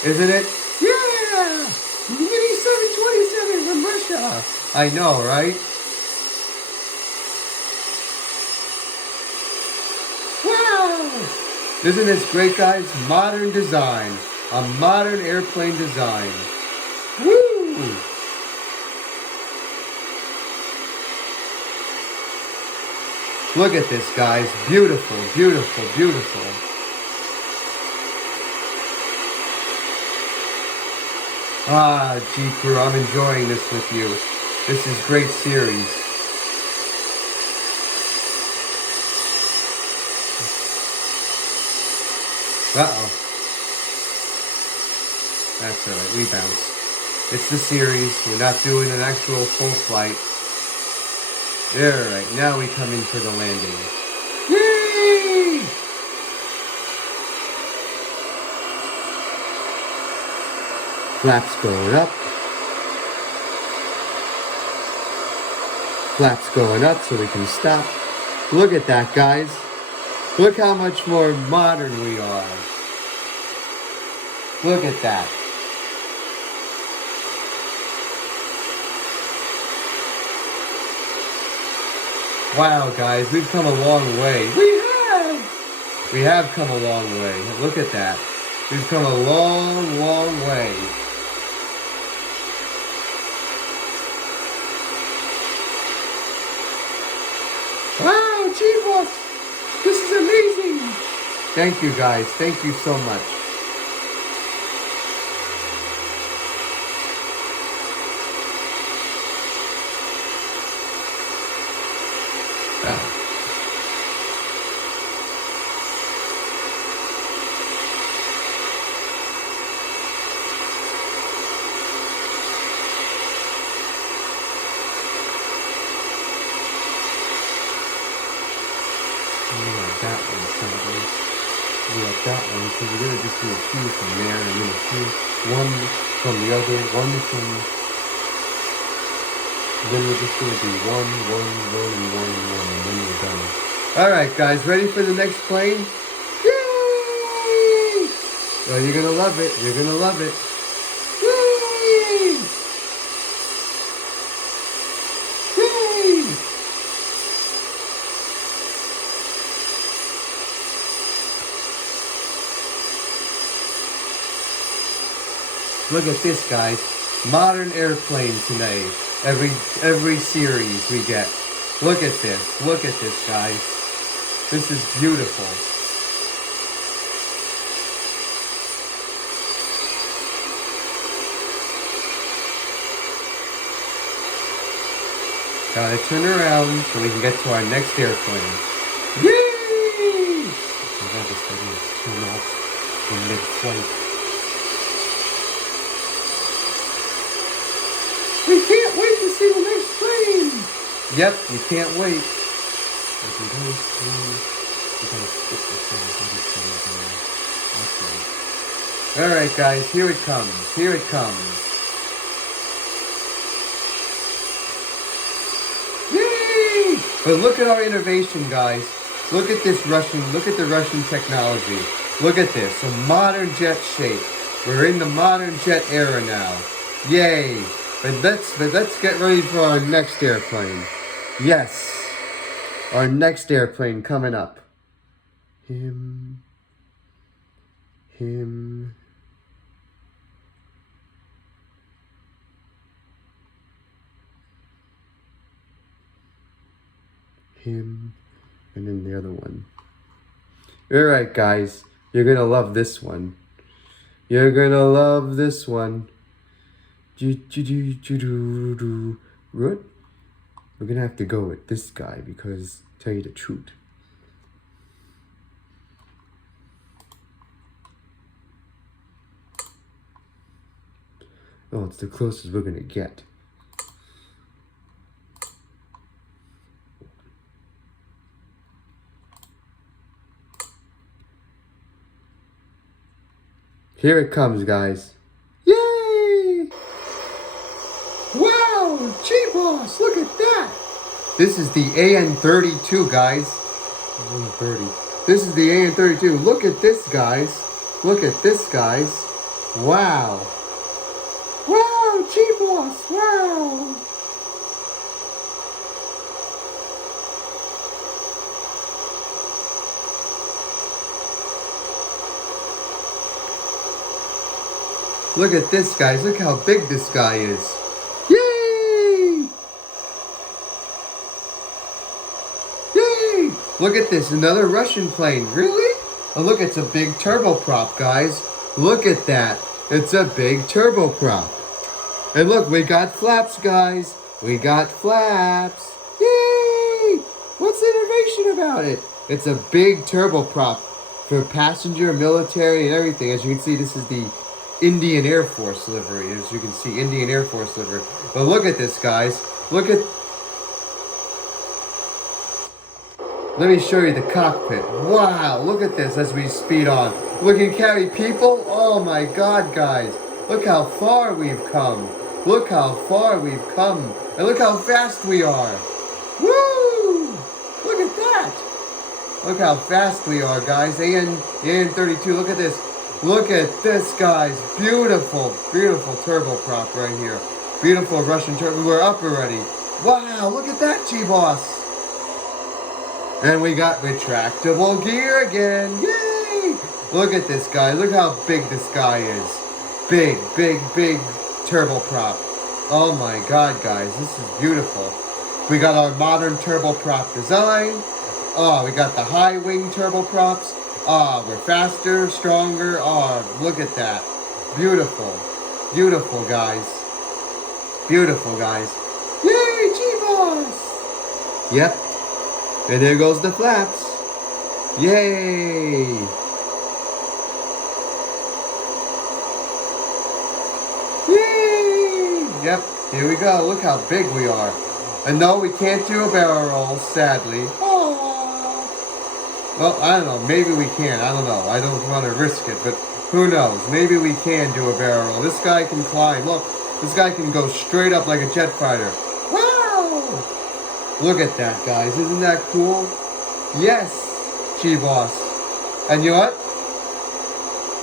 Isn't it? Yeah! Mini 727 from Russia. I know, right? Wow! Isn't this great, guys? Modern design. A modern airplane design. Woo! Look at this, guys. Beautiful, beautiful, beautiful. Ah, G-Crew, I'm enjoying this with you. This is great series. Uh-oh. That's alright, we bounce. It's the series. We're not doing an actual full flight. Alright, now we come in for the landing. Yay! Flaps going up. Flaps going up so we can stop. Look at that, guys. Look how much more modern we are. Look at that. Wow, guys, we've come a long way. We have! We have come a long way. Look at that. We've come a long, long way. Wow, G-Boss! This is amazing! Thank you, guys. Thank you so much. That one sadly. We got that one, so we're gonna just do a few from there and then a few, one from the other, one from, then we're just gonna do one, and then we're done. Alright guys, ready for the next plane? Yay! Well, you're gonna love it, you're gonna love it. Yay! Yay! Look at this, guys. Modern airplane today. Every series we get. Look at this. Look at this, guys. This is beautiful. Gotta turn around so we can get to our next airplane. Yay! I got this thing to turn off in mid-flight. We can't wait to see the next plane! Yep, you can't wait. If we go through, we gotta skip the 737 there. That's right. Alright guys, here it comes. Here it comes. Yay! But look at our innovation, guys. Look at this look at the Russian technology. Look at this, a modern jet shape. We're in the modern jet era now. Yay! But let's get ready for our next airplane. Yes, our next airplane coming up. Him. him, and then the other one. Alright, guys. You're gonna love this one. You're gonna love this one. What? We're gonna have to go with this guy because, tell you the truth, oh, it's the closest we're gonna get. Here it comes, guys. Yay! Wow, G-Boss, look at that! This is the AN32, guys. 130. This is the AN32. Look at this, guys. Look at this, guys. Wow. Wow, G-Boss, wow. Look at this, guys. Look how big this guy is. Yay! Yay! Look at this. Another Russian plane. Really? Oh, look, it's a big turboprop, guys. Look at that. It's a big turboprop. And look, we got flaps, guys. We got flaps. Yay! What's the innovation about it? It's a big turboprop for passenger, military, and everything. As you can see, this is the Indian Air Force livery. As you can see, Indian Air Force livery. But look at this, guys. Look at... Let me show you the cockpit. Wow, look at this as we speed on. We can carry people. Oh my God, guys. Look how far we've come. Look how far we've come. And look how fast we are. Woo! Look at that. Look how fast we are, guys. AN32, look at this. Look at this, guys. Beautiful, beautiful turboprop right here. Beautiful Russian turbo. We're up already. Wow, look at that, G-Boss. And we got retractable gear again. Yay! Look at this guy. Look how big this guy is. Big, big, big turboprop. Oh my God, guys. This is beautiful. We got our modern turboprop design. Oh, we got the high wing turboprops. Ah, we're faster, stronger. Ah, look at that. Beautiful. Beautiful, guys. Beautiful, guys. Yay, G-Boss! Yep. And there goes the flaps. Yay! Yay! Yep, here we go. Look how big we are. And no, we can't do a barrel roll, sadly. Well, I don't know. Maybe we can. I don't know. I don't want to risk it, but who knows? Maybe we can do a barrel roll. This guy can climb. Look, this guy can go straight up like a jet fighter. Wow! Look at that, guys. Isn't that cool? Yes, G-Boss. And you know what?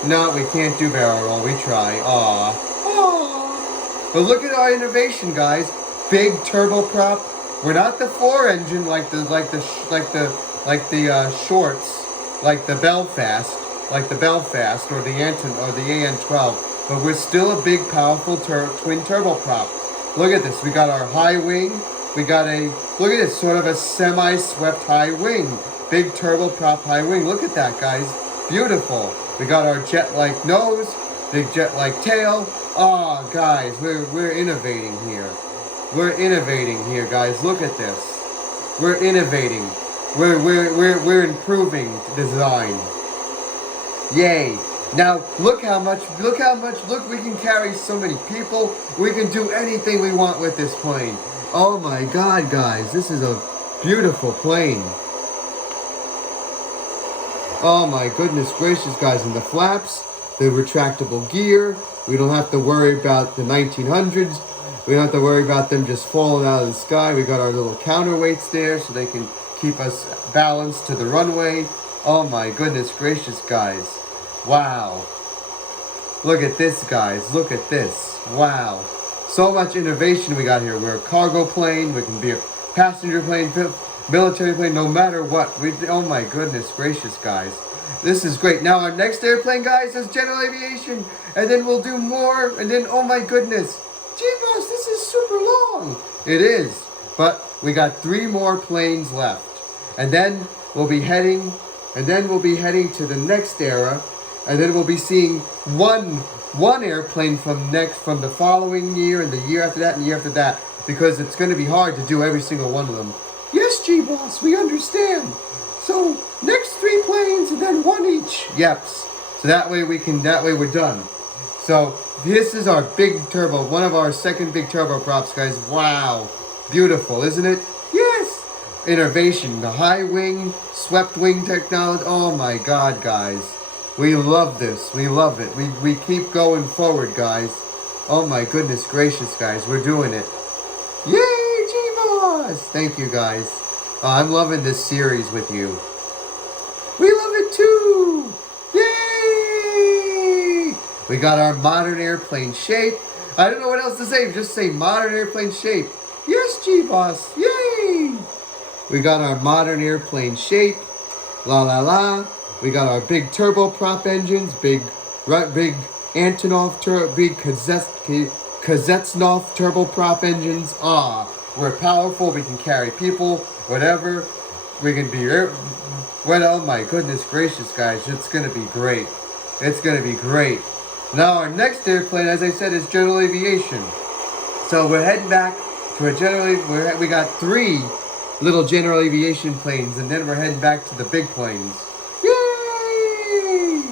No, we can't do barrel roll. We try. Aw. Aw. But look at our innovation, guys. Big turboprop. We're not the 4-engine like the shorts, like the Belfast, or the AN12, but we're still a big, powerful twin turboprop. Look at this. We got our high wing. We got look at this, sort of a semi-swept high wing. Big turboprop high wing. Look at that, guys. Beautiful. We got our jet-like nose, big jet-like tail. Oh, guys, we're innovating here. We're innovating here, guys. Look at this. We're innovating. We're improving design. Yay. Now, look, we can carry so many people. We can do anything we want with this plane. Oh my God, guys, this is a beautiful plane. Oh my goodness gracious, guys, and the flaps, the retractable gear. We don't have to worry about the 1900s. We don't have to worry about them just falling out of the sky. We got our little counterweights there so they can keep us balanced to the runway. Oh my goodness gracious, guys. Wow. Look at this, guys. Look at this. Wow. So much innovation we got here. We're a cargo plane. We can be a passenger plane, military plane, no matter what. Oh my goodness gracious, guys. This is great. Now our next airplane, guys, is general aviation. And then we'll do more. And then, oh my goodness. G-Boss, this is super long. It is. But we got 3 more planes left. And then we'll be heading to the next era, and then we'll be seeing one airplane from the following year, and the year after that, and the year after that, because it's going to be hard to do every single one of them. Yes, G-Boss, we understand. So next 3 planes and then 1 each. Yep. So that way we're done. So this is our big turbo, one of our second big turboprops, guys. Wow. Beautiful, isn't it? Yes. Innovation, the high wing, swept wing technology. Oh my God, guys. We love this. We love it. We keep going forward, guys. Oh my goodness gracious, guys. We're doing it. Yay, G-Boss! Thank you, guys. I'm loving this series with you. We love it too! Yay! We got our modern airplane shape. I don't know what else to say. Just say modern airplane shape. Yes, G-Boss. Yay! We got our modern airplane shape. La la la. We got our big turboprop engines. Big Antonov, big Kazetnov turboprop engines. We're powerful. We can carry people, whatever. We can be oh my goodness gracious, guys. It's going to be great. It's going to be great. Now our next airplane, as I said, is general aviation. So we're heading back to a we got 3 little general aviation planes, and then we're heading back to the big planes. Yay!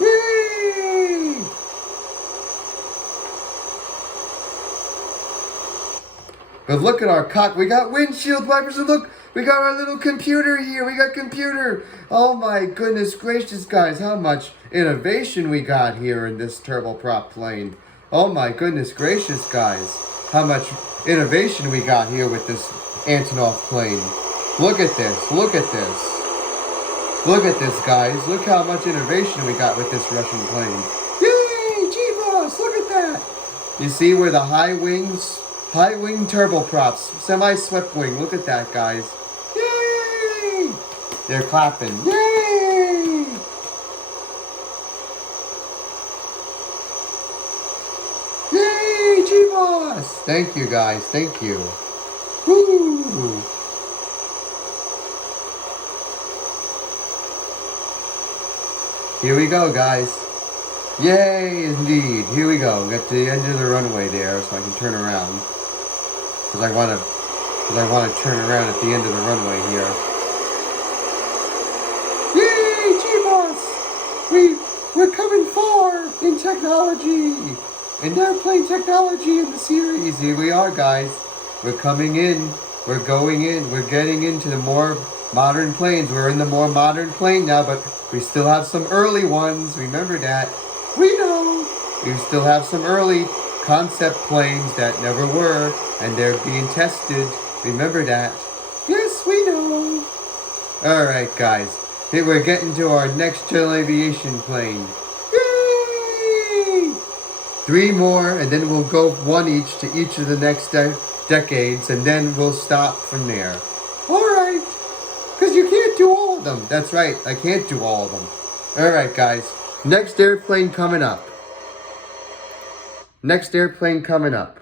Yay! But look at our cock. We got windshield wipers, and look, we got our little computer here. We got computer. Oh my goodness gracious, guys, how much innovation we got here in this turboprop plane. Oh my goodness gracious, guys, how much innovation we got here with this Antonov plane. Look at this. Look at this. Look at this, guys. Look how much innovation we got with this Russian plane. Yay, G-Boss, look at that. You see where the high wing turboprops, semi-swept wing. Look at that, guys. Yay! They're clapping. Yay! Yay, G-Boss! Thank you, guys. Thank you. Woo! Here we go, guys. Yay, indeed. Here we go. Got the end of the runway there, so I can turn around. Because I want to turn around at the end of the runway here. Yay, G-Boss! We're coming far in technology. In airplane technology in the series. Here we are, guys. We're coming in. We're going in. We're getting into the more modern planes. We're in the more modern plane now, but we still have some early ones. Remember that. We know. We still have some early concept planes that never were, and they're being tested. Remember that. Yes, we know. Alright, guys. Here we're getting to our next general aviation plane. Yay! 3 more, and then we'll go 1 each to each of the next decades, and then we'll stop from there. Alright. Because you can't do all of them. That's right. I can't do all of them. Alright, guys. Next airplane coming up. Next airplane coming up.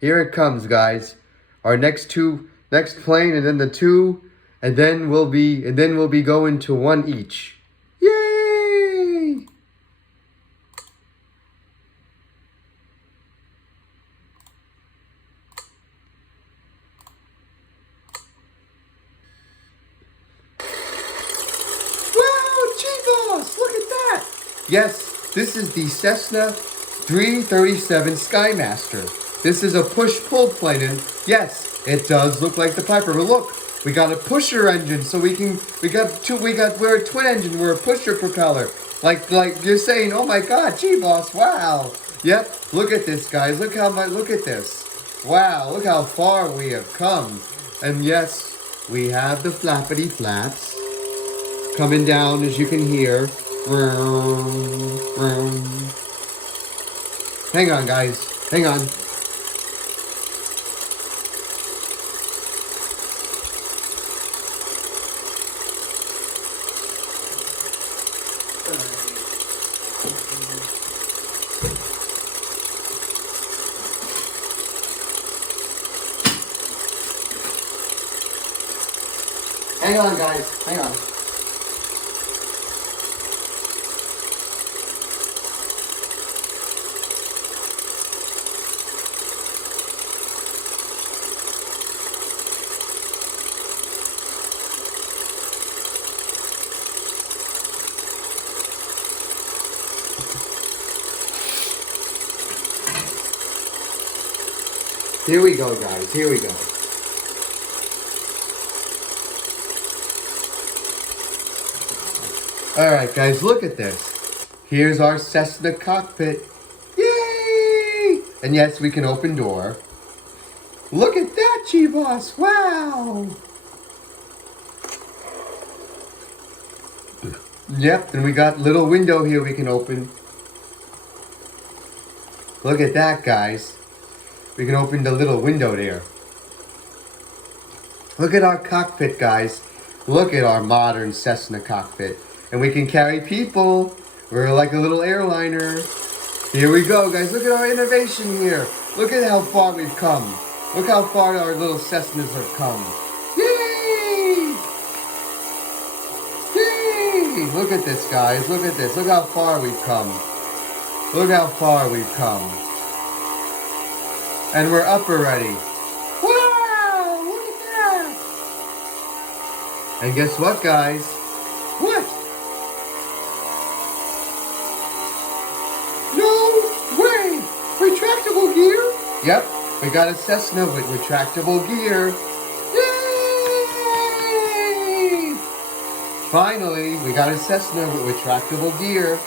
Here it comes, guys. Our next plane, and then the 2, and then we'll be going to 1 each. Yay! Look at that! Yes, this is the Cessna 337 Skymaster. This is a push-pull plane, and yes, it does look like the Piper. But look, we got a pusher engine, so we're a twin engine. We're a pusher propeller. Like you're saying, oh my God, G-Boss, wow. Yep, look at this, guys. Look at this. Wow, look how far we have come. And yes, we have the flappity flaps coming down, as you can hear. Hang on, guys. Hang on. Hang on, guys. Hang on. Here we go, guys. Here we go. Alright, guys, look at this. Here's our Cessna cockpit. Yay! And yes, we can open door. Look at that, G-Boss. Wow! Yep, and we got little window here we can open. Look at that, guys. We can open the little window there. Look at our cockpit, guys. Look at our modern Cessna cockpit. And we can carry people. We're like a little airliner. Here we go, guys. Look at our innovation here. Look at how far we've come. Look how far our little Cessnas have come. Yay! Yay! Look at this, guys. Look at this. Look how far we've come. Look how far we've come. And we're up already. Wow! Look at that! And guess what, guys? What? No way! Retractable gear? Yep, we got a Cessna with retractable gear. Yay! Finally, we got a Cessna with retractable gear.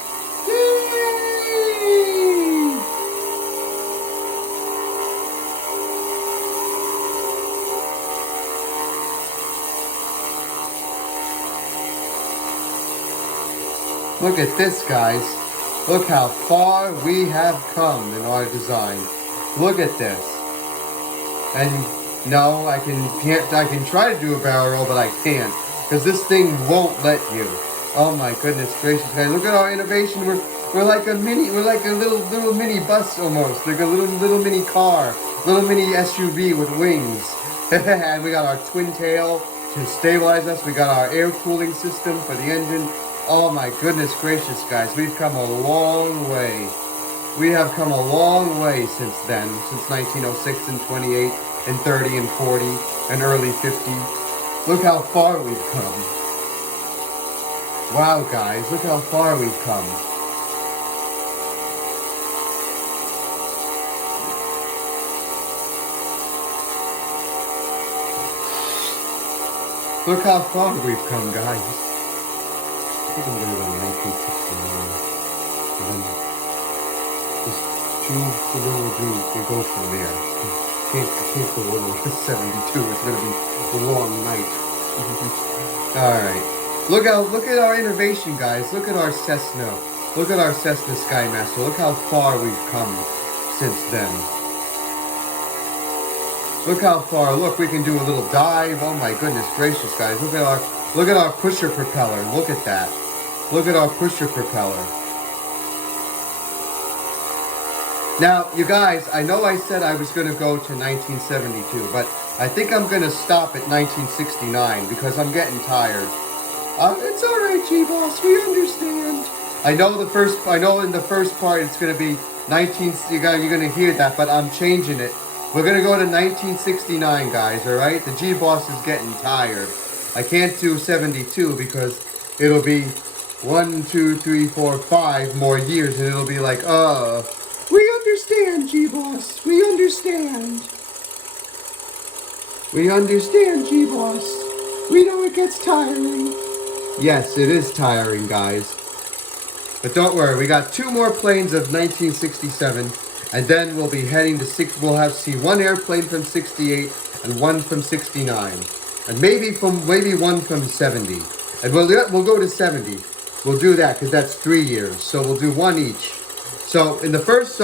Look at this, guys. Look how far we have come in our design. Look at this. And no, I can try to do a barrel roll, but I can't. Because this thing won't let you. Oh my goodness gracious, guys. Look at our innovation. We're like a little mini bus almost. Like a little mini car. Little mini SUV with wings. And we got our twin tail to stabilize us. We got our air cooling system for the engine. Oh my goodness gracious, guys. We've come a long way. We have come a long way since then. Since 1906 and 28 and 30 and 40 and early 50. Look how far we've come. Wow, guys. Look how far we've come. Look how far we've come, guys. I think I'm going to go 1969. And then just we go from there. Can't go over 72. It's going to be a long night. Alright. Look at our innovation, guys. Look at our Cessna. Look at our Cessna Skymaster. Look how far we've come since then. Look how far. Look, we can do a little dive. Oh my goodness gracious, guys. Look at our pusher propeller. Look at that. Look at our pusher propeller. Now, you guys, I know I said I was going to go to 1972, but I think I'm going to stop at 1969 because I'm getting tired. It's all right, G-Boss. We understand. I know in the first part it's going to be you're going to hear that, but I'm changing it. We're going to go to 1969, guys, all right? The G-Boss is getting tired. I can't do 72 because it'll be 1, 2, 3, 4, 5 more years, and it'll be like, we understand, G-Boss. We understand. We understand, G-Boss. We know it gets tiring. Yes, it is tiring, guys. But don't worry, we got 2 more planes of 1967, and then we'll be heading to we'll see 1 airplane from 68 and 1 from 69, and maybe 1 from 70, and we'll go to 70. We'll do that because that's 3 years, so we'll do 1 each. So in the first,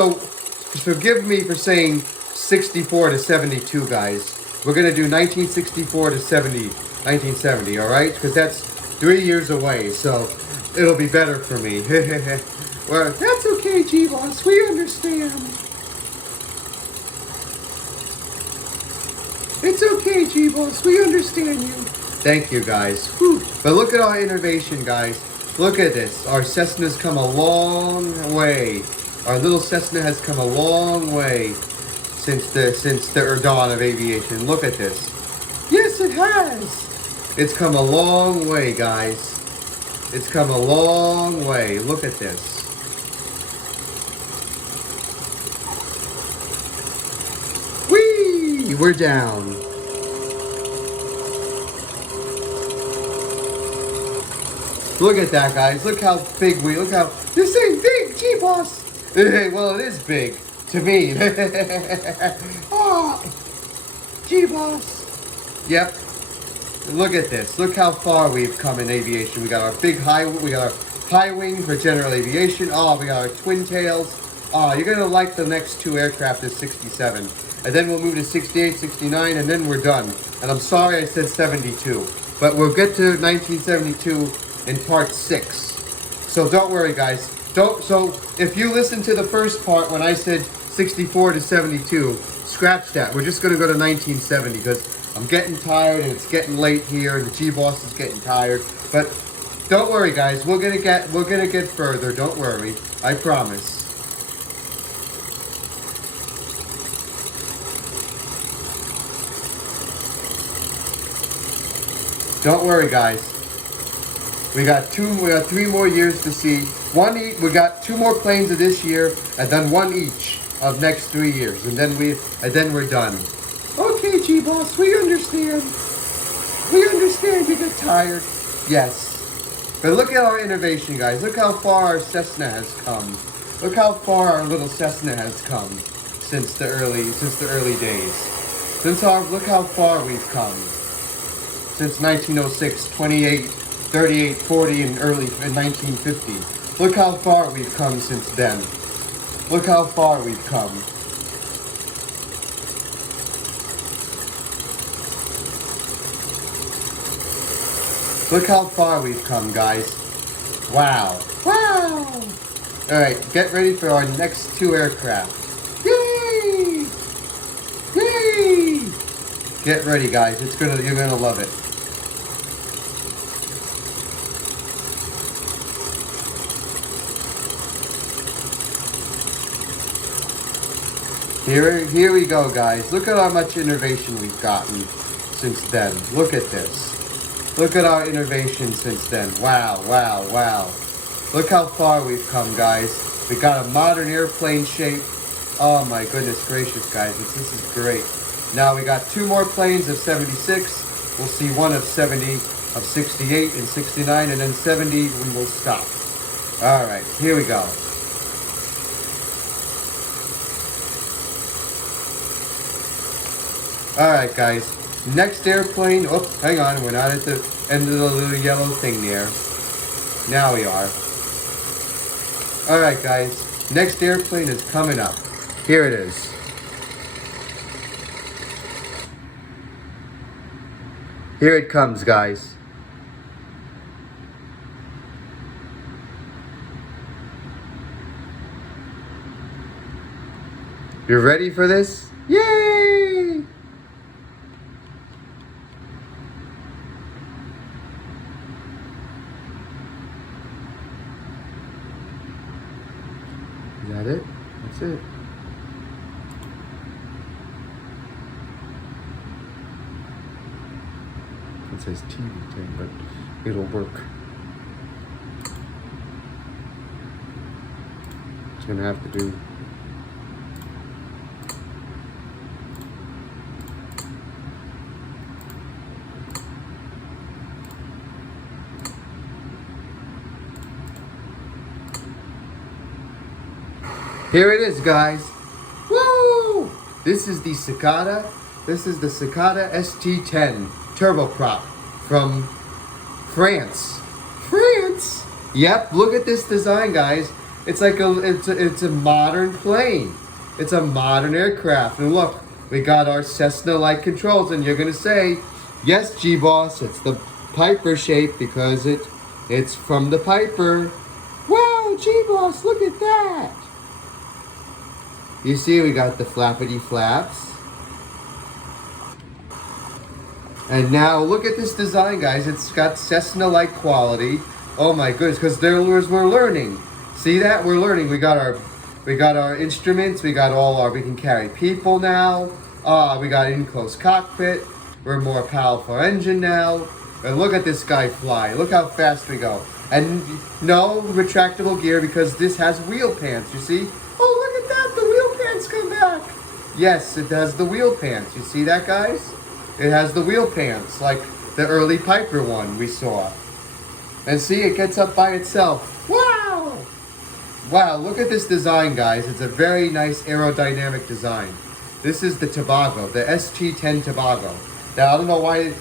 forgive me for saying 64 to 72, guys. We're gonna do 1964 to 1970, all right? Because that's 3 years away, so it'll be better for me. Well, that's okay, G-Boss. We understand. It's okay, G-Boss. We understand you. Thank you, guys. Whew. But look at our innovation, guys. Look at this. Our Cessna's come a long way. Our little Cessna has come a long way since the dawn of aviation. Look at this. Yes, it has. It's come a long way, guys. It's come a long way. Look at this. Whee! We're down. Look at that, guys. Look how big look how, you're saying big, gee, boss. Well, it is big to me. Oh, gee, boss. Yep. Look at this. Look how far we've come in aviation. We got our high wings for general aviation. Oh, we got our twin tails. Oh, you're going to like the next two aircraft is 67. And then we'll move to 68, 69, and then we're done. And I'm sorry I said 72. But we'll get to 1972 in part 6. So don't worry, guys. So if you listen to the first part when I said 64 to 72, scratch that. We're just going to go to 1970 because I'm getting tired and it's getting late here and the G-Boss is getting tired. But don't worry, guys. We're gonna get further. Don't worry. I promise. Don't worry, guys. We got 3 more years to see. We got 2 more planes of this year, and then 1 each of next 3 years, and then we're done. Okay, G-Boss, we understand. We understand you get tired. Yes. But look at our innovation, guys. Look how far our Cessna has come. Look how far our little Cessna has come since the early days. Look how far we've come. Since 1906, 28, 38, 40, and early in 1950. Look how far we've come since then. Look how far we've come. Look how far we've come, guys. Wow. Wow. Alright, get ready for our next 2 aircraft. Yay! Yay! Get ready, guys. You're gonna love it. Here we go, guys. Look at how much innovation we've gotten since then. Look at this. Look at our innovation since then. Wow, wow, wow. Look how far we've come, guys. We got a modern airplane shape. Oh my goodness gracious, guys. This is great. Now we got 2 more planes of 76. We'll see 1 of 70, of 68 and 69, and then 70 we will stop. All right, here we go. All right, guys. Next airplane. Oh, hang on. We're not at the end of the little yellow thing there. Now we are. All right, guys. Next airplane is coming up. Here it is. Here it comes, guys. You ready for this? Yay! Is that it? That's it. It says TV thing, but it'll work. It's gonna have to do. Here it is, guys. Woo! This is the Cicada. This is the Cicada ST10 turboprop from France. France? Yep. Look at this design, guys. It's like it's a modern plane. It's a modern aircraft. And look, we got our Cessna-like controls. And you're gonna say, yes, G-Boss, it's the Piper shape because it's from the Piper. Wow, G-Boss, look at that. You see, we got the flappity flaps. And now look at this design, guys. It's got Cessna-like quality. Oh my goodness, because we're learning. See that? We're learning. We got our instruments. We can carry people now. We got enclosed cockpit. We're a more powerful engine now. And look at this guy fly. Look how fast we go. And no retractable gear because this has wheel pants, you see? Oh, look at that. The wheel pants come back. Yes, it has the wheel pants. You see that, guys? It has the wheel pants like the early Piper one we saw. And see, it gets up by itself. Wow! Wow, look at this design, guys. It's a very nice aerodynamic design. This is the Tobago, the ST10 Tobago. Now, I don't know why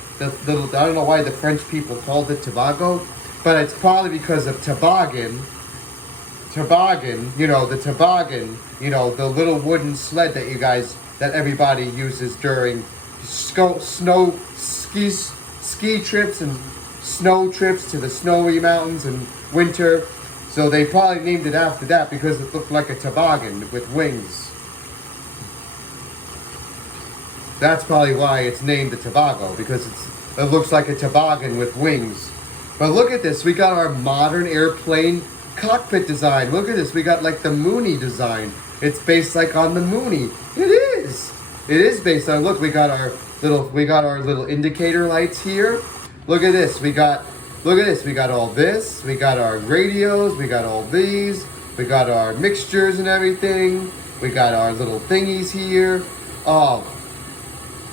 the French people called it Tobago, but it's probably because of toboggan, you know, the toboggan, you know, the little wooden sled that everybody uses during ski trips and snow trips to the snowy mountains in winter. So they probably named it after that because it looked like a toboggan with wings. That's probably why it's named the Tobago, because it looks like a toboggan with wings. But look at this, we got our modern airplane cockpit design. Look at this, we got like the Mooney design. It's based like on the Mooney. It is. It is based on, look, we got our little indicator lights here. Look at this, we got all this. We got our radios, we got all these. We got our mixtures and everything. We got our little thingies here. Oh,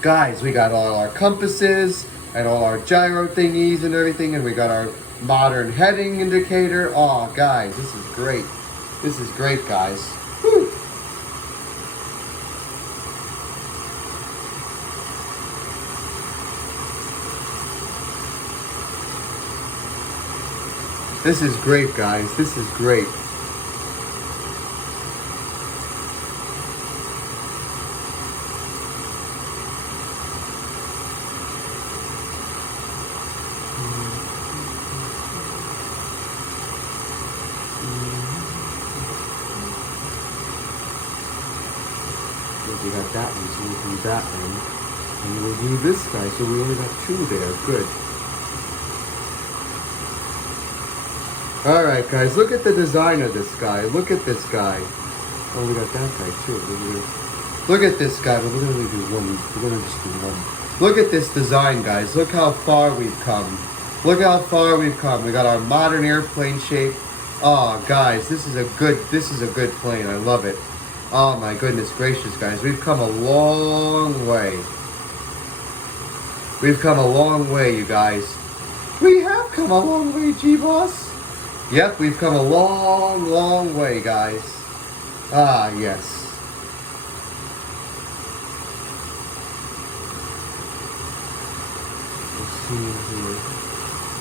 guys, we got all our compasses and all our gyro thingies and everything, and we got our modern heading indicator. Oh, guys, this is great. This is great, guys. Whew. This is great, guys. This is great. We got that one, so we'll do that one. And we'll do this guy, so we only got two there. Good. Alright, guys, look at the design of this guy. Look at this guy. Oh, we got that guy, too. Look at this guy, but we're going to do one. We're going to just do one. Look at this design, guys. Look how far we've come. Look how far we've come. We got our modern airplane shape. Oh, guys, this is a good plane. I love it. Oh my goodness gracious, guys. We've come a long way. We've come a long way, you guys. We have come a long way, G-Boss. Yep, we've come a long, long way, guys. Ah, yes. Let's see here.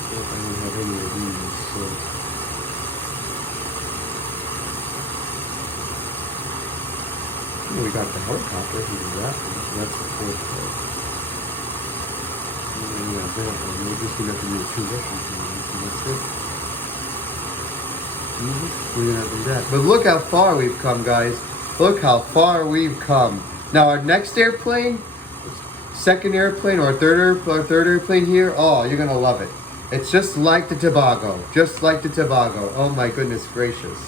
I don't have any of these, so... We got the helicopter, we do that one, so that's the fourth part. And we got that one, we're just gonna have to do two Russian things, and that's it. We're gonna have to do that. But look how far we've come, guys. Look how far we've come. Now our next airplane, second airplane or third airplane here, oh, you're gonna love it. It's just like the Tobago, just like the Tobago. Oh my goodness gracious.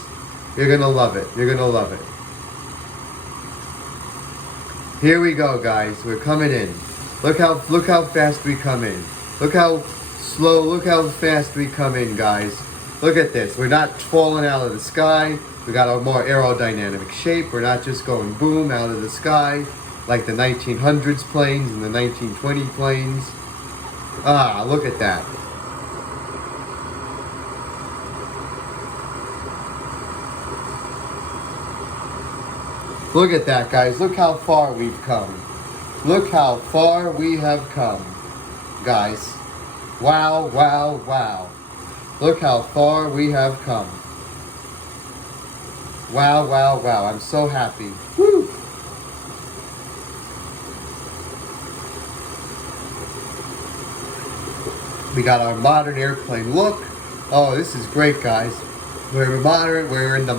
You're gonna love it, you're gonna love it. Here we go, guys. We're coming in. Look how fast we come in. Look how slow, look how fast we come in, guys. Look at this. We're not falling out of the sky. We got a more aerodynamic shape. We're not just going boom out of the sky like the 1900s planes and the 1920 planes. Ah, look at that. Look at that, guys. Look how far we've come. Look how far we have come, guys. Wow, wow, wow. Look how far we have come. Wow, wow, wow. I'm so happy. Woo! We got our modern airplane look. Oh, this is great, guys. We're in the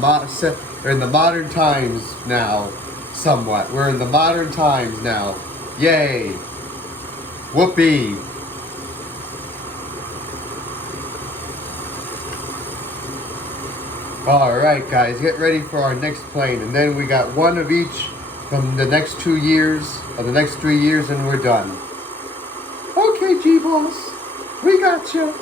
modern times now, somewhat. We're in the modern times now. Yay. Whoopee. Alright guys, get ready for our next plane. And then we got one of each from the next 2 years, or the next 3 years, and we're done. Okay, G-Boss, we got you.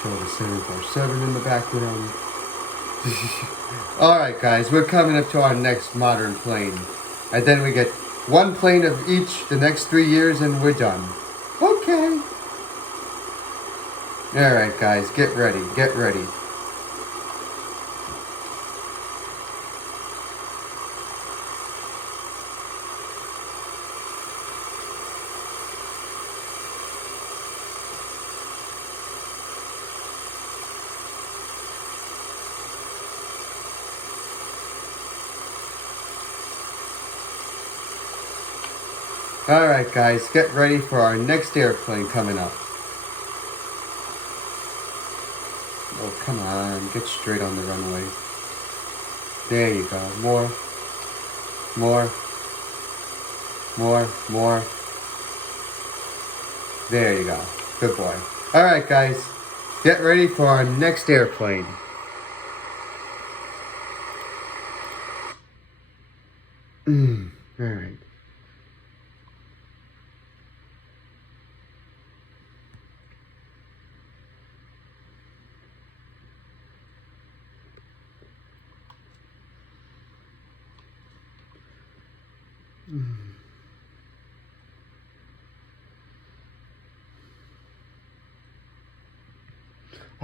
Show the 747 in the background. Alright guys, we're coming up to our next modern plane. And then we get one plane of each the next 3 years and we're done. Okay. Alright guys, get ready, get ready. Alright guys, get ready for our next airplane coming up. Oh, come on, get straight on the runway. There you go, more. There you go, good boy. Alright guys, get ready for our next airplane. Alright.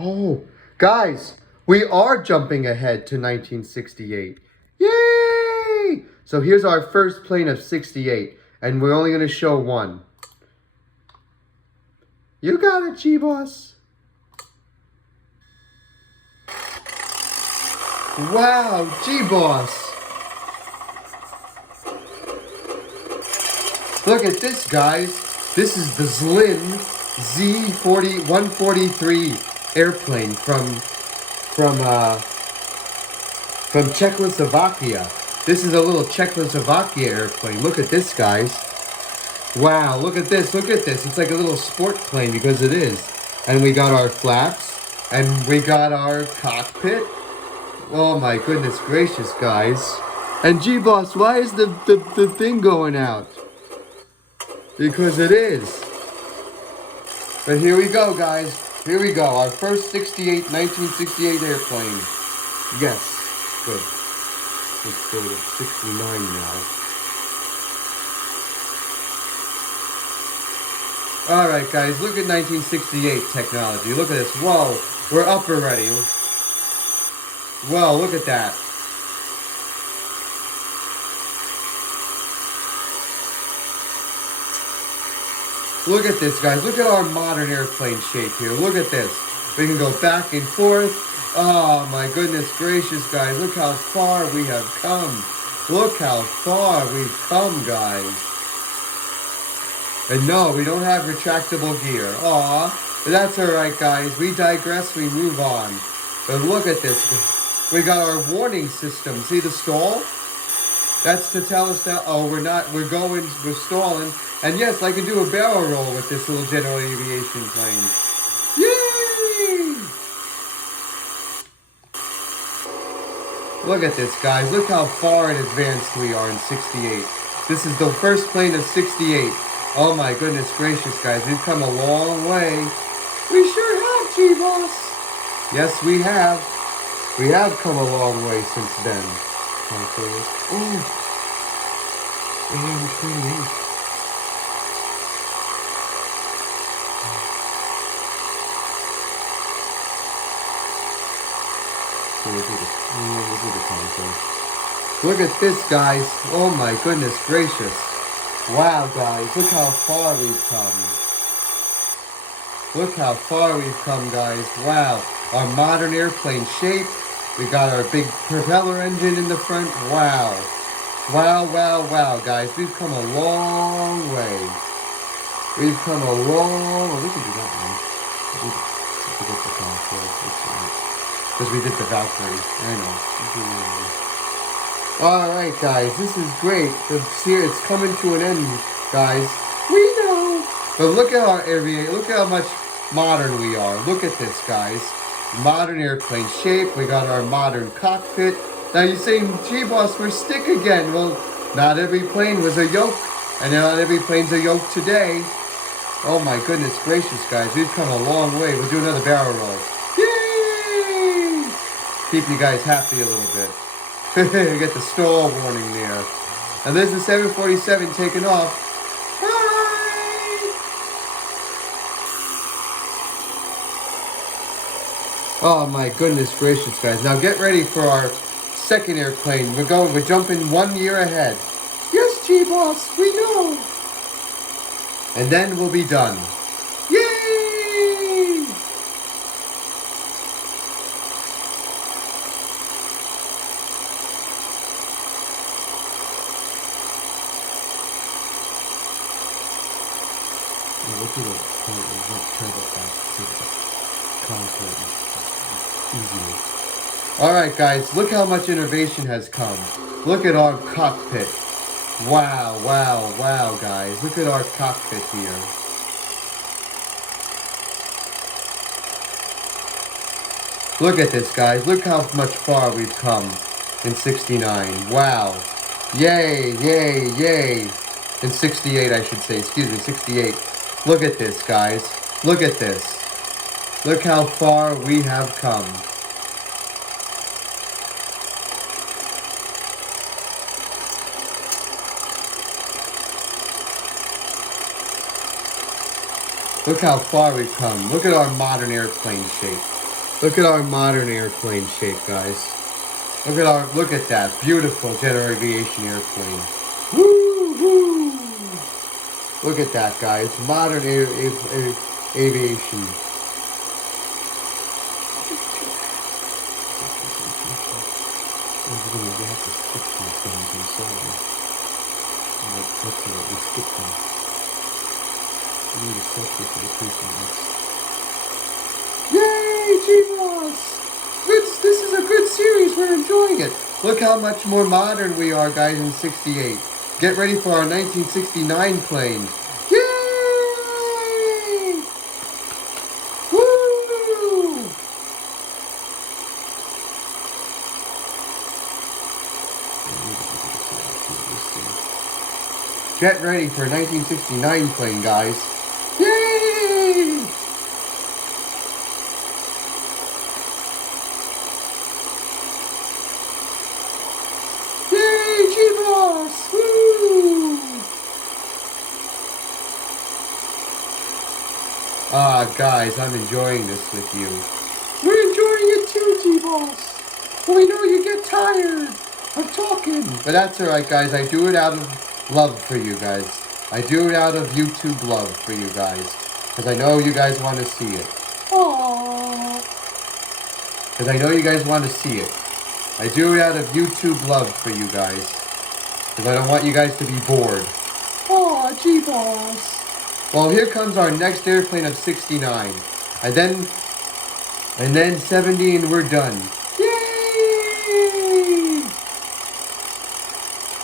Oh, guys, we are jumping ahead to 1968. Yay! So here's our first plane of 68, and we're only going to show one. You got it, G-Boss. Wow, G-Boss. Look at this, guys. This is the Zlin Z-143 airplane from Czechoslovakia. This is a little Czechoslovakia airplane. Look at this, guys. Wow, look at this, look at this. It's like a little sport plane because it is. And we got our flaps, and we got our cockpit. Oh my goodness gracious, guys. And G-Boss, why is the thing going out? Because it is. But here we go, guys. Here we go. Our first 1968 airplane. Yes. Good. Let's go to 69 now. Alright, guys. Look at 1968 technology. Look at this. Whoa. We're up already. Whoa, look at that. Look at this, guys. Look at our modern airplane shape here. Look at this. We can go back and forth. Oh, my goodness gracious, guys. Look how far we have come. Look how far we've come, guys. And no, we don't have retractable gear. Aw, but that's alright, guys. We digress, we move on. But look at this. We got our warning system. See the stall? That's to tell us that, oh, we're stalling. And yes, I can do a barrel roll with this little general aviation plane. Yay! Look at this, guys. Look how far in advance we are in 68. This is the first plane of 68. Oh my goodness gracious, guys. We've come a long way. We sure have, G-Boss. Yes, we have. We have come a long way since then. Oh, AM-28. We'll do the console. Look at this, guys. Oh my goodness gracious. Wow, guys. Look how far we've come. Look how far we've come, guys. Wow. Our modern airplane shape. We got our big propeller engine in the front. Wow. Wow, wow, wow, guys. We've come a long way. We've come a long... Oh, we can do that one. We get the concord. Because we did the Valkyrie. I know. Alright, guys. This is great. It's coming to an end, guys. We know. But look at our area. Look at how much modern we are. Look at this, guys. Modern airplane shape. We got our modern cockpit. Now you're saying, gee, boss, we're stick again. Well, not every plane was a yoke. And not every plane's a yoke today. Oh my goodness gracious, guys. We've come a long way. We'll do another barrel roll. Yay! Keep you guys happy a little bit. We get the stall warning there. And there's the 747 taking off. Bye! Oh my goodness gracious, guys. Now get ready for our second airplane. We're jumping 1 year ahead. Yes, G-Boss, we know. And then we'll be done. Yay! We'll do easier. Alright guys, look how much innovation has come. Look at our cockpit. Wow, wow, wow, guys. Look at our cockpit here. Look at this, guys. Look how much far we've come in 69. Wow. Yay, yay, yay. In 68, I should say. Excuse me, 68. Look at this, guys. Look at this. Look how far we have come. Look how far we've come. Look at our modern airplane shape. Look at our modern airplane shape, guys. Look at that beautiful General Aviation airplane. Woo hoo! Look at that, guys. Modern aviation. Yay, G-Boss! This is a good series. We're enjoying it. Look how much more modern we are, guys, in 68. Get ready for our 1969 plane. Yay! Woo! Get ready for a 1969 plane, guys. Yay! Yay, G-Boss! Woo! Ah, guys, I'm enjoying this with you. We're enjoying it too, G-Boss. But we know you get tired of talking. But that's alright, guys. I do it out of love for you guys. I do it out of YouTube love for you guys. Because I know you guys want to see it. Aww. Because I know you guys want to see it. I do it out of YouTube love for you guys. Because I don't want you guys to be bored. Aw, G-Boss. Well, here comes our next airplane of 69. And then 70 and we're done. Yay!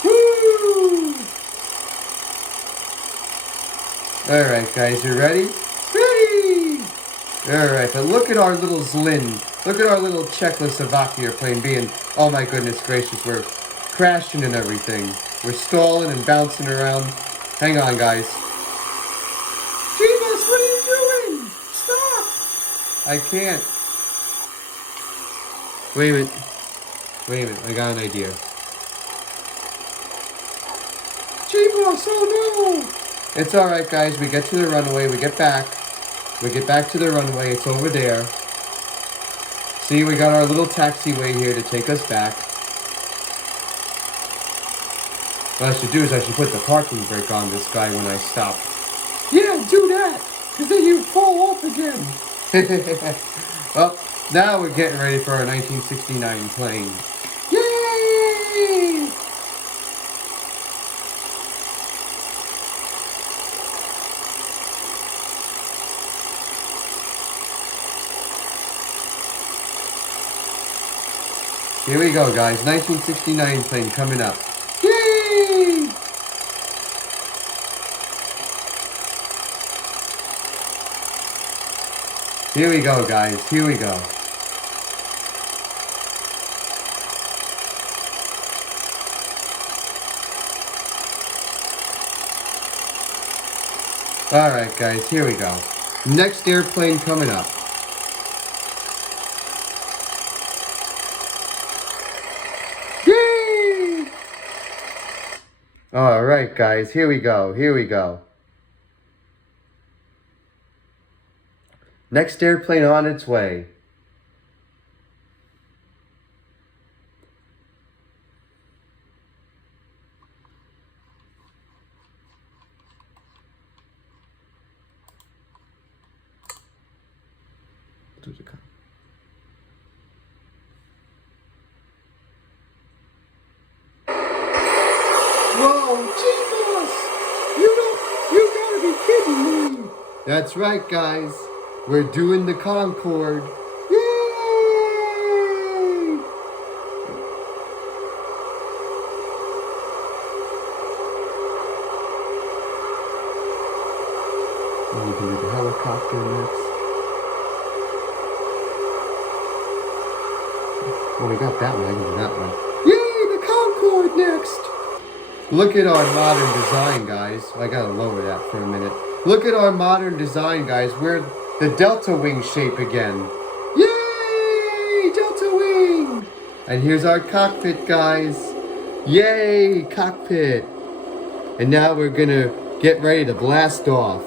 Woo! Alright, guys, you ready? Ready! Alright, but look at our little Zlin. Look at our little Czechoslovakia plane being, oh my goodness gracious, we're crashing and everything. We're stalling and bouncing around. Hang on, guys. Jeebus, what are you doing? Stop! I can't. Wait a minute. Wait a minute, I got an idea. Jeebus, oh no! It's alright, guys. We get to the runway. We get back. We get back to the runway. It's over there. See, we got our little taxiway here to take us back. What I should do is I should put the parking brake on this guy when I stop. Yeah, do that. Because then you fall off again. Well, now we're getting ready for our 1969 plane. Yay! Here we go, guys. 1969 plane coming up. Yay! Here we go, guys. Here we go. Alright, guys. Here we go. Next airplane coming up. Yay! Alright, guys. Here we go. Here we go. Next airplane on its way. Whoa, Jesus! You gotta be kidding me! That's right, guys. We're doing the Concorde. Yay! And we can do the helicopter next. Well, we got that one. I can do that one. Yay, the Concorde next! Look at our modern design, guys. I gotta lower that for a minute. Look at our modern design, guys. We're the Delta Wing shape again. Yay! Delta Wing! And here's our cockpit, guys. Yay! Cockpit! And now we're gonna get ready to blast off.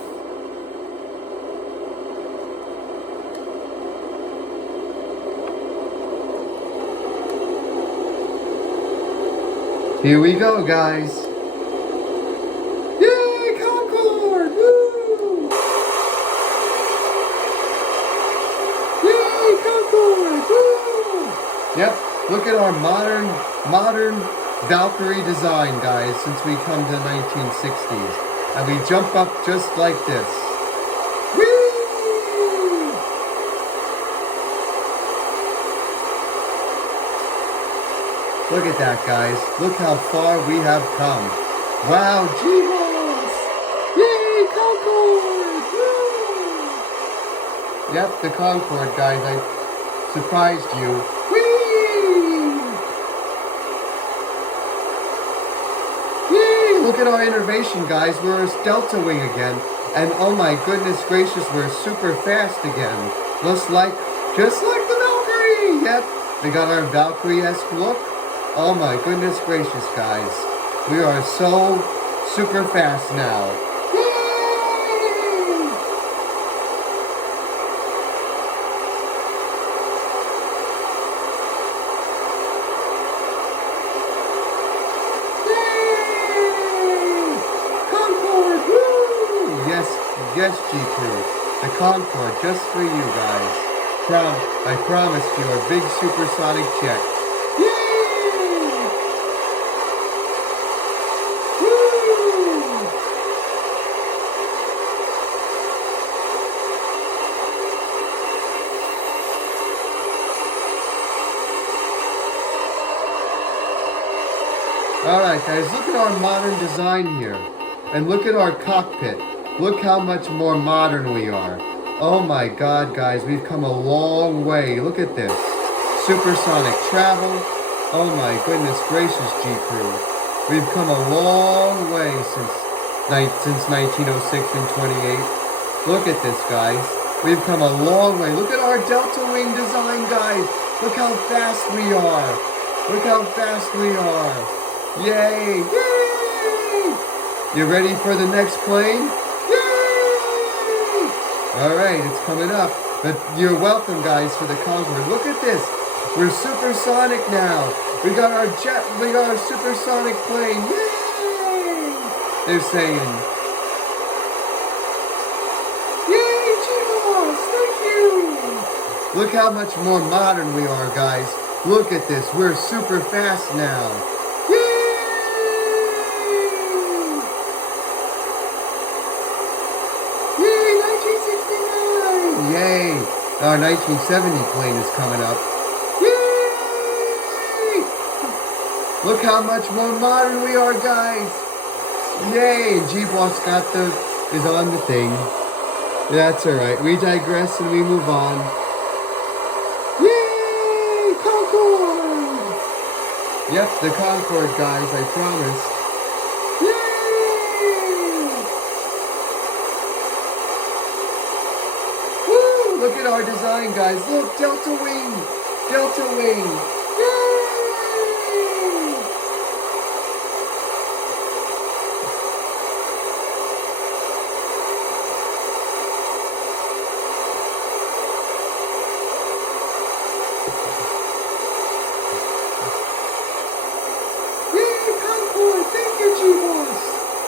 Here we go, guys. Yay, Concorde! Woo! Yay, Concorde! Woo! Yep, look at our modern Valkyrie design, guys, since we come to the 1960s. And we jump up just like this. Whee! Look at that, guys. Look how far we have come. Wow, G-Balls! Yay, Concorde! Woo! Yep, the Concorde, guys. I surprised you. Whee! Yay! Look at our innovation, guys. We're a Delta Wing again. And oh my goodness gracious, we're super fast again. Just like the Valkyrie! Yep, we got our Valkyrie-esque look. Oh my goodness gracious, guys. We are so super fast now. Yay! Yay! Concorde! Woo! Yes, G2. The Concorde, just for you guys. I promised you a big supersonic jet. Alright guys, look at our modern design here. And look at our cockpit. Look how much more modern we are. Oh my god, guys, we've come a long way. Look at this. Supersonic travel. Oh my goodness gracious, G-Crew. We've come a long way since 1906 and 28. Look at this, guys. We've come a long way. Look at our Delta Wing design, guys. Look how fast we are. Look how fast we are. Yay! Yay! You ready for the next plane? Yay! Alright, it's coming up. But you're welcome, guys, for the Concorde. Look at this. We're supersonic now. We got our supersonic plane. Yay! They're saying. Yay, G-Boss! Thank you! Look how much more modern we are, guys. Look at this. We're super fast now. Yay! Our 1970 plane is coming up. Yay! Look how much more modern we are, guys. Yay, G-Boss is on the thing. That's alright. We digress and we move on. Yay! Concord! Yep, the Concord, guys, I promise. Yay! Woo! Look at our design, guys. Look, Delta Wing! Delta Wing! Yay!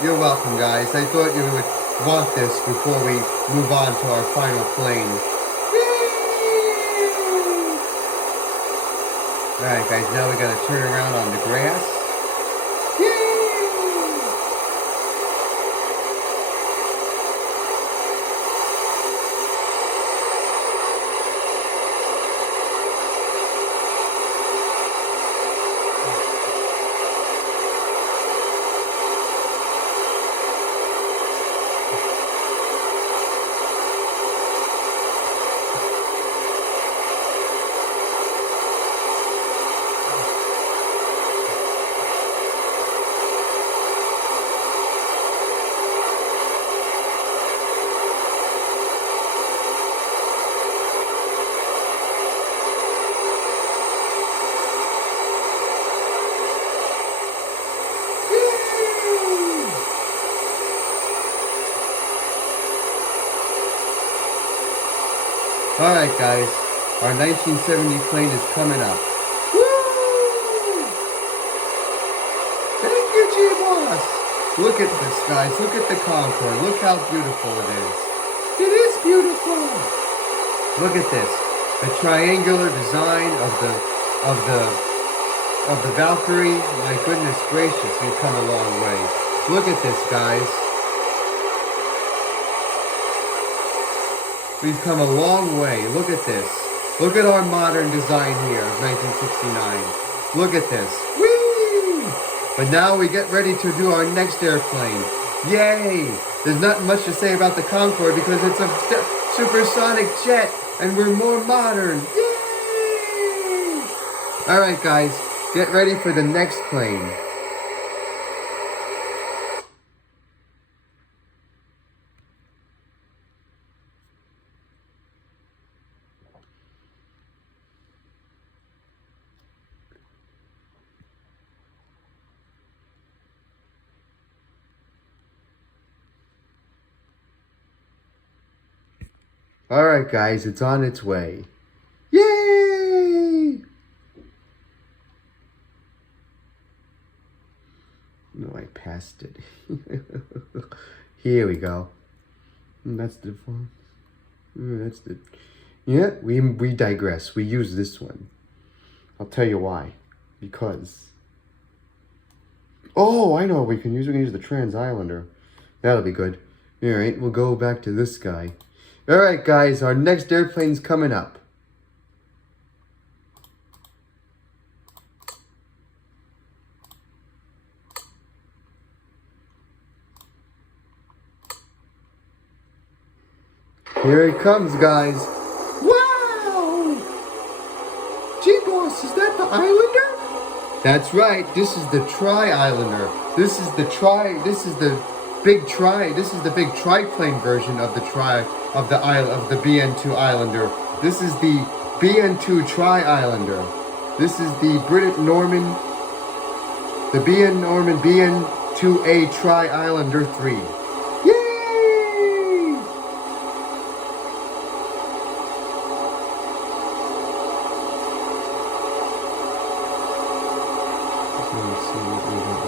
You're welcome, guys. I thought you would want this before we move on to our final plane. Alright, guys, now we gotta turn around on the grass. Alright, guys, our 1970 plane is coming up. Woo! Thank you, G-Boss! Look at this, guys. Look at the Concord. Look how beautiful it is. It is beautiful! Look at this. The triangular design of the Valkyrie. My goodness gracious, we've come a long way. Look at this, guys. We've come a long way. Look at this. Look at our modern design here of 1969. Look at this. Whee! But now we get ready to do our next airplane. Yay! There's not much to say about the Concorde because it's a supersonic jet and we're more modern. Yay! Alright, guys. Get ready for the next plane. Alright, guys, it's on its way. Yay! No, I passed it. Here we go. That's the phone. That's the... Yeah, we digress. We use this one. I'll tell you why. Because... Oh, I know what we can use. We can use the Trans Islander. That'll be good. Alright, we'll go back to this guy. Alright, guys, our next airplane's coming up. Here it comes, guys. Wow! G-Boss, is that the Islander? That's right, this is the Tri-Islander. This is the big triplane version of the BN2 Islander. This is the BN2 Tri-Islander. This is the BN2A Tri-Islander 3. Yay! Let's see what we got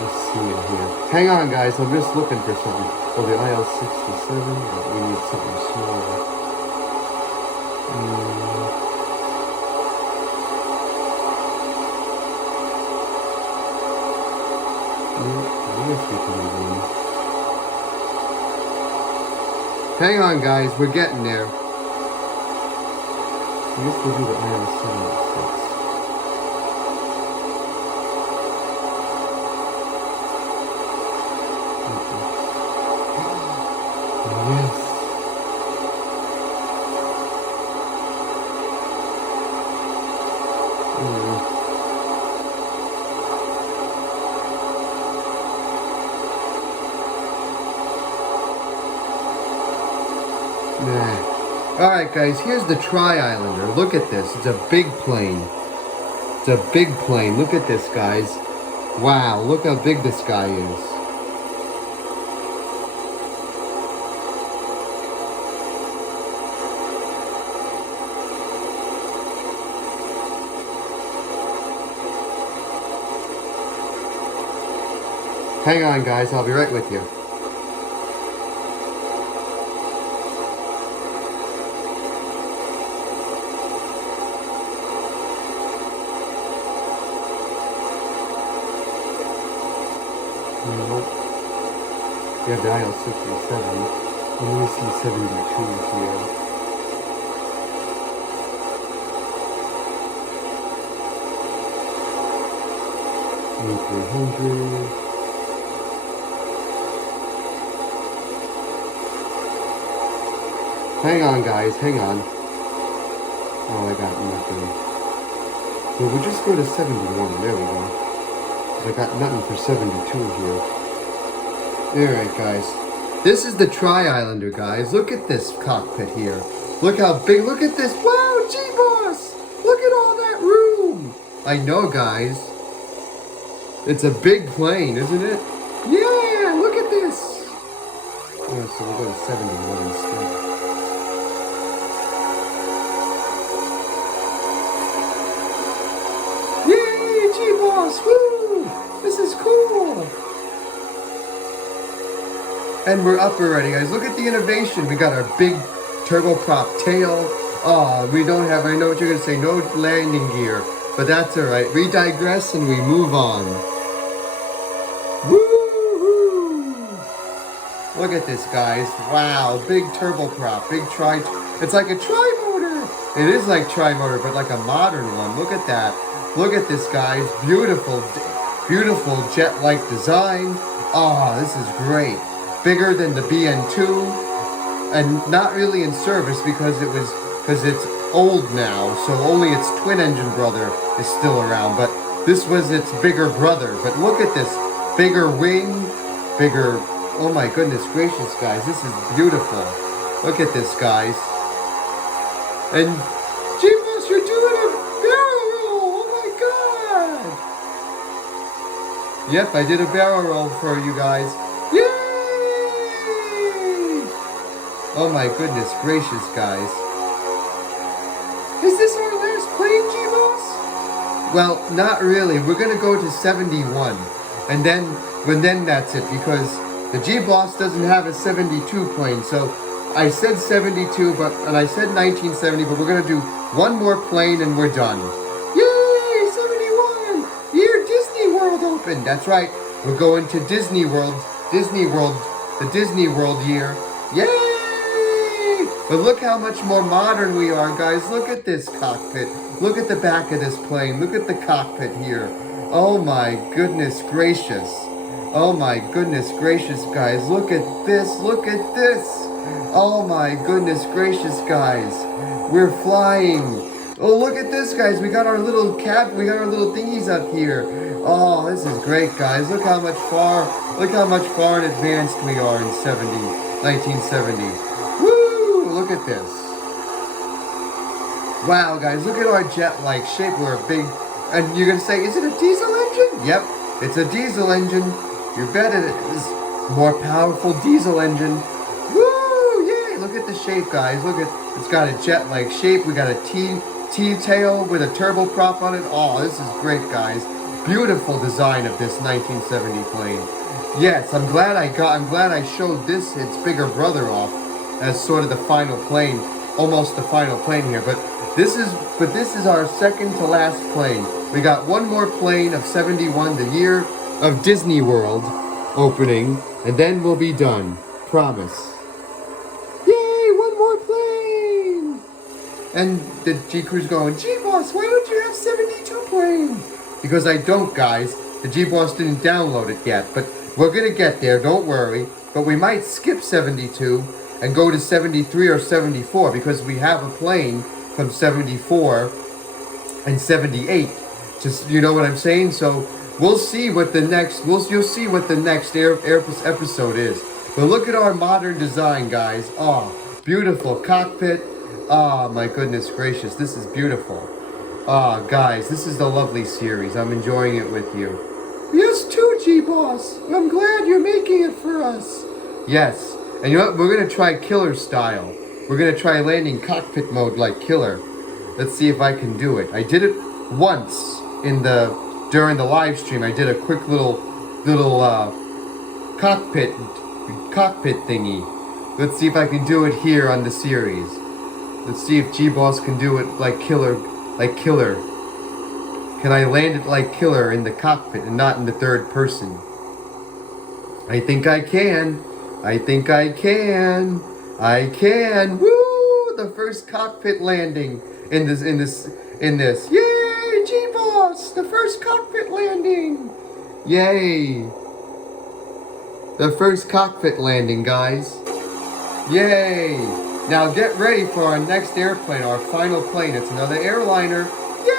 Let's see it here. Hang on, guys. I'm just looking for something. Oh, the IL-67. But we need something smaller. I guess we can move on. Hang on, guys. We're getting there. I guess we'll do the IR-76. Yes. Alright guys, here's the Tri-Islander. Look at this. It's a big plane. It's a big plane. Look at this, guys. Wow, look how big this guy is. Hang on, guys. I'll be right with you. You have the IL-67, and we see 72 here. A300. Hang on, guys, hang on. Oh, I got nothing. So we'll just go to 71, there we go. I got nothing for 72 here. Alright guys, this is the Tri-Islander, guys. Look at this cockpit here. Look how big, look at this. Wow, G-Boss! Look at all that room! I know, guys. It's a big plane, isn't it? Yeah, look at this! Oh, so we'll go to 71 instead. Yay, G-Boss! Woo! This is cool! And we're up already, guys. Look at the innovation. We got our big turboprop tail. Oh, we don't have, I know what you're going to say, no landing gear. But that's alright. We digress and we move on. Woo-hoo! Look at this, guys. Wow, big turboprop, big it's like a tri-motor. It is like tri-motor, but like a modern one. Look at that. Look at this, guys. Beautiful, beautiful jet-like design. Oh, this is great. Bigger than the BN2, and not really in service because it's old now, so only its twin engine brother is still around, but this was its bigger brother. But look at this, bigger wing, bigger, oh my goodness gracious, guys, this is beautiful. Look at this, guys. And G-Boss, you're doing a barrel roll, oh my god. Yep, I did a barrel roll for you guys. Oh my goodness gracious, guys. Is this our last plane, G-Boss? Well, not really. We're going to go to 71. And then that's it, because the G-Boss doesn't have a 72 plane. So I said 72, and I said 1970, but we're going to do one more plane and we're done. Yay, 71! Year Disney World opened. That's right. We're going to Disney World, the Disney World year. Yay! But look how much more modern we are, guys. Look at this cockpit. Look at the back of this plane. Look at the cockpit here. Oh my goodness gracious. Oh my goodness gracious, guys. Look at this. Look at this. Oh my goodness gracious, guys. We're flying. Oh, look at this, guys. We got our little thingies up here. Oh, this is great, guys. Look how much far in advance we are in 1970. Look at this. Wow, guys, look at our jet-like shape. We're a big, and you're going to say, is it a diesel engine? Yep, it's a diesel engine. You bet it is. More powerful diesel engine. Woo, yay, look at the shape, guys. Look at, it's got a jet-like shape. We got a T-tail with a turboprop on it. Oh, this is great, guys. Beautiful design of this 1970 plane. Yes, I'm glad I showed this, its bigger brother off, as sort of the final plane, almost the final plane here. But this is our second to last plane. We got one more plane of 71, the year of Disney World opening, and then we'll be done. Promise. Yay, one more plane! And the G-Crew's going, G-Boss, why don't you have 72 playing? Because I don't, guys. The G-Boss didn't download it yet, but we're going to get there, don't worry. But we might skip 72 and go to 73 or 74 because we have a plane from 74 and 78. Just, you know what I'm saying? So we'll see what the next, you'll see what the next episode is. But look at our modern design, guys. Oh, beautiful cockpit. Oh, my goodness gracious. This is beautiful. Ah, guys, this is the lovely series. I'm enjoying it with you. Yes, too, G-Boss. I'm glad you're making it for us. Yes. And you know what? We're going to try killer style. We're going to try landing cockpit mode like killer. Let's see if I can do it. I did it once during the live stream. I did a quick little cockpit thingy. Let's see if I can do it here on the series. Let's see if G-Boss can do it like killer. Can I land it like killer in the cockpit and not in the third person? I think I can. I think I can. I can. Woo! The first cockpit landing in this. Yay, G-Boss! The first cockpit landing. Yay! The first cockpit landing, guys. Yay! Now get ready for our next airplane, our final plane. It's another airliner. Yay!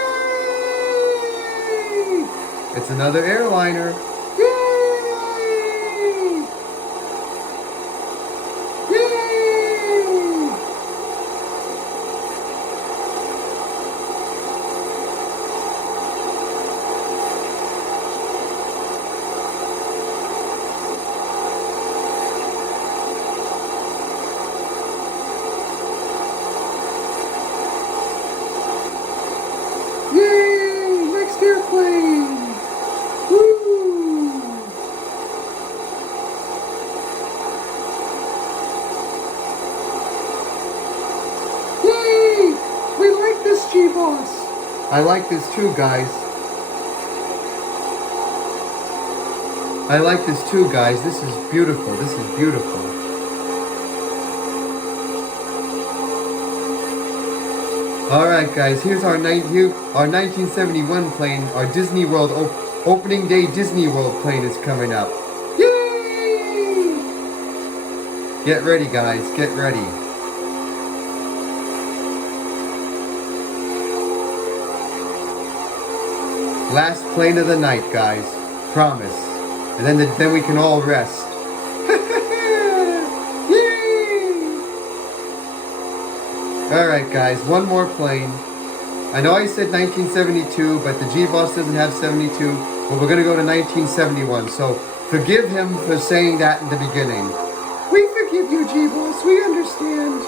It's another airliner. Yay! Yay! Yay! Next airplane! Woo! Yay! We like this, G-Boss! I like this too, guys. I like this too, guys. This is beautiful. This is beautiful. Alright guys, here's our 1971 plane, our Disney World, opening day Disney World plane is coming up. Yay! Get ready guys, get ready. Last plane of the night guys, promise. And then we can all rest. Alright guys, one more plane. I know I said 1972, but the G-Boss doesn't have 72, but we're going to go to 1971, so forgive him for saying that in the beginning. We forgive you, G-Boss, we understand.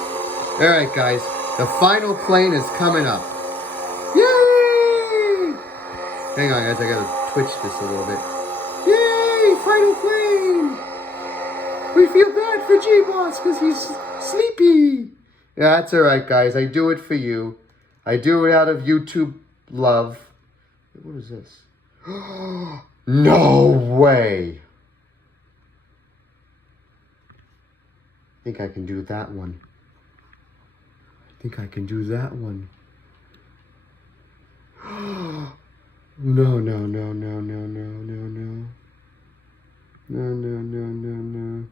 Alright guys, the final plane is coming up. Yay! Hang on guys, I gotta twitch this a little bit. Yay, final plane! We feel bad for G-Boss because he's sleepy. Yeah, that's alright, guys. I do it for you. I do it out of YouTube love. What is this? No way! I think I can do that one. I think I can do that one. No, no, no, no, no, no, no, no. No, no, no, no, no.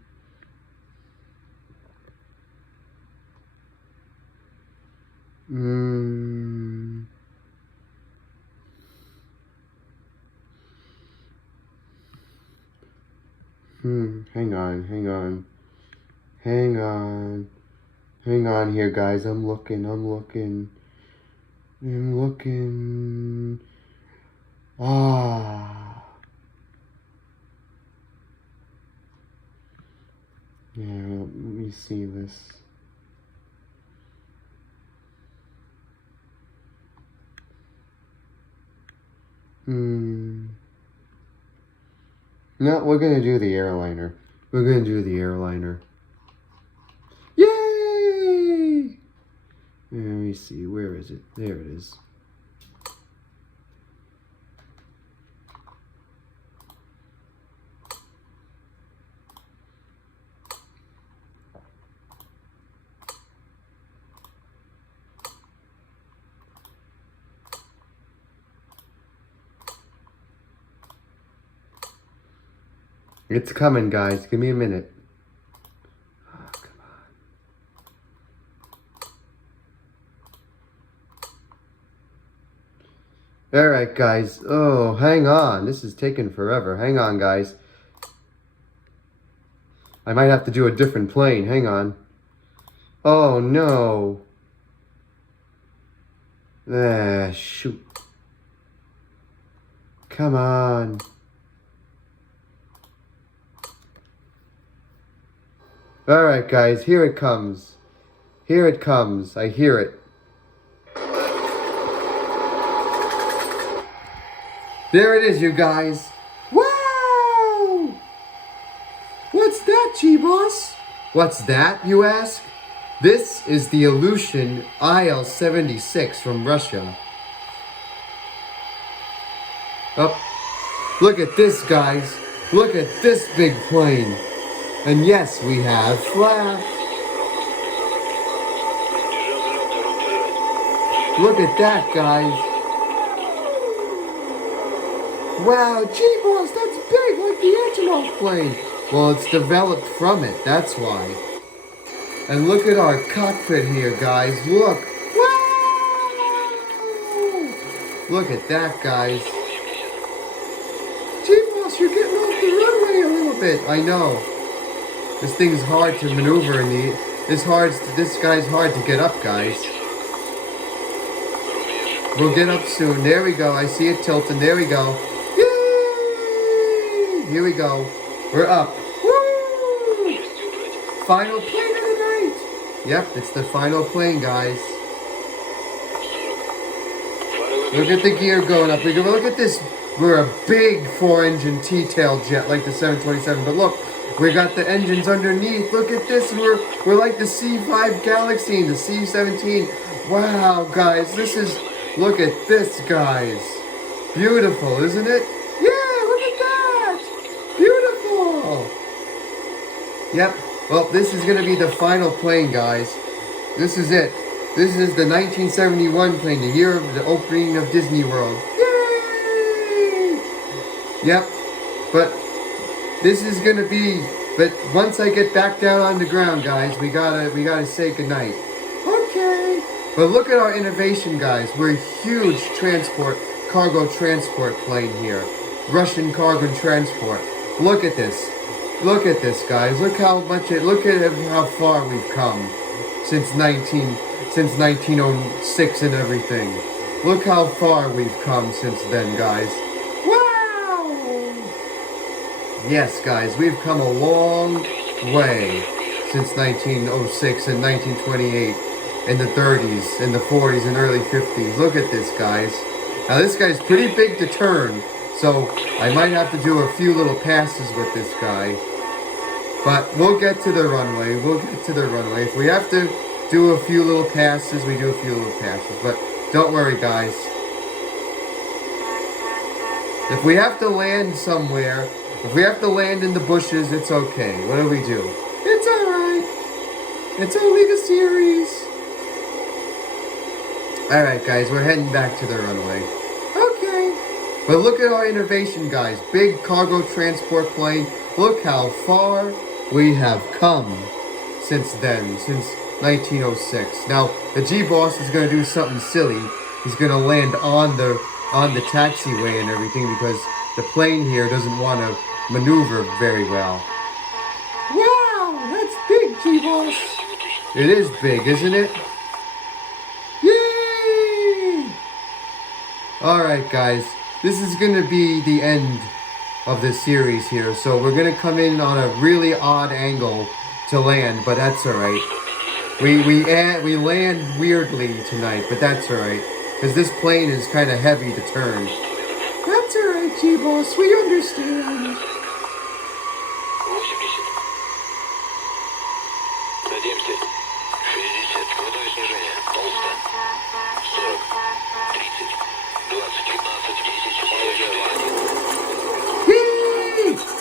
Hang on here, guys. I'm looking. Ah. Yeah, let me see this. No, we're gonna do the airliner. We're gonna do the airliner. Yay! Let me see, where is it? There it is. It's coming, guys. Give me a minute. Oh, come on. Alright, guys. Oh, hang on. This is taking forever. Hang on, guys. I might have to do a different plane. Hang on. Oh, no. Ah, shoot. Come on. Alright, guys. Here it comes. Here it comes. I hear it. There it is, you guys. Wow! What's that, G-Boss? What's that, you ask? This is the Ilyushin IL-76 from Russia. Oh, look at this, guys. Look at this big plane. And yes, we have flaps. Look at that, guys. Wow, G-Boss, that's big, like the Antonov plane. Well, it's developed from it, that's why. And look at our cockpit here, guys. Look. Wow! Look at that, guys. G-Boss, you're getting off the runway a little bit. I know. This thing's hard to maneuver in the... This guy's hard to get up, guys. We'll get up soon. There we go. I see it tilting. There we go. Yay! Here we go. We're up. Woo! Final plane of the night. Yep, it's the final plane, guys. Look at the gear going up. Look at this. We're a big 4-engine T-tail jet like the 727. But look, we got the engines underneath. Look at this. We're like the C5 Galaxy and the C-17. Wow, guys. This is... Look at this, guys. Beautiful, isn't it? Yeah, look at that. Beautiful. Yep. Well, this is going to be the final plane, guys. This is it. This is the 1971 plane, the year of the opening of Disney World. Yay! Yep. But this is going to be... But once I get back down on the ground, guys, we gotta say goodnight. Okay. But look at our innovation, guys. We're a huge cargo transport plane here. Russian cargo transport. Look at this. Look at this, guys. Look how far we've come since 1906 and everything. Look how far we've come since then, guys. Wow! Yes, guys, we've come a long way since 1906 and 1928. In the 30s, in the 40s, and early 50s. Look at this, guys. Now, this guy's pretty big to turn, so I might have to do a few little passes with this guy. But we'll get to the runway. If we have to do a few little passes, we do a few little passes. But don't worry, guys. If we have to land somewhere, if we have to land in the bushes, it's okay. What do we do? It's alright. It's only the series. Alright, guys, we're heading back to the runway. Okay. But look at our innovation, guys. Big cargo transport plane. Look how far we have come since then, since 1906. Now, the G-Boss is going to do something silly. He's going to land on the taxiway and everything because the plane here doesn't want to maneuver very well. Wow, that's big, G-Boss. It is big, isn't it? Alright, guys, this is going to be the end of this series here, so we're going to come in on a really odd angle to land, but that's alright. We land weirdly tonight, but that's alright, because this plane is kind of heavy to turn. That's alright, G-Boss, we understand.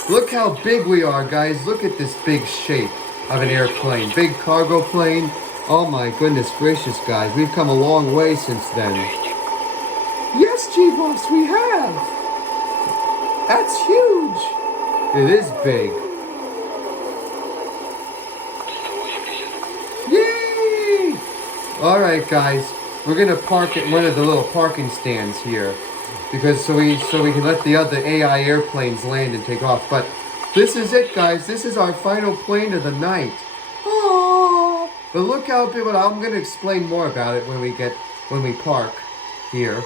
Look how big we are, guys. Look at this big shape of an airplane. Big cargo plane. Oh my goodness gracious, guys. We've come a long way since then. Yes, G-Boss, we have. That's huge. It is big. Yay! Alright guys, we're gonna park at one of the little parking stands here. Because so we can let the other AI airplanes land and take off. But this is it, guys. This is our final plane of the night. Oh, but look how big. I'm gonna explain more about it when we park here.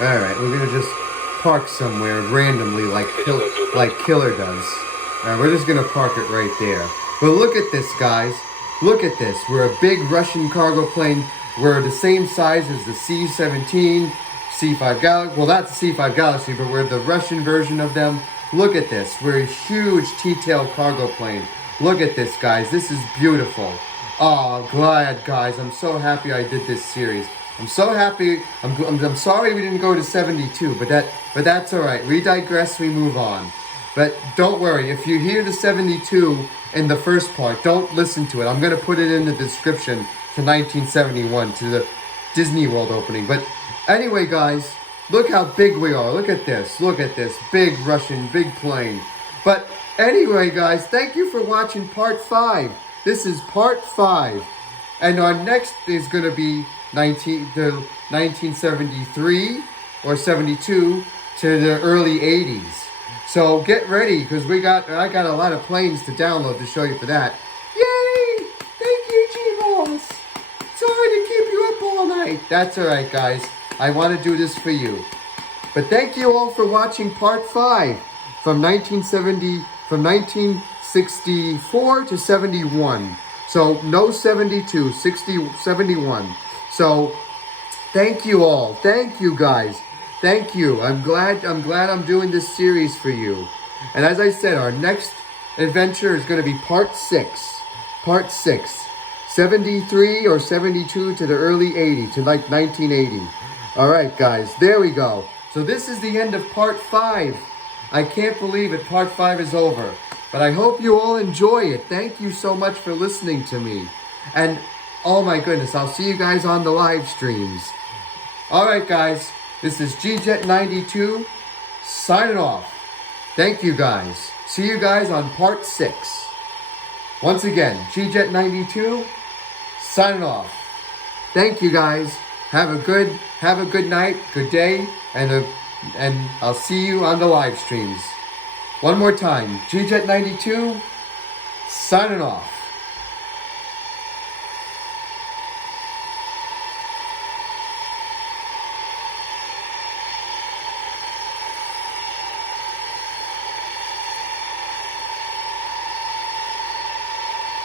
All right, we're gonna just park somewhere randomly, like Killer does. All right, we're just gonna park it right there. But look at this, guys. Look at this. We're a big Russian cargo plane. We're the same size as the C-17, C-5 Galaxy. Well, that's the C-5 Galaxy, but we're the Russian version of them. Look at this. We're a huge T-tail cargo plane. Look at this, guys. This is beautiful. Oh, glad, guys. I'm so happy I did this series. I'm so happy. I'm sorry we didn't go to 72, but that's all right. We digress. We move on. But don't worry. If you hear the 72 in the first part, don't listen to it. I'm going to put it in the description to 1971, to the Disney World opening. But anyway, guys, look how big we are. Look at this. Look at this. Big Russian, big plane. But anyway, guys, thank you for watching part 5. This is part 5. And our next is going to be 1973 or 72 to the early 80s. So get ready, because I got a lot of planes to download to show you for that. Yay! Thank you, G-Boss. Sorry to keep you up all night. That's all right, guys. I want to do this for you. But thank you all for watching part 5 from 1964 to 71. So no 72, 71. So thank you all. Thank you, guys. Thank you. I'm glad I'm doing this series for you. And as I said, our next adventure is going to be part 6. Part 6. 73 or 72 to the early 80, to like 1980. All right, guys. There we go. So this is the end of part 5. I can't believe it. Part 5 is over. But I hope you all enjoy it. Thank you so much for listening to me. And oh my goodness, I'll see you guys on the live streams. All right, guys. This is GJet92 signing off. Thank you, guys. See you guys on part 6. Once again, GJet92 signing off. Thank you, guys. Have a good night, good day, and I'll see you on the live streams. One more time, GJet92 signing off.